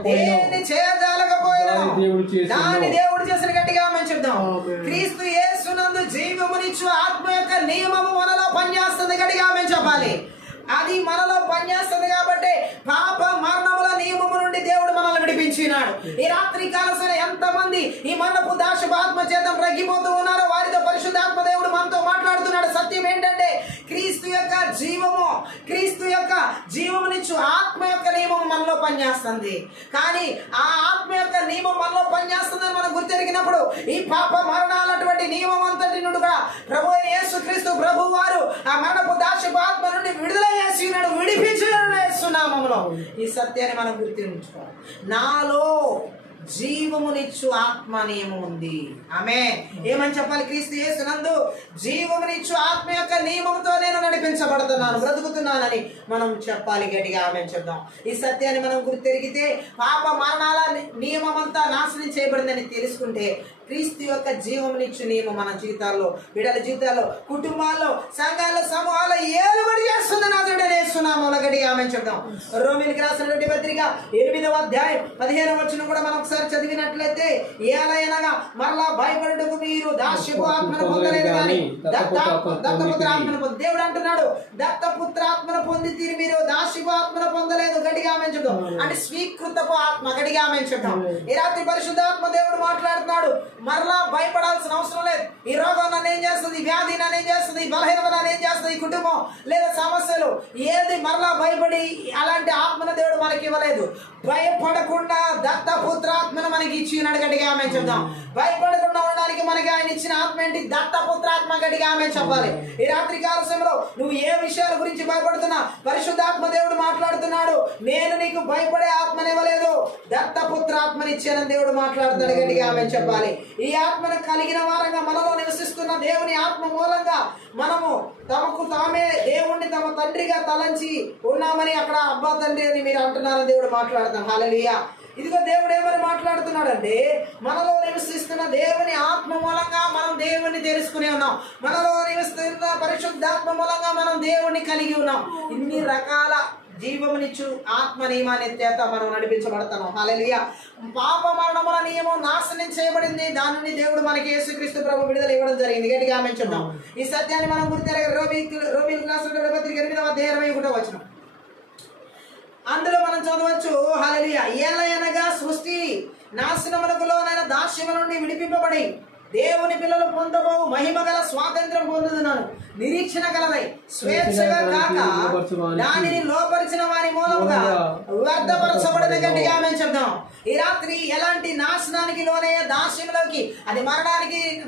దేన్ని చేయజాలకపోయినా దాన్ని దేవుడు చేసిన. గట్టిగా ఆమేన్ చెప్దాం. క్రీస్తు యేసునందు జీవమునిచ్చు ఆత్మ యొక్క నియమము మనలో పనిచేస్తుంది. గట్టిగా ఆమేన్ చెప్పాలి. అది మనలో పనిచేస్తుంది కాబట్టి పాప మరణముల నియమము నుండి దేవుడు మనల్ని విడిపించినాడు. ఈ రాత్రి కాలసన ఎంతమంది ఈ మరణపు దాశపు ఆత్మ చేత రగిపోతూ ఉన్నారో వారితో పరిశుద్ధాత్మ దేవుడు మనతో మాట్లాడుతున్నాడు. సత్యం ఏంటంటే క్రీస్తు యొక్క జీవము, క్రీస్తు యొక్క జీవమునిచ్చు ఆత్మ యొక్క నియమం మనలో పనిచేస్తుంది. కానీ ఆ ఆత్మ యొక్క నియమం మనలో పనిచేస్తుందని మనం గుర్తెరిగినప్పుడు ఈ పాప మరణాలటువంటి నియమం అంతటి నుండి కూడా ప్రభు యేసుక్రీస్తు ప్రభు వారు ఆ మరణపు దాశపు ఆత్మ నుండి విడుదల చేసి ఉన్నాడు, విడిపించున్నామములో. ఈ సత్యాన్ని మనం గుర్తించుకోవాలి. నాలో జీవమునిచ్చు ఆత్మ నియమం ఉంది. ఆమేన్. ఏమని చెప్పాలి? క్రీస్తు యేసునందు జీవమునిచ్చు ఆత్మ యొక్క నియమంతో నేను నడిపించబడుతున్నాను, బ్రతుకుతున్నానని మనం చెప్పాలి. గట్టిగా ఆమేన్ చెప్దాం. ఈ సత్యాన్ని మనం గుర్తెరిగితే పాప మరణాల నియమం అంతా నాశనం చేయబడిందని తెలుసుకుంటే క్రీస్తు యొక్క జీవమునిచ్చు నియమం మన జీవితాల్లో, బిడ్డల జీవితాల్లో, కుటుంబాల్లో, సంఘాల్లో, సమూహాల్లో ఏలుబడి చేస్తుంది. నజరుడైన యేసు నామములో. గట్టిగా ఆమేన్ చెప్దాం. రోమీయులకు రాసినటువంటి పత్రిక 8వ అధ్యాయం 15వ వచనం కూడా మనం ఒకసారి చదివినట్లయితే, ఏలయనగా మరలా భయపడుటకు మీరు దాస్యపు ఆత్మను పొందలేదు కానీ దత్తపుత్ర ఆత్మను పొంది. దేవుడు అంటున్నాడు, దత్తపుత్ర ఆత్మను పొందితీరు, మీరు దాస్యపు ఆత్మను పొందలేదు. గట్టిగా ఆమేన్ చెప్దాం. అంటే స్వీకృతపు ఆత్మ. గట్టిగా ఆమేన్ చెప్దాం. ఈ రాత్రి పరిశుద్ధాత్మ దేవుడు మాట్లాడుతున్నాడు. మరలా భయపడాల్సిన అవసరం లేదు. ఈ రోగం నన్ను ఏం చేస్తుంది, వ్యాధి నన్ను ఏం చేస్తుంది, బలహీనత నన్ను ఏం చేస్తుంది, ఈ కుటుంబం లేదా సమస్యలు ఏది మరలా భయపడి అలాంటి ఆత్మను దేవుడు మనకి ఇవ్వలేదు. భయపడకుండా దత్తపుత్రాత్మను మనకి ఇచ్చి ఉన్నాడు. గట్టిగా ఆమేన్ చెప్దాం. భయపడకుండా ఉండడానికి మనకి ఆయన ఇచ్చిన ఆత్మ ఏంటి? దత్తపుత్రాత్మ. గట్టిగా ఆమె చెప్పాలి. ఈ రాత్రి కాల సమయంలో నువ్వు ఏ విషయాల గురించి భయపడుతున్నా, పరిశుద్ధాత్మ దేవుడు మాట్లాడుతున్నాడు. నేను నీకు భయపడే ఆత్మనివ్వలేదు, దత్తపుత్రాత్మని ఇచ్చానని దేవుడు మాట్లాడుతున్నాడు. గట్టిగా ఆమె చెప్పాలి. ఈ ఆత్మను కలిగిన వారంగా మనలో నివసిస్తున్న దేవుని ఆత్మ మూలంగా మనము తమకు తామే దేవుణ్ణి తమ తండ్రిగా తలంచి ఉన్నామని అక్కడ అబ్బా తండ్రి అని మీరు అంటున్నారని దేవుడు మాట్లాడుతున్నాడు. హల్లెలూయా. ఇదిగో దేవుడు ఏమని మాట్లాడుతున్నాడంటే, మనలో నివసిస్తున్న దేవుని ఆత్మ మూలంగా మనం దేవుణ్ణి తెలుసుకుని ఉన్నాం. మనలో నివసిస్తున్న పరిశుద్ధాత్మ మూలంగా మనం దేవుణ్ణి కలిగి ఉన్నాం. ఇన్ని రకాల జీవమునిచ్చు ఆత్మ నియమాన్ని చేత మనం నడిపించబడతాం. హల్లెలూయా. పాప మరణముల నియమం నాశనం చేయబడింది. దాని నుండి దేవుడు మనకి యేసుక్రీస్తు ప్రభు విడుదల ఇవ్వడం జరిగింది. గట్టిగా ఆమేన్. ఈ సత్యాన్ని మనం గుర్తెరగ రోమీయులకు రాసిన పత్రిక 8వ అధ్యాయం 21వ వచనం అందులో మనం చదవచ్చు. హల్లెలూయా. ఏలయనగా సృష్టి నాశనమునకు లోనైన దాస్యము నుండి విడిపింపబడి దేవుని పిల్లలు పొందబో మహిమ గల స్వాతంత్రం పొందుతున్నాను. నిరీక్షణ గలదై స్వేచ్ఛగా కాక దానిని లోపరిచిన వారి మూలముగా వ్యర్థపరచబడిన. గట్టిగా ఆమేన్ చెప్దాం. ఈ రాత్రి ఎలాంటి నాశనానికి లోనయ్యే దాస్యములోకి, అది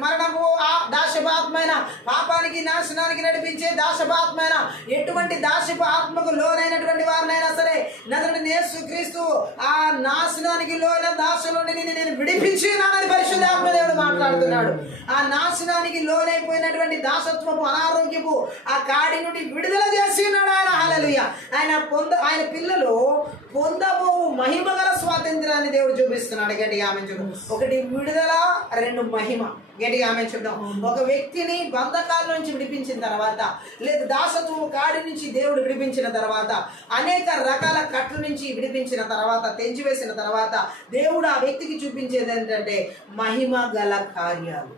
మరణము దాశపాత్మైన, పాపానికి నాశనానికి నడిపించే దాశపాత్మైన, ఎటువంటి దాశపు ఆత్మకు లోనైనటువంటి వారినైనా సరే నజరేయుడైన యేసుక్రీస్తు ఆ నాశనానికి లోన దాశలో నుండి నేను విడిపించినానని పరిశుద్ధాత్మ దేవుడు మాట్లాడుతున్నాడు. ఆ నాశనానికి లోనైపోయినటువంటి దాసత్వపు అనారోగ్యపు ఆ కాడి నుండి విడుదల చేసి ఉన్నాడు ఆయన. హల్లెలూయా. ఆయన పిల్లలు పొందబో మహిమ గల స్వాతంత్రాన్ని దేవుడు చూపిస్తున్నాడు. గట్టిగా ఆమె చూద్దాం. ఒకటి విడుదల, రెండు మహిమ. గట్టిగా ఆమె చూద్దాం. ఒక వ్యక్తిని బంధకాల నుంచి విడిపించిన తర్వాత, లేదా దాసత్వము కాడి నుంచి దేవుడు విడిపించిన తర్వాత, అనేక రకాల కట్ల నుంచి విడిపించిన తర్వాత, తెంచివేసిన తర్వాత దేవుడు ఆ వ్యక్తికి చూపించేది ఏంటంటే మహిమ గల కార్యాలు,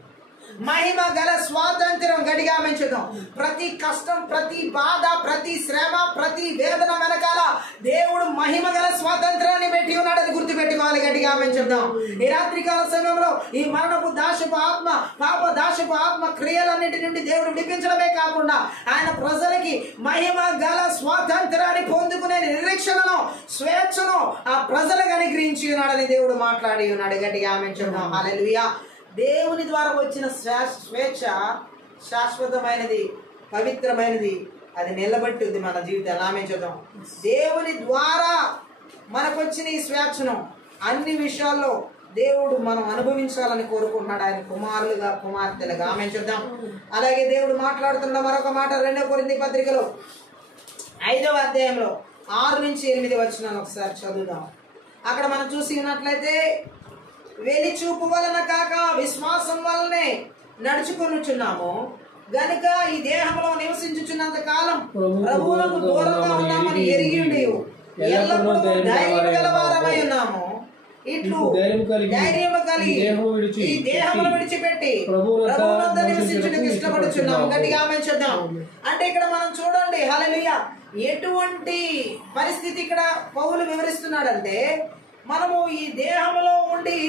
మహిమ గల స్వాతంత్రం. గట్టిగా ఆమేన్. ప్రతి కష్టం, ప్రతి బాధ, ప్రతి శ్రమ, ప్రతి వేదన వెనకాల దేవుడు మహిమ గల స్వాతంత్రాన్ని పెట్టి ఉన్నాడు. అది గుర్తుపెట్టుకోవాలి. గట్టిగా ఆమేన్ చెప్దాం. ఈ రాత్రికాల సమయంలో ఈ మరణపు దాశపు ఆత్మ, పాప దాశపు ఆత్మ క్రియలన్నిటి నుండి దేవుడు విడిపించడమే కాకుండా ఆయన ప్రజలకి మహిమ గల స్వాతంత్రాన్ని పొందుకునే నిరీక్షణను, స్వేచ్ఛను ఆ ప్రజలకు అనుగ్రహించి ఉన్నాడని దేవుడు మాట్లాడి ఉన్నాడు. గట్టిగా ఆమేన్ చెప్దాం. హల్లెలూయా. దేవుని ద్వారా వచ్చిన స్వేచ్ఛ శాశ్వతమైనది, పవిత్రమైనది, అది నిలబెట్టింది మన జీవితాన్ని. ఆమేన్ చూద్దాం. దేవుని ద్వారా మనకు వచ్చిన ఈ స్వేచ్ఛను అన్ని విషయాల్లో దేవుడు మనం అనుభవించాలని కోరుకుంటున్నాడు. ఆయన కుమారులుగా, కుమార్తెలుగా. ఆమేన్ చూద్దాం. అలాగే దేవుడు మాట్లాడుతున్న మరొక మాట 2 కొరింథీ పత్రికలో 5వ అధ్యాయంలో 6 నుంచి 8 వచనాలు ఒకసారి చదువుదాం. అక్కడ మనం చూసి ఉన్నట్లయితే, వెలి చూపు వలన కాక విశ్వాసం వలనే నడుచుకొనుచున్నాము గనుక ఈ దేహంలో నివసించుచున్నంత కాలం ప్రభువులకు దూరంగా ఉన్నామని ఎరిగి ఎల్లప్పుడూ ధైర్యం గలవారమై ఉన్నాము. ఇట్లు ధైర్యము కలిగి ఈ దేహమును విడిచిపెట్టి ప్రభువునందు నివసించుటకు ఇష్టపడుచున్నాము. గట్టిగా ఆమేన్ చెప్దాం. అంటే ఇక్కడ మనం చూడండి. హల్లెలూయా. ఎటువంటి పరిస్థితి ఇక్కడ పౌలు వివరిస్తున్నాడంటే, మనము ఈ దేహంలో ఉండి,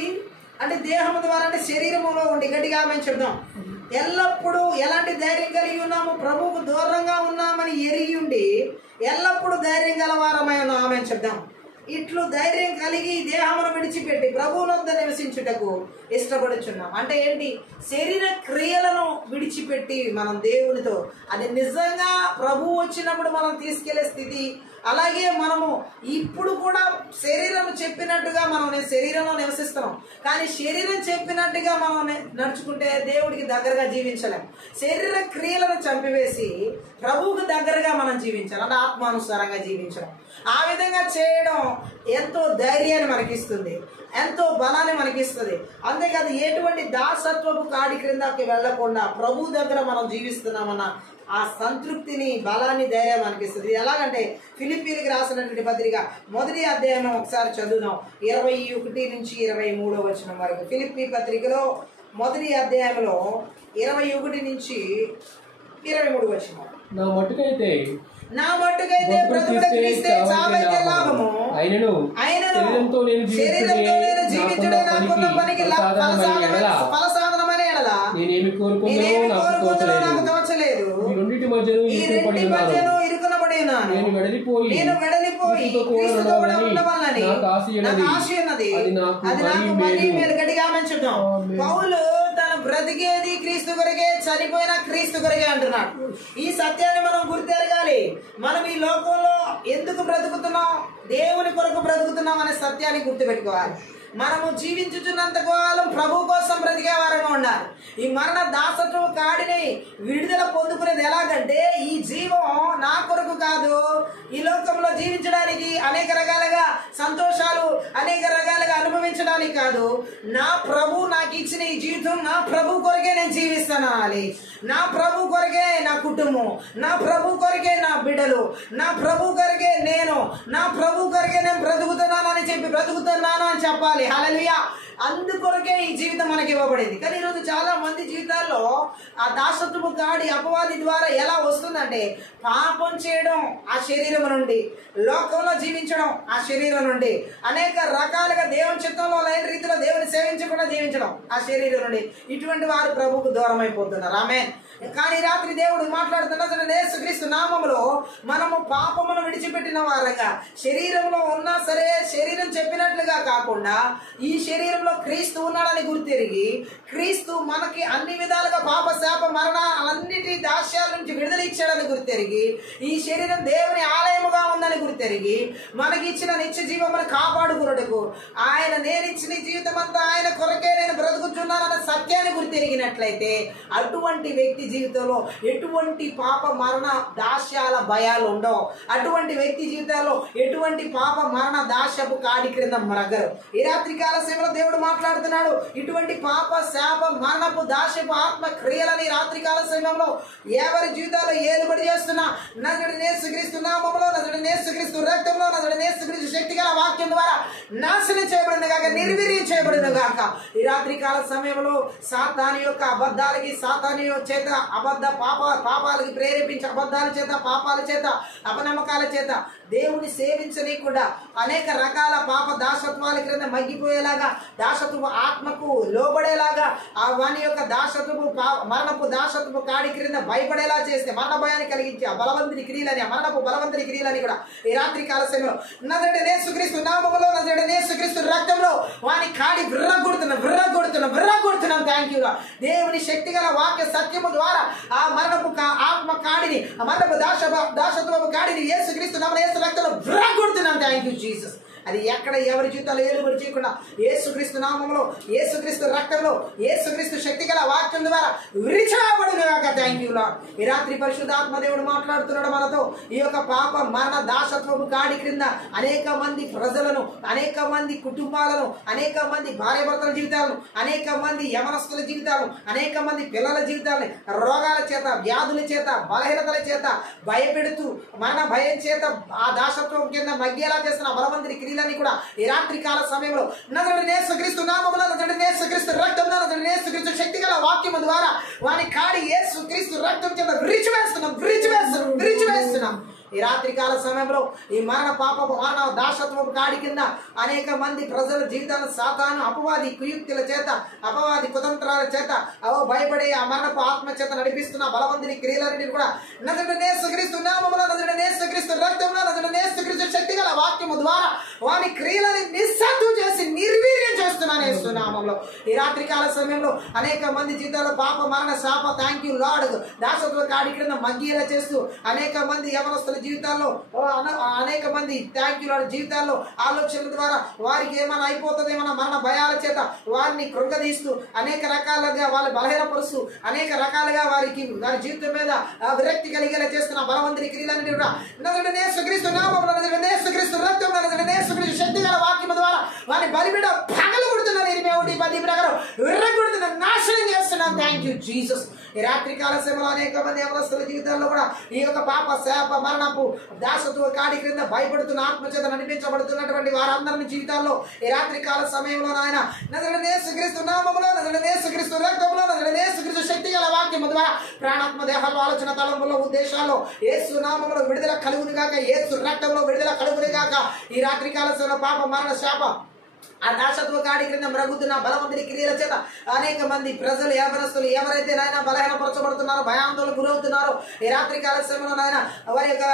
అంటే దేహము ద్వారా, అంటే శరీరములో ఉండి, గట్టిగా ఆమేన్ చెప్దాం, ఎల్లప్పుడూ ఎలాంటి ధైర్యం కలిగి ఉన్నాము? ప్రభువుకు దూరంగా ఉన్నామని ఎరిగి ఉండి ఎల్లప్పుడూ ధైర్యం గలవారమై ఉన్నాం. ఆమేన్ చెప్దాం. ఇట్లు ధైర్యం కలిగి దేహమును విడిచిపెట్టి ప్రభువునందు నివసించుటకు ఇష్టపడుచున్నాం. అంటే ఏంటి? శరీర క్రియలను విడిచిపెట్టి మనం దేవునితో, అది నిజంగా ప్రభువు వచ్చినప్పుడు మనం తీసుకెళ్లే స్థితి. అలాగే మనము ఇప్పుడు కూడా శరీరం చెప్పినట్టుగా మనం శరీరంలో నివసిస్తున్నాం, కానీ శరీరం చెప్పినట్టుగా మనం నడుచుకుంటే దేవుడికి దగ్గరగా జీవించలేం. శరీర క్రియలను చంపివేసి ప్రభువుకు దగ్గరగా మనం జీవించాలి, అంటే ఆత్మానుసారంగా జీవించడం. ఆ విధంగా చేయడం ఎంతో ధైర్యాన్ని మనకిస్తుంది, ఎంతో బలాన్ని మనకిస్తుంది. అంతేకాదు, ఎటువంటి దాసత్వపు కాడి క్రిందకి వెళ్లకుండా ప్రభు దగ్గర మనం జీవిస్తున్నామన్న ఆ సంతృప్తిని, బలాన్ని, ధైర్యం అనిపిస్తుంది. ఎలాగంటే ఫిలిప్పీలకు రాసినటువంటి పత్రిక 1వ అధ్యాయం ఒకసారి చదువుదాం. 21 నుంచి 23 వచనం వరకు. ఫిలిప్పీ పత్రికలో 1వ అధ్యాయంలో 21 నుంచి 23 వచనం. నా మట్టుకైతే బ్రతుకుట క్రీస్తే, చావైతే లాభము. ఆయనను శరీరంతో నేను జీవించడం నాకున్న పనికి ఫలసాధనమైన ఎడల నేనేమి కోరుకుంటున్నానో నాకు తోచలేదు. ఈ రెండింటి మధ్యను ఇరుకునబడి ఉన్నాను. నేను వెడలిపోయి క్రీస్తుతో కూడా ఉండవాలని నాకు ఆశ ఉన్నది. అది నాకు మరీ మేలు. గట్టిగా ఆమేన్ చెప్దాం. పౌలు తన బ్రతికేది క్రీస్తు కొరకే, చనిపోయిన క్రీస్తు కొరకే అంటున్నాడు. ఈ సత్యాన్ని మనం గుర్తెరగాలి. మనం ఈ లోకంలో ఎందుకు బ్రతుకుతున్నాం, దేవుని కొరకు బ్రతుకుతున్నాం అనే సత్యాన్ని గుర్తుపెట్టుకోవాలి. మనము జీవించుచున్నంత కాలం ప్రభు కోసం బ్రతికే వారంగా ఉండాలి. ఈ మరణ దాసత్వ కాడిని విడుదల పొందుకునేది ఎలాగంటే, ఈ జీవం నా కొరకు కాదు, ఈ లోకంలో జీవించడానికి అనేక రకాలుగా సంతోషాలు అనేక రకాలుగా అనుభవించడానికి కాదు, నా ప్రభు నాకు ఇచ్చిన ఈ జీవితం నా ప్రభు కొరకే నేను జీవిస్తాను అనాలి. నా ప్రభు కొరకే నా కుటుంబం, నా ప్రభు కొరకే నా బిడ్డలు, నా ప్రభు కొరకే నేను, నా ప్రభు కొరకే నేను బ్రతుకుతున్నాను అని చెప్పి బ్రతుకుతున్నాను అని చెప్పాలి. హల్లెలూయా. అందుకొరకే ఈ జీవితం మనకి ఇవ్వబడింది. కానీ ఈరోజు చాలా మంది జీవితాల్లో ఆ దాసత్వపు కాడి అపవాది ద్వారా ఎలా వస్తుందంటే, పాపం చేయడం ఆ శరీరం నుండి, లోకంలో జీవించడం ఆ శరీరం నుండి, అనేక రకాలుగా దేవుని చిత్తంలో లేని రీతిలో దేవుని సేవించకుండా జీవించడం ఆ శరీరం నుండి, ఇటువంటి వారు ప్రభువుకు దూరం అయిపోతున్నారు. ఆమేన్. కానీ రాత్రి దేవుడు మాట్లాడుతున్న యేసుక్రీస్తు నామములో మనము పాపమును విడిచిపెట్టిన వారంగా, శరీరంలో ఉన్నా సరే శరీరం చెప్పినట్లుగా కాకుండా ఈ శరీరంలో క్రీస్తు ఉన్నాడని గుర్తెరిగి, క్రీస్తు మనకి అన్ని విధాలుగా పాప శాప మరణ అన్నిటి దాస్యాల నుంచి విడుదల ఇచ్చాడని గుర్తెరిగి, ఈ శరీరం దేవుని ఆలయముగా ఉందని గుర్తెరిగి, మనకి ఇచ్చిన నిత్య జీవమును కాపాడుకున్నట్టుకు ఆయన నేనిచ్చిన జీవితం అంతా ఆయన కొరకే నేను బ్రతుకుతున్నానన్న సత్యాన్ని గుర్తెరిగినట్లయితే, అటువంటి వ్యక్తి జీవితంలో ఎటువంటి పాప మరణ దాస్యాల భయాలు ఉండవు. అటువంటి వ్యక్తి జీవితాల్లో ఎటువంటి పాప మరణ దాస్యపు కాడి క్రింద మరగరు. ఈ రాత్రి కాల సమయంలో దేవుడు మాట్లాడుతున్నాడు. ఇటువంటి పాప శాప మరణపు దాస్యపు ఆత్మ క్రియలని రాత్రి కాల సమయంలో ఎవరి జీవితాల్లో ఏలుబడి చేస్తున్నా, నజరేయుడైన యేసుక్రీస్తు నామములో, నజరేయుడైన యేసుక్రీస్తు రక్తంలో, నజరేయుడైన యేసుక్రీస్తు శక్తి గల వాక్యం ద్వారా నాశనం చేయబడిన గాక, నిర్వీర్యం చేయబడిన గాక. ఈ రాత్రి కాల సమయంలో సాతాను యొక్క అబద్ధాలకి, సాతాను చేత అబద్ధ పాపాలకి ప్రేరేపించి, అబద్ధాల చేత, పాపాల చేత, అపనమ్మకాల చేత దేవుని సేవించనీయకుండా అనేక రకాల పాప దాసత్వాల క్రింద మగ్గిపోయేలాగా, దాసత్వపు ఆత్మకు లోబడేలాగా, ఆ వాని యొక్క దాసత్వపు మరణపు దాసత్వపు కాడి క్రింద భయపడేలా చేస్తే, మరణ భయాన్ని కలిగించి ఆ బలవంతుని క్రియలని, ఆ మరణపు బలవంతుని క్రియలని కూడా ఈ రాత్రి కాల సమయంలో నజరేయుడైన యేసుక్రీస్తు నామములో, నజరేయుడైన యేసుక్రీస్తు రక్తంలో వాని కాడి విర్రగొడుతున్నాం. Thank you. దేవుని శక్తి గల వాక్య సత్యము ద్వారా ఆ మరణపు ఆత్మ కాడిని, ఆ మరణపు దాసత్వపు కాడిని యేసుక్రీస్తు నామములో, యేసు రక్తంలో విర్రగొడుతున్నాం. Thank you Jesus. అది ఎక్కడ ఎవరి జీవితాలు ఏలుబడి చేయకుండా యేసుక్రీస్తు నామములో, యేసుక్రీస్తు రక్తంలో, యేసుక్రీస్తు శక్తి గల వాక్యం ద్వారా విరిచబడునుగాక. Thank you lord. ఈ రాత్రి పరిశుద్ధాత్మ దేవుడు మాట్లాడుతున్నాడు మనతో. ఈ యొక్క పాప మరణ దాసత్వపు కాడి క్రింద అనేక మంది ప్రజలను, అనేక మంది కుటుంబాలను, అనేక మంది భార్యాభర్తల జీవితాలను, అనేక మంది యవనస్తుల జీవితాలను, అనేక మంది పిల్లల జీవితాలని రోగాల చేత, వ్యాధుల చేత, బలహీనతల చేత భయపెడుతూ, మరణ భయం చేత ఆ దాసత్వం కింద మగ్గేలా చేస్తున్న బలవంతుని క్రియలని కూడా ఈ రాత్రి కాల సమయంలో నజరేయుడైన యేసుక్రీస్తు నామములో, నజరేయుడైన యేసుక్రీస్తు రక్తంలో, నజరేయుడైన యేసుక్రీస్తు శక్తి గల వాక్యము ద్వారా వాని కాడి యేసుక్రీస్తు రక్తం కింద విరిచివేస్తున్నాం. ఈ రాత్రి కాల సమయంలో ఈ మరణ దాసత్వపు కాడి కింద అనేక మంది ప్రజల జీవితాలను సాతాను అపవాది కుయుక్తుల చేత, అపవాది కుతంత్రాల చేత, భయపడే ఆ మరణపు ఆత్మ చేత నడిపిస్తున్న బలవంతుని క్రియలన్నిటిని కూడా నజరేయుడైన యేసుక్రీస్తు నామములో, నజరేయుడైన యేసుక్రీస్తు రక్తంలో, నజరేయుడైన యేసుక్రీస్తు శక్తి గల వాక్యము ద్వారా వాని క్రియలని నిస్సత్తు చేసి నిర్వీర్యం చేస్తున్నాను యేసు నామములో. ఈ రాత్రి కాల సమయంలో అనేక మంది జీవితాల్లో పాప మరణ శాప, థ్యాంక్ యూ లార్డ్, దాసత్వ కాడి క్రింద మగ్గేలా చేస్తూ అనేక మంది యవనస్తుల జీవితాల్లో, అనేక మంది థ్యాంక్ యూ లార్డ్ జీవితాల్లో ఆలోచనల ద్వారా వారికి ఏమైనా అయిపోతుందేమన్నా మరణ భయాల చేత వారిని కృంగదీస్తూ, అనేక రకాలుగా వాళ్ళు బలహీనపరుస్తూ, అనేక రకాలుగా వారి జీవితం మీద విరక్తి కలిగేలా చేస్తున్న బలవంతుని క్రియలన్నీ కూడా నజరేయుడైన యేసుక్రీస్తు నామములో, నజరేయుడైన యేసుక్రీస్తు రక్తంలో, నజరేయుడైన యేసుక్రీస్తు శక్తి గల వాక్యము ద్వారా వారి బలిపీఠ పగలగొడుతున్నారు. 21:10 ప్రకారం విర్రగొడుతున్న నాశనం చేస్తున్నాం. Thank you Jesus. ఈ రాత్రి కాల సమయంలో అనేక మంది యవనస్తుల జీవితాల్లో కూడా ఈ యొక్క పాప శాప మరణపు దాసత్వ కాడి క్రింద భయపడుతున్న ఆత్మచేత నడిపించబడుతున్నటువంటి వారందరి జీవితాల్లో ఈ రాత్రి కాల సమయంలో నాయన నజరేయుడైన యేసుక్రీస్తు నామములో, నజరేయుడైన యేసుక్రీస్తు రక్తంలో, నజరేయుడైన యేసుక్రీస్తు శక్తి గల వాక్యము ద్వారా ప్రాణాత్మ దేహాలు, ఆలోచన, తలంపుల్లో, ఉద్దేశాల్లో యేసు నామములో విడుదల కలుగును గాక, యేసు రక్తంలో విడుదల కలుగును గాక. ఈ రాత్రి కాల సమయంలో పాప మరణ శాప ఆ దాసత్వ కాడి క్రింద మ్రగుతున్న బలవంతుని క్రియల చేత అనేక మంది ప్రజలు యవనస్తులు ఎవరైతే నాయన బలహీనపరచబడుతున్నారో, భయాందోళనకు గురవుతున్నారో, ఈ రాత్రి కాల సమయంలో నాయన వారి యొక్క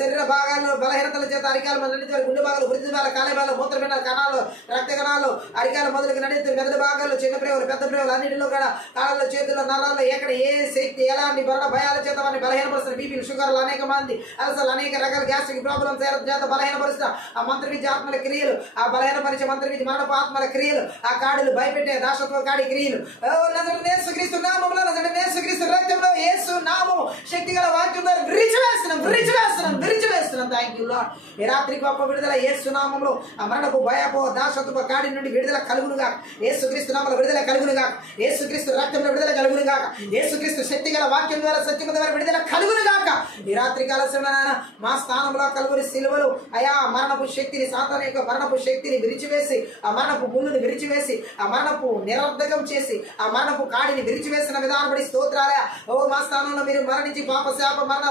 శరీర భాగాల్లో బలహీనతల చేత అరికాల మొదలు గుండె భాగాలు, వృద్ధి భాగాలు, కాలేబాలు, మూత్రపిండ కణాలు, రక్త కణాలు, అరికాల మొదలుగా నడితే మెదడు భాగాల్లో, చిన్న ప్రేవులు, పెద్ద ప్రేవులు అన్నింటిలో కూడా కాళ్ళలో, చేతుల్లో, నరాల్లో ఎక్కడ ఏ శక్తి ఎలాంటి భయాల చేత వారిని బలహీనపరుస్తున్న బీపీలు, షుగర్లు, అనేక మంది అలసలు, అనేక రకాల గ్యాస్ట్రిక్ ప్రాబ్లమ్స్ చేత బలహీనపరుస్తున్న ఆ మంత్రవిద్య ఆత్మల క్రియలు, ఆ బలహీనపరిచే మంత్రవిద్య మరణపు ఆత్మల క్రియలు, ఆ కాడులు భయపెట్టే దాసత్వ కాడి క్రియలు యేసుక్రీస్తు నామములో, యేసుక్రీస్తు రక్తంలో, యేసు నామము శక్తి గల వాక్యం ద్వారా విరిచివేస్తున్నాం. Thank you lord. ఈ రాత్రి గొప్ప విడుదల యేసు నామములో, ఆ మరణపు భయపు దాసత్వ కాడి నుండి విడుదల కలుగునుగా, యేసుక్రీస్తు నామములో విడుదల కలుగునుగా, యేసుక్రీస్తు రక్తంలో విడుదల కలుగునుగా, యేసుక్రీస్తు శక్తి గల వాక్యం ద్వారా, సత్యం ద్వారా విడుదల కలుగునుగాక. ఈ రాత్రి కాల సమయంలో మా స్థానంలో కలుగుని సిలువలు అయా మరణపు శక్తిని, సాతాను యొక్క మరణపు శక్తిని విరిచివేసి, ఆ మరణపు ముళ్ళుని విరిచివేసి, ఆ మరణపు నిరర్ధకం చేసి, ఆ మరణపు కాడిని విరిచివేసిన విధానం బడి స్తోత్రాలయ. ఓ మా స్థానంలో మీరు మరణించి పాప శాప మరణ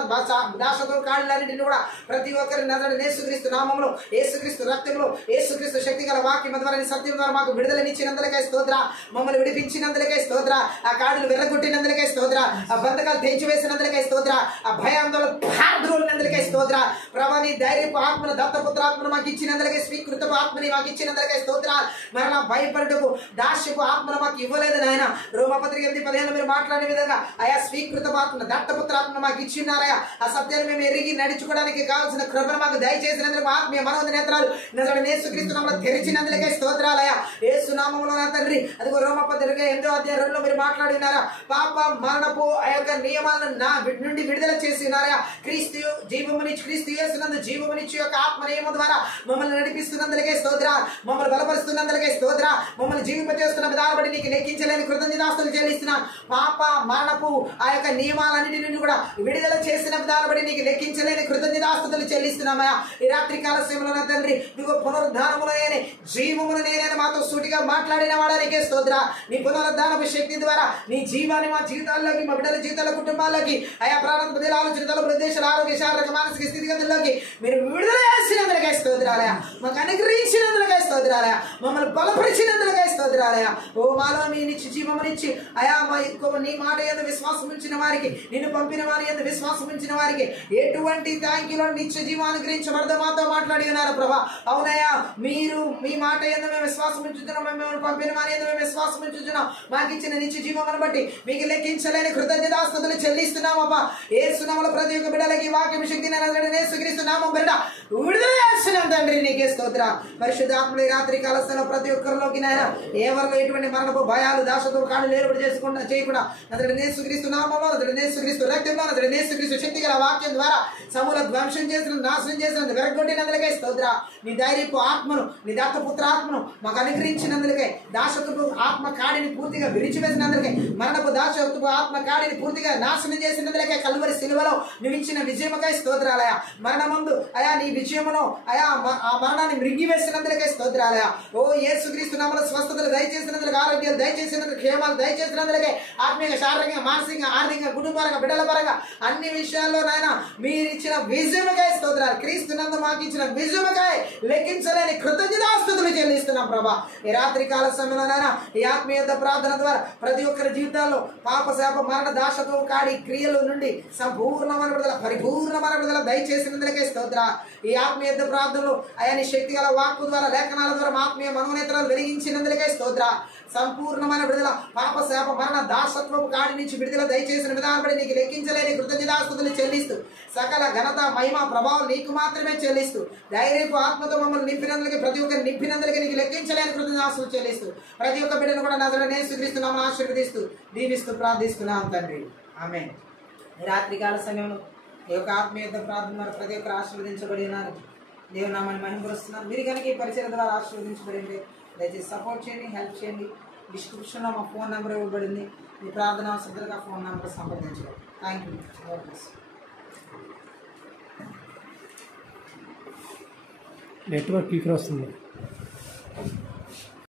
దాసత్వ కాడులన్నింటినీ కూడా ప్రతి ఒక్కరి నజరేయుడైన యేసుక్రీస్తు నామములో, యేసుక్రీస్తు రక్తంలో, యేసుక్రీస్తు శక్తి గల వాక్యం ద్వారా, సత్యం ద్వారా మాకు విడుదలనిచ్చినందులకే స్తోత్ర, మమ్మల్ని విడిపించినందులకే స్తోత్ర, ఆ కాడులు వెర్రగొట్టినందులకే స్తోత్ర, ఆ బంధకాలు తెంచివేసినందులకే స్తోత్ర, ఆ భయాందోళన పాద్రోలినందులకే స్తోత్ర. ప్రభా నీ ధైర్యపు ఆత్మను, దత్తపుత్రాత్మను మాకు ఇచ్చినందులకే, స్వీకృతపు ఆత్మని మాకు ఇచ్చినందులకే స్తోత్ర. మరణ భయపడుటకు దాస్యపు ఆత్మను మాకు ఇవ్వలేదు నాయన. రోమపత్రిక 8:15 మీరు మాట్లాడే విధంగా ఆయా స్వీకృతపు ఆత్మ, దత్తపుత్రాత్మను మాకు ఇచ్చిన్నారయా. ఆ సత్యాన్ని మేము ఎరిగి నడుచుకోవడానికి కావాల్సిన కృపను మాకు దయచేసినందుకు, ఆత్మీయ మనోద నేత్రాలు యేసుక్రీస్తు నామములో తెరిచినందులకే స్తోత్రాలయ. యేసు నామములో నా తండ్రి, అదిగో రోమపత్రిక 8:2 మీరు మాట్లాడినారా. పాప మరణపు ఆ యొక్క నియమాలను నా నుండి విడుదల చేసినారయా. క్రీస్తు జీవమునిచ్చి, క్రీస్తు యేసునందు జీవమునిచ్చి యొక్క ఆత్మ నియమం ద్వారా మమ్మల్ని నడిపిస్తున్నందులకే స్తోత్ర, మమ్మల్ని బలపరుస్తున్నందులకే స్తోత్ర, మమ్మల్ని జీవింపజేస్తున్న విధానం బట్టి నీకు లెక్కించలేని కృతజ్ఞతాస్తులు చెల్లిస్తున్నా. పాప మరణపు ఆ యొక్క నియమాలన్నిటి నుండి కూడా విడుదల చేసిన విధానం బట్టి నీకు లెక్కించలేని కృతజ్ఞతాస్తులు చెల్లిస్తున్నామయ్యా. ఈ రాత్రి కాల సమయంలో నా తండ్రి, నీకు పునరుద్ధానములో జీవమును నేనైనా మాతో సూటిగా మాట్లాడిన వాడానికే స్తోత్ర. నీ పునరుద్ధానపు శక్తి ద్వారా నీ జీవాన్ని మా జీవితాల్లోకి, మా బిడ్డల జీవితాల, కుటుంబాల్లోకి, ఆయా ప్రాణాల బదిలీ ఆలోచనలు, ప్రదేశాల ఆరోగ్య, శారీరక, మానసిక స్థితిగతుల్లోకి మీరు విడుదల చేసినందులకే స్తోత్రాలయ, మాకు అనుగ్రహించినందులకే స్తోత్రాలయ, మమ్మల్ని బలపరిచినందులకే స్తోత్రాలయ. ఓ మాలో మీ నిత్య జీవమునిచ్చి అయా మా నీ మాట యందు విశ్వాసం ఉంచిన వారికి, నిన్ను పంపిన వారి యందు విశ్వాసం ఉంచిన వారికి ఎటువంటి థ్యాంక్యూలో నిత్య జీవం అనుగ్రహించబడదో మాతో మాట్లాడి ఉన్నారు ప్రభా. అవునయ్యా, మీరు మీ మాట యందు మేము విశ్వాసం ఉంచుతున్నాం, మేము పంపిన వారి యందు మేము విశ్వాసం ఉంచుతున్నాం. మాకు ఇచ్చిన నిత్య జీవమును బట్టి మీకు లెక్కించలేని కృతజ్ఞతాస్తుతులు చెల్లిస్తున్నాం అబ్బా. యేసు నామములో ప్రతి ఒక్క బిడ్డలకి వాక్యం శక్తిని యేసుక్రీస్తు నామం బిడ్డ విడుదల చేస్తున్నాం తండ్రి, నీకే స్తోత్ర. పరిశుద్ధాత్మని రాత్రి కాలస్థలో ప్రతి ఒక్కరిలోకి నాయన ఎవరిలో ఎటువంటి మరణపు భయాలు, దాసత్వ కాళ్ళు ఏర్పాటు చేయకుండా యేసుక్రీస్తు నామములో, యేసుక్రీస్తు రక్తంలో, యేసుక్రీస్తు శక్తి గల వాక్యం ద్వారా సమూల ధ్వంసం చేసిన, నాశనం చేసిన, వెరగొట్టినందులకే స్తోత్ర. నీ ధైర్యపు ఆత్మను, నీ దత్తపుత్ర ఆత్మను మాకు అనుగ్రహించినందులకే, దాసత్వపు ఆత్మ కాడిని పూర్తిగా విరిచివేసినందులకే, మరణపు దాసత్వపు ఆత్మ కాడిని పూర్తిగా నాశనం చేసినందులకే, కల్వరి సిలువలో నువ్వు ఇచ్చిన విజయమకై స్తోత్రాలయ. మరణమందు అయా నీ విజయమును అయా ఆ మరణాన్ని మృంగివేసినందులకే స్తోత్రాలయ. ఓ యేసుక్రీస్తు నామములో స్వస్థతలు దయచేసినందులకు, ఆరోగ్యాలు దయచేసినందుకు, క్షేమాలు దయచేసినందులకే, ఆత్మీయ, శారీరకంగా, మానసికంగా, ఆర్థికంగా, కుటుంబ పరంగా, బిడ్డల పరంగా అన్ని విషయాల్లో నాయన మీరు ఇచ్చిన విజయమకై స్తోత్రాలు. క్రీస్తు నందు మాకు ఇచ్చిన విజయమకై లెక్కించలేని కృతజ్ఞతాస్తుతులు చెల్లిస్తున్నాం ప్రభా. ఈ రాత్రి కాల సమయంలో నాయన ఈ ఆత్మీయత ప్రార్థన ద్వారా ప్రతి ఒక్కరి జీవితాల్లో పాప శాప మరణ దాసత్వ కాడి క్రియల నుండి సంపూర్ణమైన విడుదల, పరిపూర్ణమైన విడుదల దయచేసినందులకే స్తోత్ర. ఈ ఆత్మీయత ప్రార్థనలు అయాని శక్తి గల వాక్కు ద్వారా, లేఖనాల ద్వారా మా ఆత్మీయ మనోనేత్రాలు వెలిగించినందులకే స్తోత్ర. సంపూర్ణమైన విడుదల, పాప శాప మరణ దాసత్వపు కాడి నుంచి విడుదల దయచేసిన విధానం పడి నీకు లెక్కించలేని కృతజ్ఞతాస్తుతులు చెల్లిస్తూ, సకల ఘనత, మహిమ, ప్రభావం నీకు మాత్రమే చెల్లిస్తూ, ధైర్యపు ఆత్మతో మమ్మల్ని నింపినందులకి, ప్రతి ఒక్కరు నింపినందులకి నీకు లెక్కించలేని కృతజ్ఞతాస్తుతులు చెల్లిస్తూ, ప్రతి ఒక్క బిడ్డను కూడా నజరేయుడైన యేసుక్రీస్తు నామమున ఆశీర్వదిస్తూ, దీవిస్తూ ప్రార్థిస్తున్నాం తండ్రి. ఆమేన్. రాత్రికాల సమయంలో ఈ యొక్క ఆత్మీయత ప్రార్థన ద్వారా ప్రతి ఒక్కరు ఆశీర్వదించబడి ఉన్నారు. దేవుని నామాన్ని మహిమపరుస్తున్నారు. మీరు కనుక ఈ పరిచయం ద్వారా ఆశీర్వదించబడి ఉంటే దయచేసి సపోర్ట్ చేయండి, హెల్ప్ చేయండి. డిస్క్రిప్షన్లో మా ఫోన్ నెంబర్ ఇవ్వబడింది. మీ ప్రార్థన అవసరంగా ఫోన్ నెంబర్ సంప్రదించండి. Thank you. నెట్వర్క్ ఇక్కడ వస్తుంది.